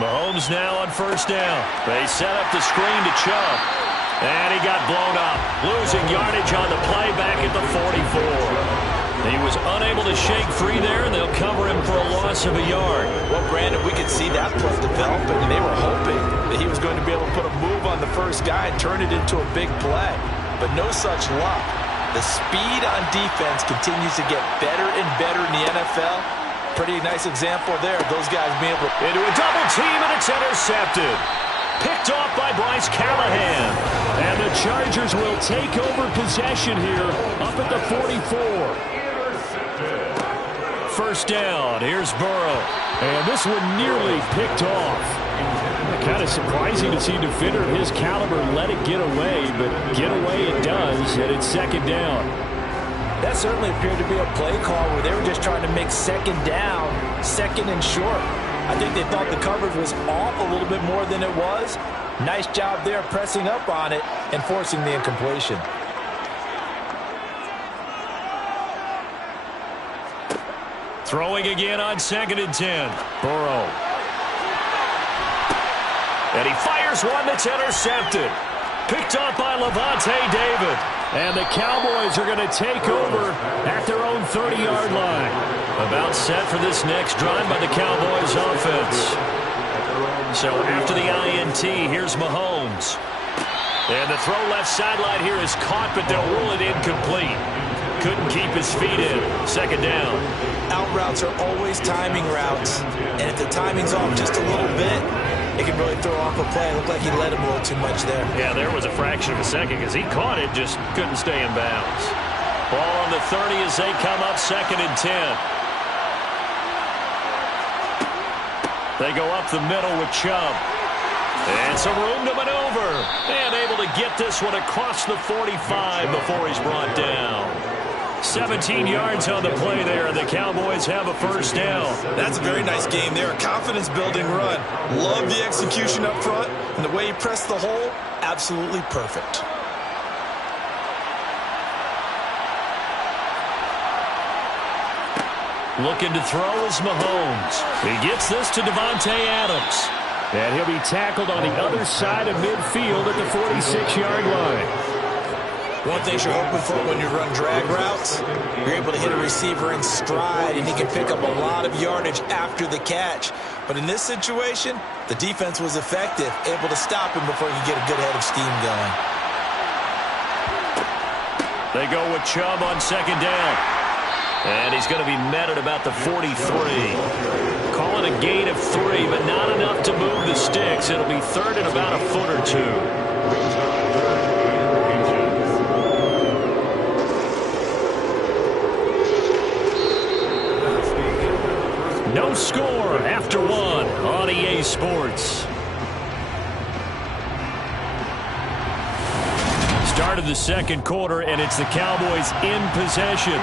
Mahomes now on 1st down. They set up the screen to Chubb. And he got blown up, losing yardage on the play back at the 44. He was unable to shake free there, and they'll cover him for a loss of a yard. Well, Brandon, we could see that play developing, and they were hoping that he was going to be able to put a move on the first guy and turn it into a big play. But no such luck. The speed on defense continues to get better and better in the NFL. Pretty nice example there of those guys being able to... Into a double team, and it's intercepted. Picked off by Bryce Callahan. And the Chargers will take over possession here up at the 44. 1st down. Here's Burrow. And this one nearly picked off. Kind of surprising to see a defender of his caliber let it get away, but get away it does, and it's 2nd down. That certainly appeared to be a play call where they were just trying to make 2nd down, 2nd and short. I think they thought the coverage was off a little bit more than it was. Nice job there pressing up on it and forcing the incompletion. Throwing again on 2nd and 10. Burrow. And he fires one that's intercepted. Picked off by Levante David. And the Cowboys are going to take over at their own 30-yard line. About set for this next drive by the Cowboys offense. So after the INT, here's Mahomes. And the throw left sideline here is caught, but they'll rule it incomplete. Couldn't keep his feet in. 2nd down. Out routes are always timing routes. And if the timing's off just a little bit, it can really throw off a play. It looked like he let him a little too much there. Yeah, there was a fraction of a second because he caught it, just couldn't stay in bounds. Ball on the 30 as they come up 2nd and 10. They go up the middle with Chubb. And some room to maneuver. And able to get this one across the 45 before he's brought down. 17 yards on the play there, and the Cowboys have a first down. That's a very nice game there. A confidence-building run. Love the execution up front, and the way he pressed the hole, absolutely perfect. Looking to throw is Mahomes. He gets this to Davante Adams. And he'll be tackled on the other side of midfield at the 46-yard line. One thing you're hoping for when you run drag routes, you're able to hit a receiver in stride, and he can pick up a lot of yardage after the catch. But in this situation, the defense was effective, able to stop him before he could get a good head of steam going. They go with Chubb on second down. And he's going to be met at about the 43. Call it a gain of 3, but not enough to move the sticks. It'll be third and about a foot or two. No score after 1 on EA Sports. Start of the second quarter, and it's the Cowboys in possession.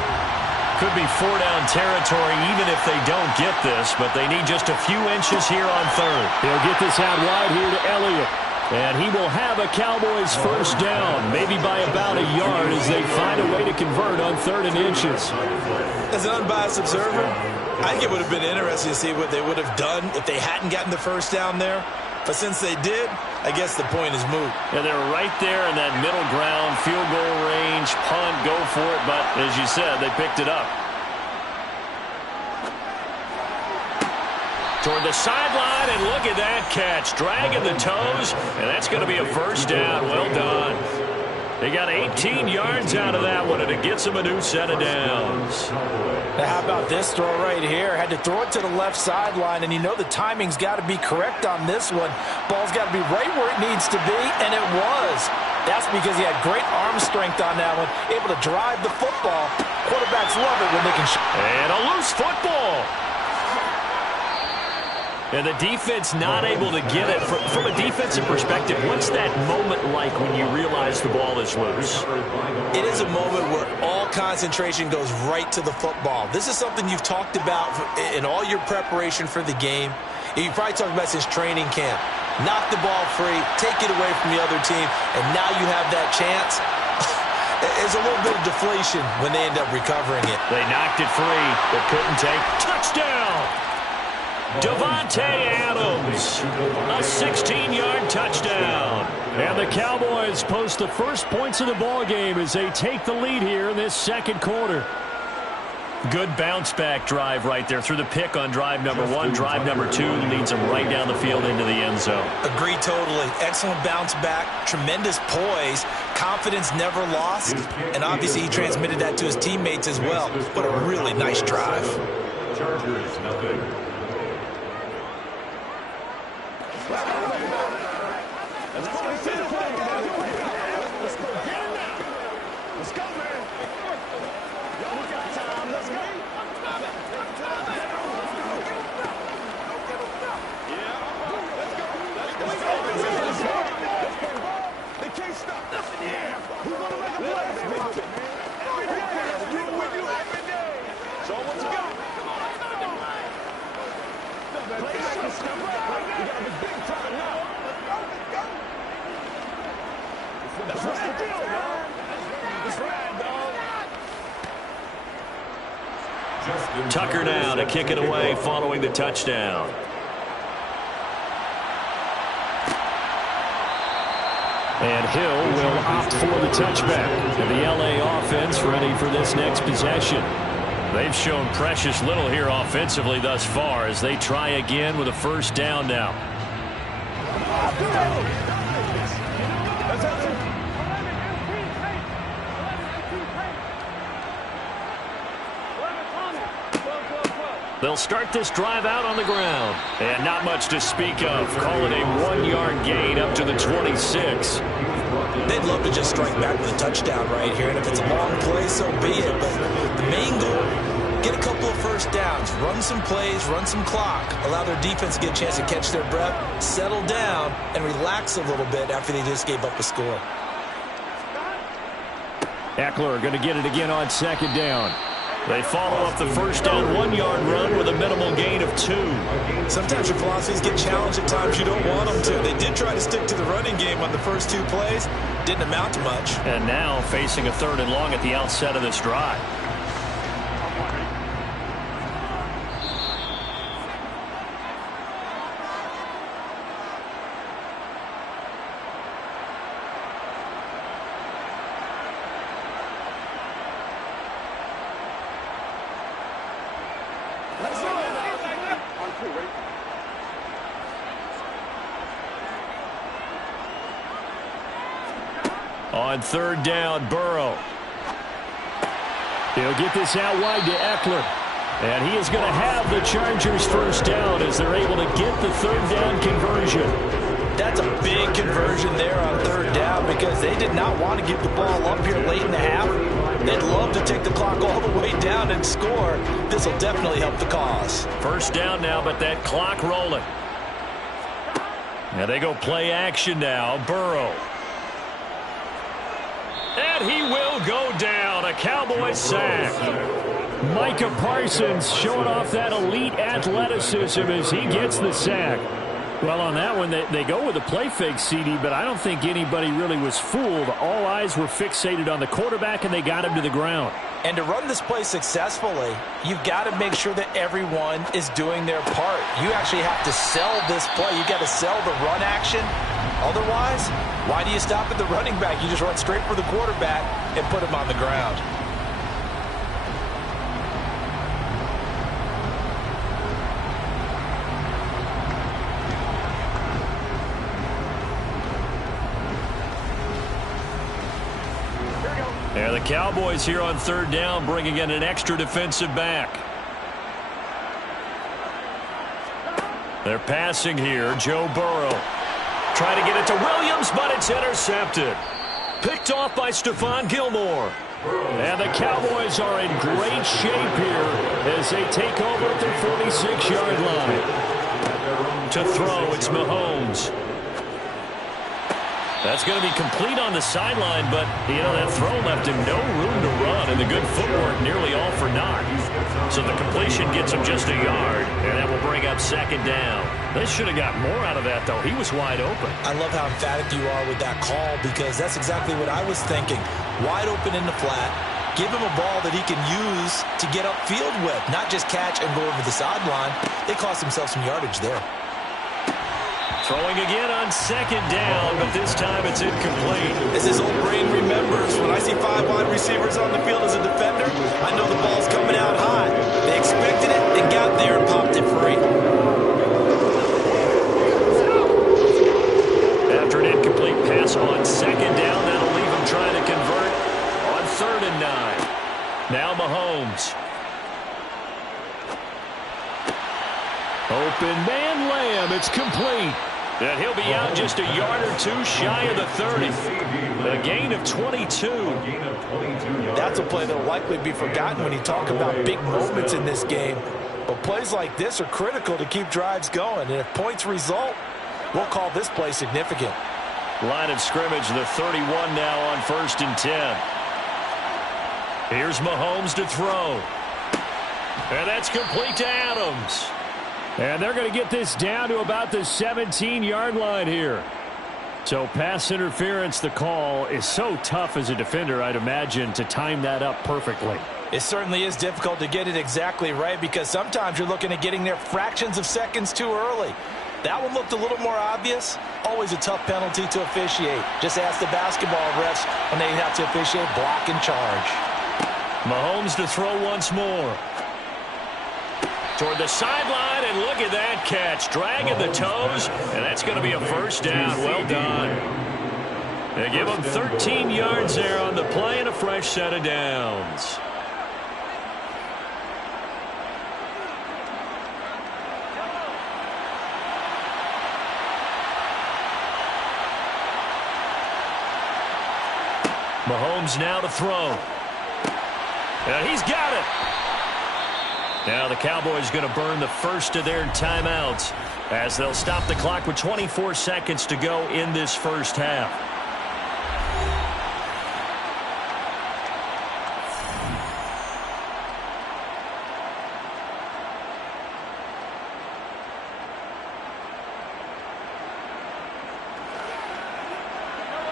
Could be 4-down territory even if they don't get this, but they need just a few inches here on third. He'll get this out wide here to Elliott. And he will have a Cowboys first down, maybe by about a yard as they find a way to convert on 3rd and inches. As an unbiased observer, I think it would have been interesting to see what they would have done if they hadn't gotten the first down there. But since they did, I guess the point is moot. And they're right there in that middle ground, field goal range, punt, go for it. But as you said, they picked it up. Toward the sideline, and look at that catch. Dragging the toes, and that's going to be a first down. Well done. They got 18 yards out of that one, and it gets them a new set of downs. Now, how about this throw right here? Had to throw it to the left sideline, and you know the timing's got to be correct on this one. Ball's got to be right where it needs to be, and it was. That's because he had great arm strength on that one, able to drive the football. Quarterbacks love it when they can. And a loose football. And the defense not able to get it. From a defensive perspective, what's that moment like when you realize the ball is loose? It is a moment where all concentration goes right to the football. This is something you've talked about in all your preparation for the game. You've probably talked about since training camp. Knock the ball free, take it away from the other team, and now you have that chance. There's a little bit of deflation when they end up recovering it. They knocked it free, but couldn't take. Touchdown! Davante Adams, a 16-yard touchdown. And the Cowboys post the first points of the ball game as they take the lead here in this second quarter. Good bounce-back drive right there through the pick on drive number 1. Drive number 2 leads them right down the field into the end zone. Agree totally. Excellent bounce back, tremendous poise, confidence never lost, and obviously he transmitted that to his teammates as well. What a really nice drive. Chargers, nothing. Tucker now to kick it away following the touchdown. And Hill will opt for the touchback. And the LA offense ready for this next possession. They've shown precious little here offensively thus far as they try again with a first down now. They'll start this drive out on the ground. And not much to speak of. Call it a 1-yard gain up to the 26. They'd love to just strike back with a touchdown right here, and if it's a long play, so be it. But the main goal get a couple of first downs, run some plays, run some clock, allow their defense to get a chance to catch their breath, settle down, and relax a little bit after they just gave up a score. Eckler going to get it again on second down. They follow up the first down 1-yard run with a minimal gain of 2. Sometimes your philosophies get challenged at times you don't want them to. They did try to stick to the running game on the first 2 plays. Didn't amount to much. And now facing a 3rd and long at the outset of this drive. On 3rd down, Burrow. He'll get this out wide to Eckler. And he is going to have the Chargers first down as they're able to get the 3rd down conversion. That's a big conversion there on 3rd down because they did not want to give the ball up here late in the half. They'd love to take the clock all the way down and score. This will definitely help the cause. First down now, but that clock rolling. Now they go play action now. Burrow. And he will go down. A Cowboys sack. Micah Parsons showing off that elite athleticism as he gets the sack. Well, on that one, they go with a play fake, CD, but I don't think anybody really was fooled. All eyes were fixated on the quarterback, and they got him to the ground. And to run this play successfully, you've got to make sure that everyone is doing their part. You actually have to sell this play. You've got to sell the run action. Otherwise, why do you stop at the running back? You just run straight for the quarterback and put him on the ground. Yeah, the Cowboys here on 3rd down bringing in an extra defensive back. They're passing here. Joe Burrow. Trying to get it to Williams, but it's intercepted. Picked off by Stephon Gilmore. And the Cowboys are in great shape here as they take over at their 46-yard line. To throw, it's Mahomes. That's going to be complete on the sideline, but, you know, that throw left him no room to run, and the good footwork nearly all for naught. So the completion gets him just a yard, and that will bring up 2nd down. They should have got more out of that, though. He was wide open. I love how emphatic you are with that call because that's exactly what I was thinking. Wide open in the flat. Give him a ball that he can use to get upfield with, not just catch and go over the sideline. They cost themselves some yardage there. Throwing again on 2nd down, but this time it's incomplete. As his old brain remembers, when I see 5 wide receivers on the field as a defender, I know the ball's coming out high. They expected it and got there and popped it free. After an incomplete pass on 2nd down, that'll leave him trying to convert on 3rd and 9. Now Mahomes. Open man Lamb. It's complete. And he'll be out just a yard or 2 shy of the 30. A gain of 22. That's a play that will likely be forgotten when you talk about big moments in this game. But plays like this are critical to keep drives going. And if points result, we'll call this play significant. Line of scrimmage, the 31 now on 1st and 10. Here's Mahomes to throw. And that's complete to Adams. And they're going to get this down to about the 17-yard line here. So pass interference, the call is so tough as a defender, I'd imagine, to time that up perfectly. It certainly is difficult to get it exactly right because sometimes you're looking at getting there fractions of seconds too early. That one looked a little more obvious. Always a tough penalty to officiate. Just ask the basketball refs when they have to officiate block and charge. Mahomes to throw once more. Toward the sideline, and look at that catch. Dragging the toes, and that's going to be a first down. Well done. They give him 13 yards there on the play and a fresh set of downs. Mahomes now to throw. And he's got it. Now the Cowboys going to burn the first of their timeouts as they'll stop the clock with 24 seconds to go in this first half.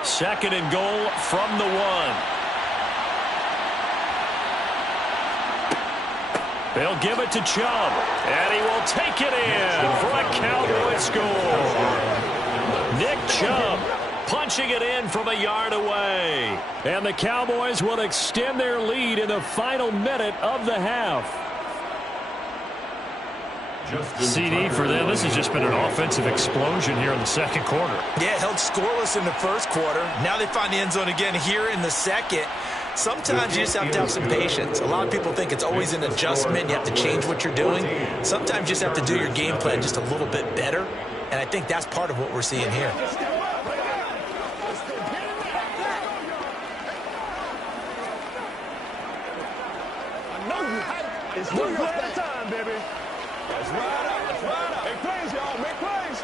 Second and goal from the 1. They'll give it to Chubb, and he will take it in for a Cowboy score. Nick Chubb punching it in from a yard away. And the Cowboys will extend their lead in the final minute of the half. CD for them, this has just been an offensive explosion here in the second quarter. Yeah, held scoreless in the first quarter. Now they find the end zone again here in the second. Sometimes you just have to have some patience. A lot of people think it's always an adjustment. You have to change what you're doing. Sometimes you just have to do your game plan just a little bit better. And I think that's part of what we're seeing here. I know you hype. It's one last time, baby. Let's ride out. Let's ride out. Make plays, y'all. Make plays.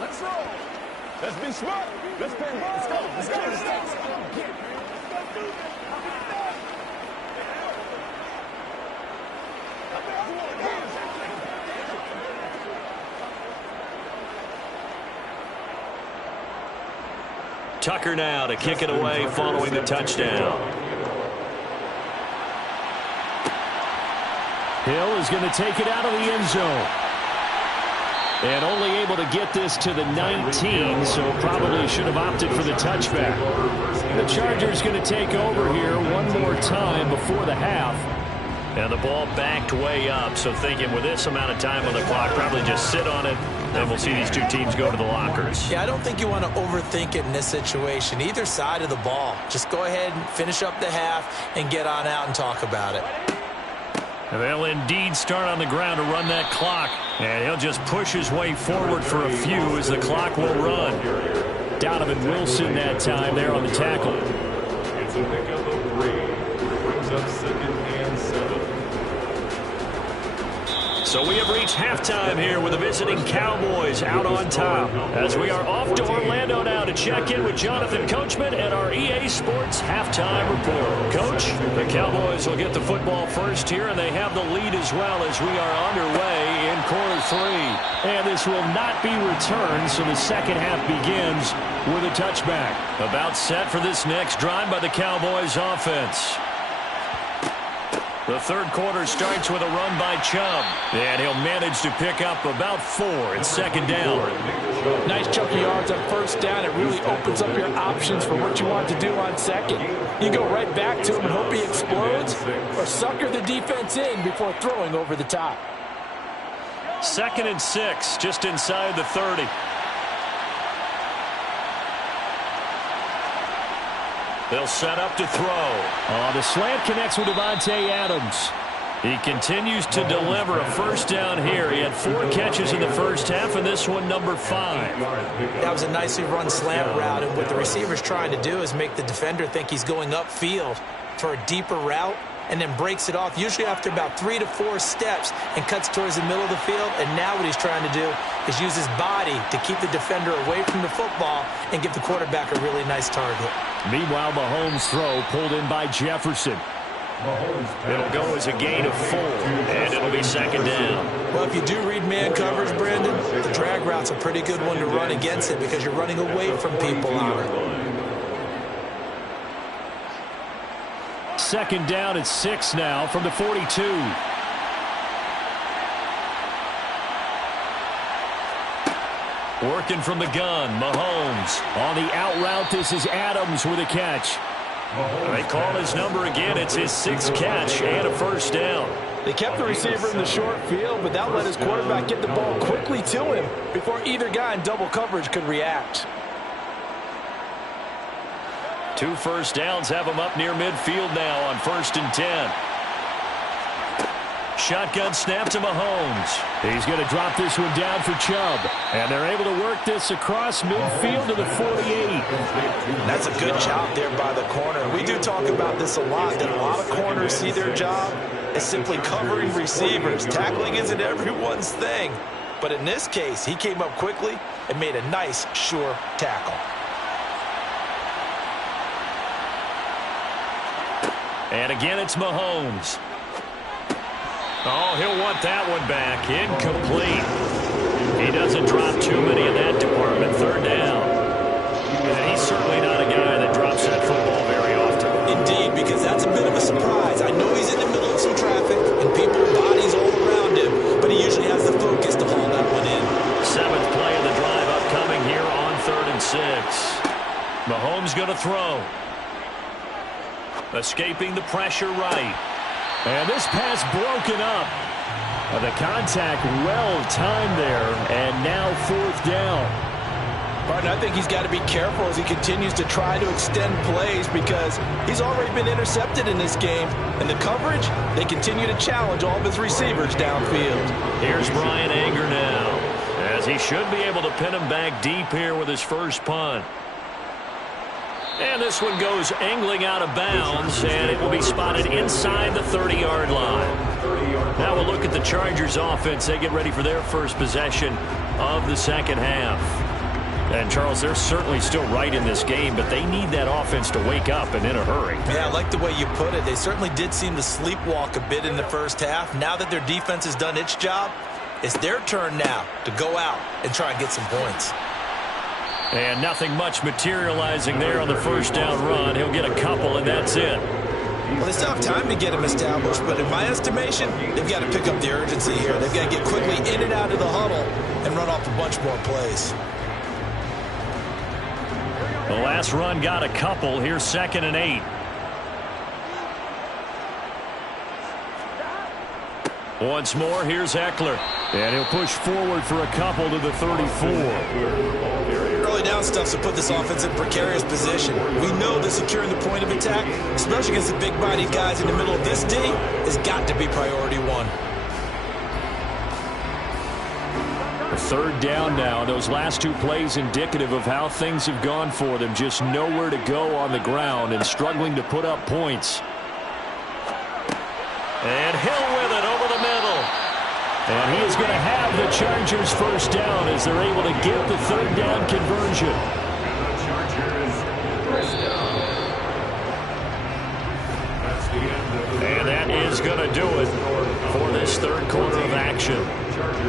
Let's roll. Let's be smart. Let's play ball. Let's go. Let's go. Let's go. Tucker now to kick it away following the touchdown. Hill is going to take it out of the end zone. And only able to get this to the 19, so probably should have opted for the touchback. The Chargers going to take over here one more time before the half. And the ball backed way up, so thinking with this amount of time on the clock, probably just sit on it, and we'll see these two teams go to the lockers. Yeah, I don't think you want to overthink it in this situation. Either side of the ball. Just go ahead and finish up the half and get on out and talk about it. And they'll indeed start on the ground to run that clock. And he'll just push his way forward for a few as the clock will run. Donovan Wilson that time there on the tackle. It's a pick up of 3. Brings up 2nd and 7. So we have reached halftime here with the visiting Cowboys out on top. As we are off to Orlando now to check in with Jonathan Coachman and our EA Sports halftime report. Coach, the Cowboys will get the football first here, and they have the lead as well as we are underway in quarter 3. And this will not be returned, so the second half begins with a touchback. About set for this next drive by the Cowboys offense. The third quarter starts with a run by Chubb, and he'll manage to pick up about 4 in second down. Nice chunky yards on first down. It really opens up your options for what you want to do on second. You go right back to him and hope he explodes, or sucker the defense in before throwing over the top. 2nd and 6, just inside the 30. They'll set up to throw. The slant connects with Davante Adams. He continues to deliver a first down here. He had 4 catches in the first half, and this one number 5. That was a nicely run slant route, and what the receiver's trying to do is make the defender think he's going upfield for a deeper route, and then breaks it off, usually after about 3 to 4 steps, and cuts towards the middle of the field. And now what he's trying to do is use his body to keep the defender away from the football and give the quarterback a really nice target. Meanwhile, Mahomes' throw pulled in by Jefferson. It'll go as a gain of 4, and it'll be second down. Well, if you do read man coverage, Brandon, the drag route's a pretty good one to run against it because you're running away from people on it. Second down at 6 now from the 42. Working from the gun, Mahomes. On the out route, this is Adams with a catch. They call his number again. It's his 6th catch and a first down. They kept the receiver in the short field, but that let his quarterback get the ball quickly to him before either guy in double coverage could react. 2 first downs have him up near midfield now on 1st and 10. Shotgun snap to Mahomes. He's going to drop this one down for Chubb. And they're able to work this across midfield to the 48. That's a good job there by the corner. We do talk about this a lot, that a lot of corners see their job as simply covering receivers. Tackling isn't everyone's thing. But in this case, he came up quickly and made a nice, sure tackle. And again, it's Mahomes. Oh, he'll want that one back. Incomplete. He doesn't drop too many in that department. Third down. And he's certainly not a guy that drops that football very often. Indeed, because that's a bit of a surprise. I know he's in the middle of some traffic and people, bodies all around him, but he usually has the focus to haul that one in. Seventh play of the drive upcoming here on 3rd and 6. Mahomes going to throw. Escaping the pressure right. And this pass broken up. The contact well timed there, and now 4th down. Martin, I think he's got to be careful as he continues to try to extend plays because he's already been intercepted in this game. And the coverage, they continue to challenge all of his receivers downfield. Here's Bryan Anger now, as he should be able to pin him back deep here with his first punt. And this one goes angling out of bounds, and it will be spotted inside the 30-yard line. Now we'll look at the Chargers offense. They get ready for their first possession of the second half. And, Charles, they're certainly still right in this game, but they need that offense to wake up and in a hurry. Yeah, I like the way you put it. They certainly did seem to sleepwalk a bit in the first half. Now that their defense has done its job, it's their turn now to go out and try and get some points. And nothing much materializing there on the first down run. He'll get a couple, and that's it. Well, they still have time to get him established, but in my estimation, they've got to pick up the urgency here. They've got to get quickly in and out of the huddle and run off a bunch more plays. The last run got a couple. Here's 2nd and 8. Once more, here's Eckler. And he'll push forward for a couple to the 34. Early down stuff to put this offense in precarious position. We know that securing the point of attack, especially against the big-bodied guys in the middle of this D, has got to be priority one. 3rd down now. Those last 2 plays indicative of how things have gone for them. Just nowhere to go on the ground and struggling to put up points. And Hill with it over the middle. And he is going to have the Chargers first down as they're able to get the 3rd down conversion. And the Chargers first down. That's the end of the And that is going to do it for this 3rd quarter of action.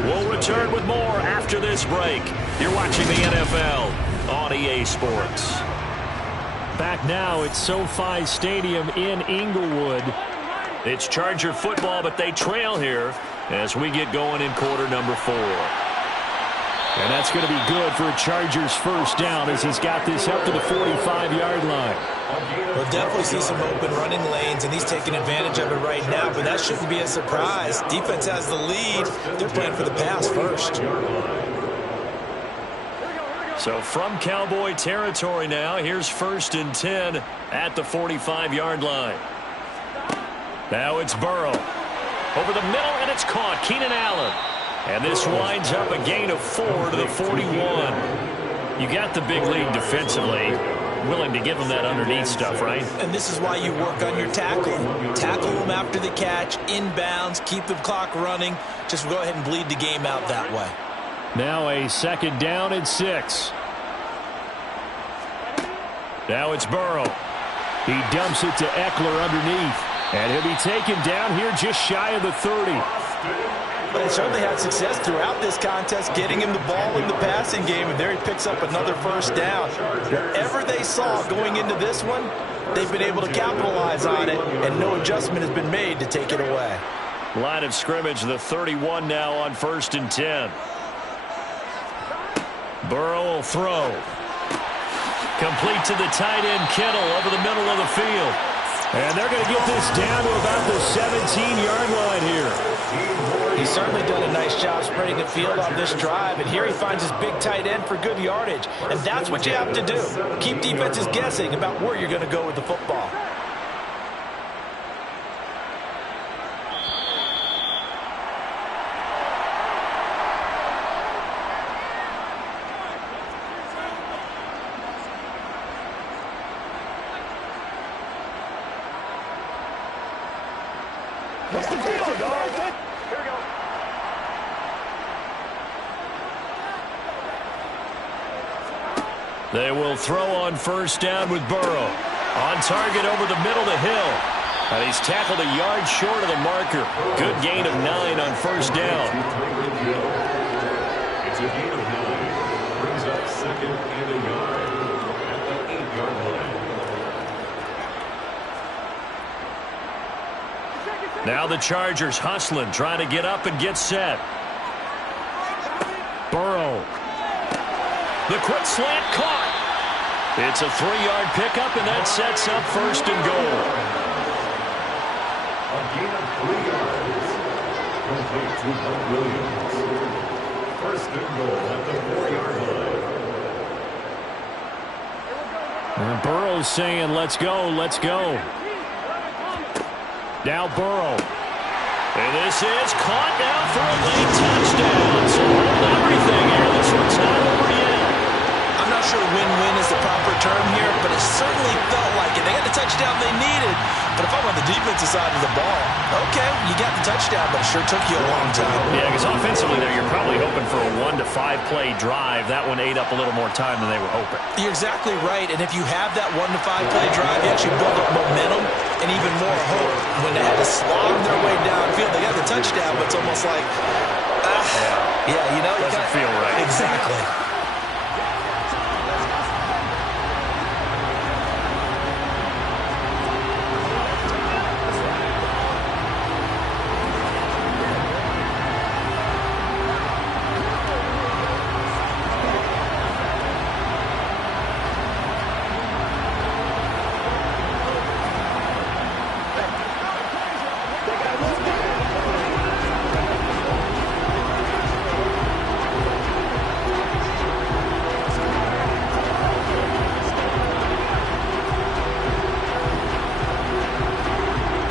We'll return with more after this break. You're watching the NFL on EA Sports. Back now at SoFi Stadium in Inglewood. It's Charger football, but they trail here as we get going in quarter number 4. And that's going to be good for a Chargers first down as he's got this up to the 45-yard line. We'll definitely see some open running lanes, and he's taking advantage of it right now, but that shouldn't be a surprise. Defense has the lead. They're playing for the pass first. So from Cowboy territory now, here's 1st and 10 at the 45-yard line. Now it's Burrow. Over the middle, and it's caught. Keenan Allen. And this winds up a gain of 4 to the 41. You got the big league defensively. Willing to give them that underneath stuff, right? And this is why you work on your tackling. Tackle them after the catch, inbounds, keep the clock running. Just go ahead and bleed the game out that way. Now a 2nd down and 6. Now it's Burrow. He dumps it to Eckler underneath. And he'll be taken down here just shy of the 30. But he certainly had success throughout this contest, getting him the ball in the passing game, and there he picks up another first down. Whatever they saw going into this one, they've been able to capitalize on it, and no adjustment has been made to take it away. Line of scrimmage, the 31 now on 1st and 10. Burrow will throw. Complete to the tight end, Kittle, over the middle of the field. And they're going to get this down to about the 17-yard line here. He's certainly done a nice job spreading the field on this drive, and here he finds his big tight end for good yardage. And that's what you have to do. Keep defenses guessing about where you're going to go with the football. What's the deal, dog? Here we go. They will throw on first down with Burrow. On target over the middle to Hill. And he's tackled a yard short of the marker. Good gain of 9 on first down. It's a gain of 9. Brings up 2nd and a yard at the 8-yard line. Now the Chargers hustling, trying to get up and get set. Burrow. The quick slant caught. It's a 3-yard pickup, and that sets up first and goal. A gain of 3 yards. Complete to Hunt Williams. First and goal at the 4-yard line. And Burrow's saying, let's go, let's go. Now Burrow. And this is caught now for a late touchdown. So hold everything here. This one's not over yet. I'm not sure win-win is the proper term here, but it certainly felt like it. They got the touchdown they needed, but if I'm on the defensive side of the ball, okay, you got the touchdown, but it sure took you a long time. Yeah, because offensively there, you're probably hoping for a 1 to 5 play drive. That one ate up a little more time than they were hoping. You're exactly right, and if you have that 1 to 5 play drive, you actually build up momentum and even more hope. When they had to slog their way downfield, they got the touchdown, but it's almost like, yeah, you know, doesn't feel right. Exactly.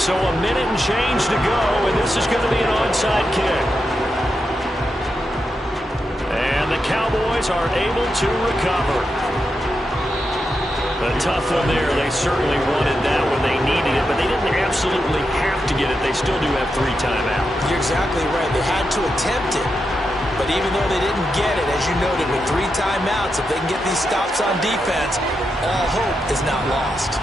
So a minute and change to go, and this is going to be an onside kick. And the Cowboys are able to recover. A tough one there. They certainly wanted that when they needed it, but they didn't absolutely have to get it. They still do have 3 timeouts. You're exactly right. They had to attempt it. But even though they didn't get it, as you noted, with 3 timeouts, if they can get these stops on defense, all hope is not lost.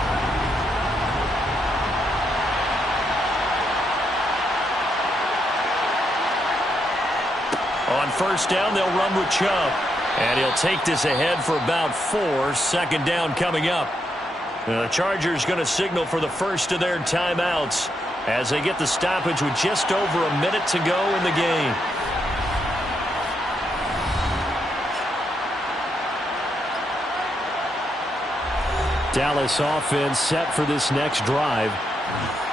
On first down, they'll run with Chubb. And he'll take this ahead for about 4. Second down coming up. The Chargers going to signal for the first of their timeouts as they get the stoppage with just over a minute to go in the game. Dallas offense set for this next drive.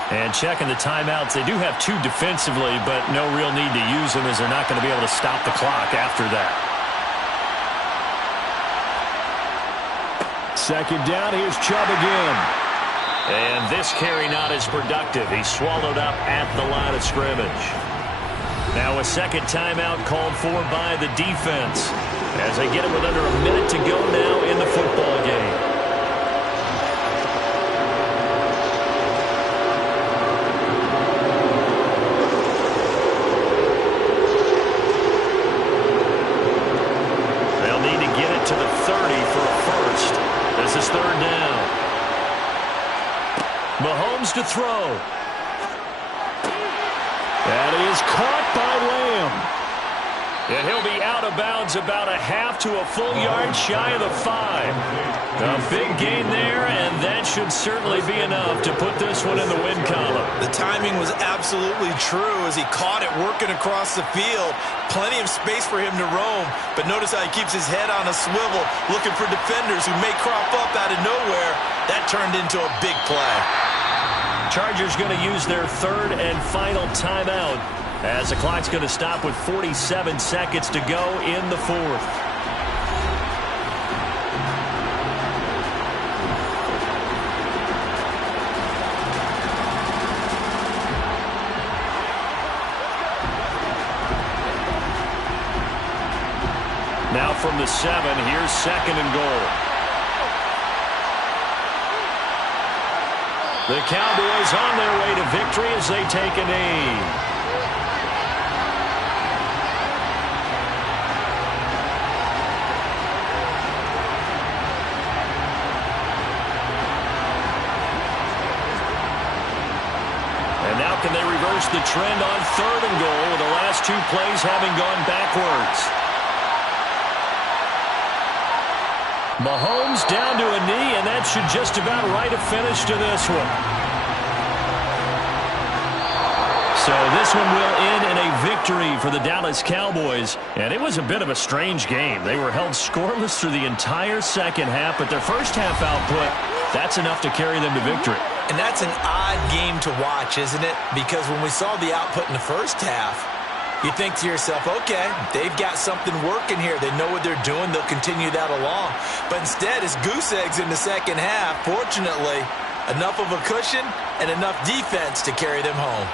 And checking the timeouts, they do have 2 defensively, but no real need to use them as they're not going to be able to stop the clock after that. Second down, here's Chubb again. And this carry not as productive. He's swallowed up at the line of scrimmage. Now a second timeout called for by the defense as they get it with under a minute to go now in the football game. To the 30 for a first. This is third down. Mahomes to throw. That is caught by Lamb. And he'll be out of bounds about a half to a full yard shy of the 5. A big gain there, and that should certainly be enough to put this one in the win column. The timing was absolutely true as he caught it working across the field. Plenty of space for him to roam, but notice how he keeps his head on a swivel looking for defenders who may crop up out of nowhere. That turned into a big play. Chargers going to use their 3rd and final timeout as the clock's going to stop with 47 seconds to go in the 4th. Now from the 7, here's 2nd and goal. The Cowboys on their way to victory as they take a knee. And now can they reverse the trend on 3rd and goal with the last 2 plays having gone backwards? Mahomes down to a knee, and that should just about write a finish to this one. So this one will end in a victory for the Dallas Cowboys. And it was a bit of a strange game. They were held scoreless through the entire second half, but their first half output, that's enough to carry them to victory. And that's an odd game to watch, isn't it? Because when we saw the output in the first half, you think to yourself, okay, they've got something working here. They know what they're doing. They'll continue that along. But instead, it's goose eggs in the second half. Fortunately, enough of a cushion and enough defense to carry them home.